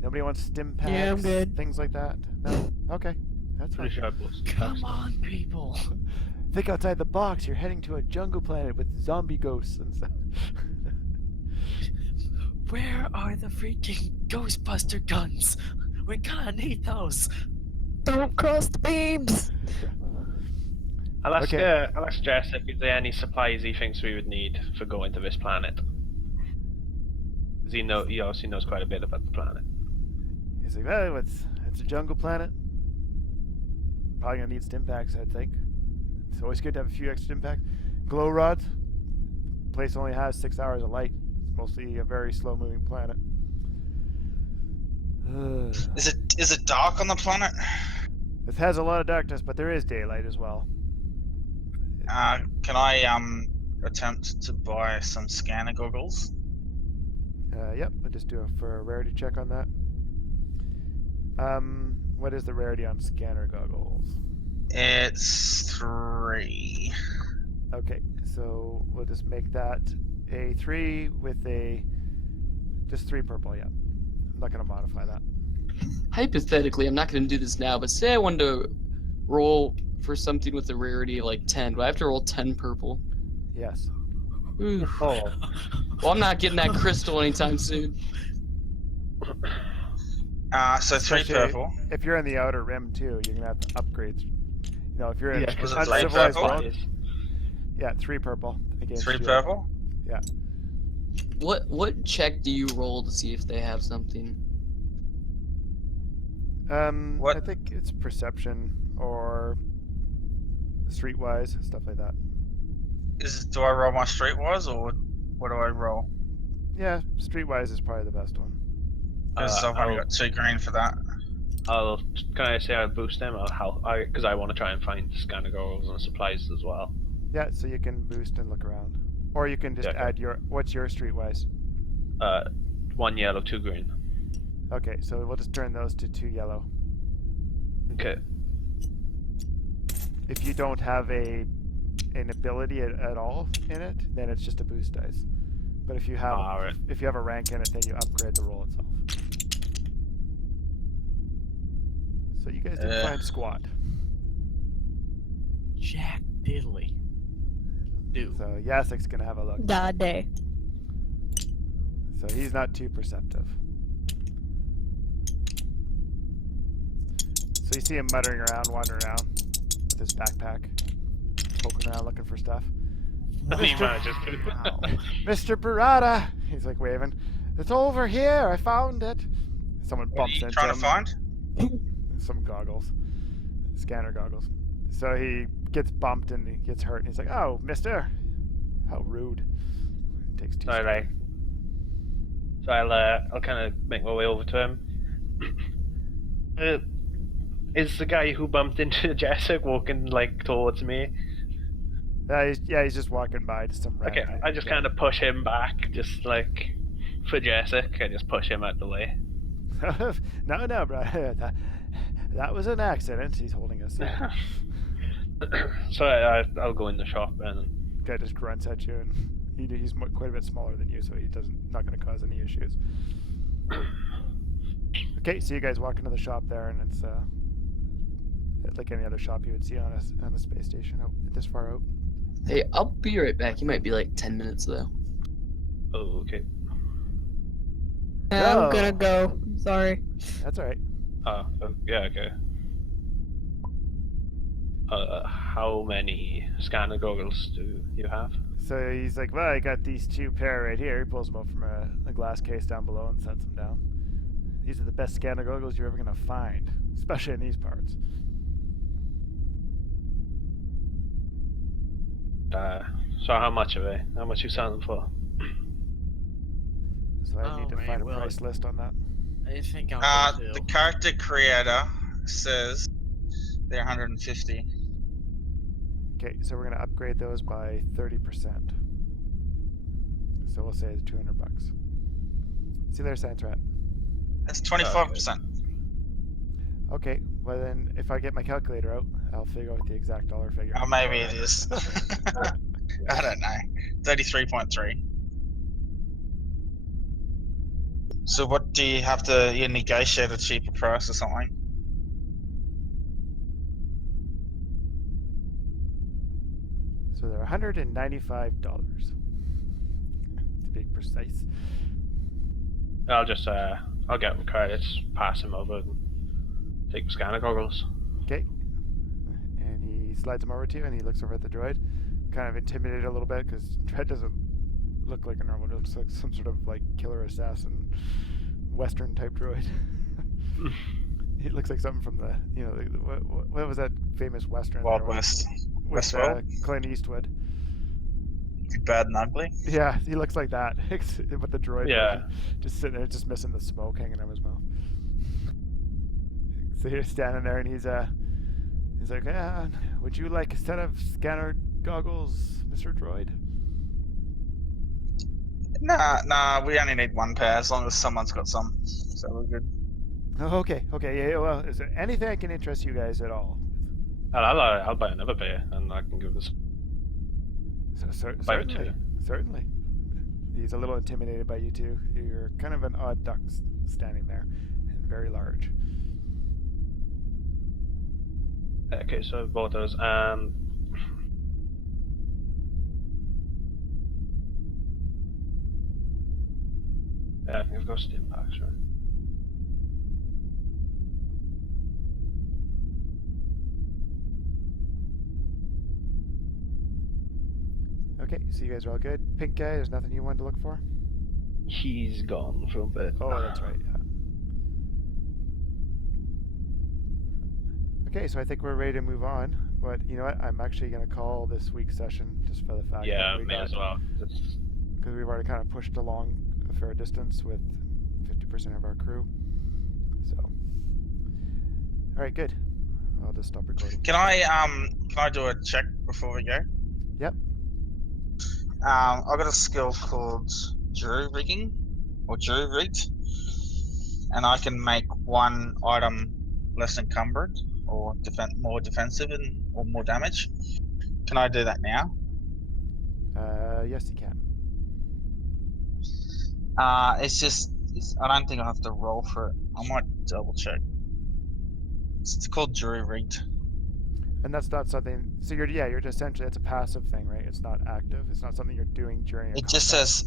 Nobody wants stim packs? Yeah, I'm good. Things like that? No? Okay. That's fine. Pretty sure I bought some Come stuff. on, people. Think outside the box. You're heading to a jungle planet with zombie ghosts and stuff. Where are the freaking Ghostbuster guns? We're gonna need those. Don't cross the beams. I'll ask Jess if there's any supplies he thinks we would need for going to this planet. 'Cause he obviously knows quite a bit about the planet. He's like, well, it's a jungle planet. Probably gonna need stim packs, I think. It's always good to have a few extra stim packs. Glow rods. Place only has 6 hours of light. It's mostly a very slow-moving planet. Is it dark on the planet? It has a lot of darkness, but there is daylight as well. Can I attempt to buy some scanner goggles? Yep, we'll just do a rarity check on that. What is the rarity on scanner goggles? It's 3. Okay, so we'll just make that a 3 with just 3 purple, yeah. I'm not going to modify that. Hypothetically, I'm not going to do this now, but say I wanted to roll for something with a rarity of like 10. Do I have to roll 10 purple? Yes. Ooh. Oh, Well, I'm not getting that crystal anytime soon. So 3 Especially purple. If you're in the outer rim too, you're going to have to upgrade. You know, if you're in yeah, because Was it's it like light uncivilized purple? world, yeah, 3 purple against 3 you. purple? Yeah. What check do you roll to see if they have something? What? I think it's perception or streetwise, stuff like that. Do I roll my streetwise or what do I roll? Yeah, streetwise is probably the best one. Because I've only got 2 green for that. Can I say I'll boost them? Because I want to try and find scanner goggles and supplies as well. Yeah, so you can boost and look around. Or you can just Yeah, okay. add what's your streetwise? 1 yellow, 2 green. Okay, so we'll just turn those to 2 yellow. Okay. If you don't have an ability at all in it, then it's just a boost dice. But if you have Alright. if you have a rank in it, then you upgrade the roll itself. So you guys did find squat. Jack Diddley. Dude. So Yasek's gonna have a look. Da day. So he's not too perceptive. So you see him muttering around, wandering around with his backpack, poking around looking for stuff. Mr. Barada! He's like waving. It's over here! I found it! Someone What are bumps you into trying him. to find? Some goggles. Scanner goggles. So he gets bumped and he gets hurt and he's like, oh, mister! How rude. Takes 2 So like, I'll kind of make my way over to him. Is the guy who bumped into Jessica walking like towards me? he's just walking by to some Okay, random I just guy. kind of push him back, just like for Jessica. I just push him out the way. No, bro. That was an accident. He's holding us. So I'll go in the shop and Guy just grunts at you, and he's quite a bit smaller than you, so he not going to cause any issues. Okay, so you guys walk into the shop there, and it's like any other shop you would see on a space station this far out. Hey, I'll be right back. You might be like 10 minutes though. oh, okay. No. I'm gonna go. Sorry. That's all right. Yeah, okay. How many scanner goggles do you have? So he's like, well, I got these 2 pair right here. He pulls them up from a glass case down below and sets them down. These are the best scanner goggles you're ever going to find, especially in these parts. So how much are they? How much you selling them for? So I need to Alright, find a well, price list on that. I think I'll go The too. character creator says they're 150. Okay, so we're going to upgrade those by 30%. So we'll say it's $200. See there, Science Rat. That's 25%. Okay, well then, if I get my calculator out, I'll figure out the exact dollar figure. Or maybe it is. I don't know. 33.3. So what do you have to negotiate a cheaper price or something? So they're $195. To be precise. I'll just I'll get the credits, pass him over, and take the scanner goggles. Okay. And he slides them over to you, and he looks over at the droid, kind of intimidated a little bit because Dread doesn't look like a normal. It looks like some sort of like killer assassin, Western type droid. He looks like something from the what was that famous Western? Wild there with- West. with Westworld? Clint Eastwood. Bad and ugly. Yeah, he looks like that with the droid. Yeah. version. Just sitting there, just missing the smoke hanging out of his mouth. So you're standing there, and he's like, would you like a set of scanner goggles, Mr. Droid? Nah, we only need one pair as long as someone's got some. So we're good. Oh, okay, yeah. Well, is there anything I can interest you guys at all? I'll buy another beer and I can give this. Buy it too. Certainly. He's a little intimidated by you two. You're kind of an odd duck standing there, and very large. Okay, so both those and. Yeah, I think I've got stim packs, right? Okay, so you guys are all good. Pink guy, there's nothing you wanted to look for? He's gone for a bit. Oh, that's right, yeah. Okay, so I think we're ready to move on. But you know what? I'm actually going to call this week's session just for the fact Yeah, that we me as well. because we've already kind of pushed along a fair distance with 50% of our crew. So, all right, good. I'll just stop recording. Can I do a check before we go? Yep. I've got a skill called jury rigging or jury rigged, and I can make one item less encumbered or more defensive or more damage. Can I do that now? Yes, you can. I don't think I have to roll for it. I might double check. It's called jury rigged. And that's not something. So you're just essentially, it's a passive thing, right? It's not active. It's not something you're doing during. It says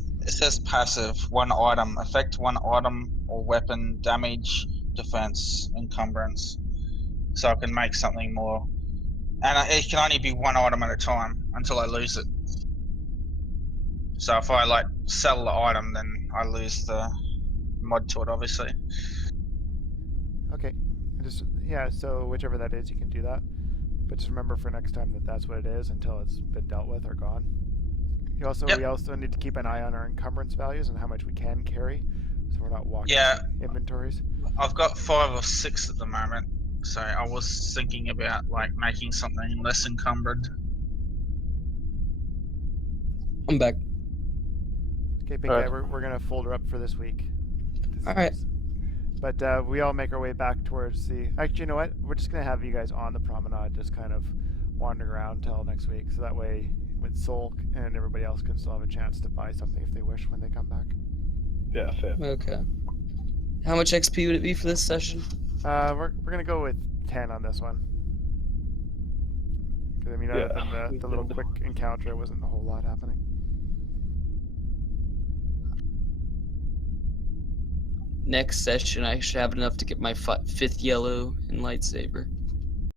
passive. One item affect one item or weapon damage, defense, encumbrance. So I can make something more, and it can only be one item at a time until I lose it. So if I sell the item, then I lose the mod to it, obviously. Okay. So whichever that is, you can do that. But just remember for next time that that's what it is until it's been dealt with or gone. We also need to keep an eye on our encumbrance values and how much we can carry, so we're not walking inventories. I've got 5 or 6 at the moment, so I was thinking about making something less encumbered. I'm back. Okay, big guy, we're gonna fold her up for this week. All right. But we all make our way back towards the. Actually, you know what? We're just gonna have you guys on the promenade, just kind of wandering around till next week, so that way, with Soul and everybody else can still have a chance to buy something if they wish when they come back. Yeah, fair. Okay. How much XP would it be for this session? We're gonna go with 10 on this one. Because I mean, other than the little quick encounter, it wasn't a whole lot happening. Next session, I should have enough to get my 5th yellow and lightsaber.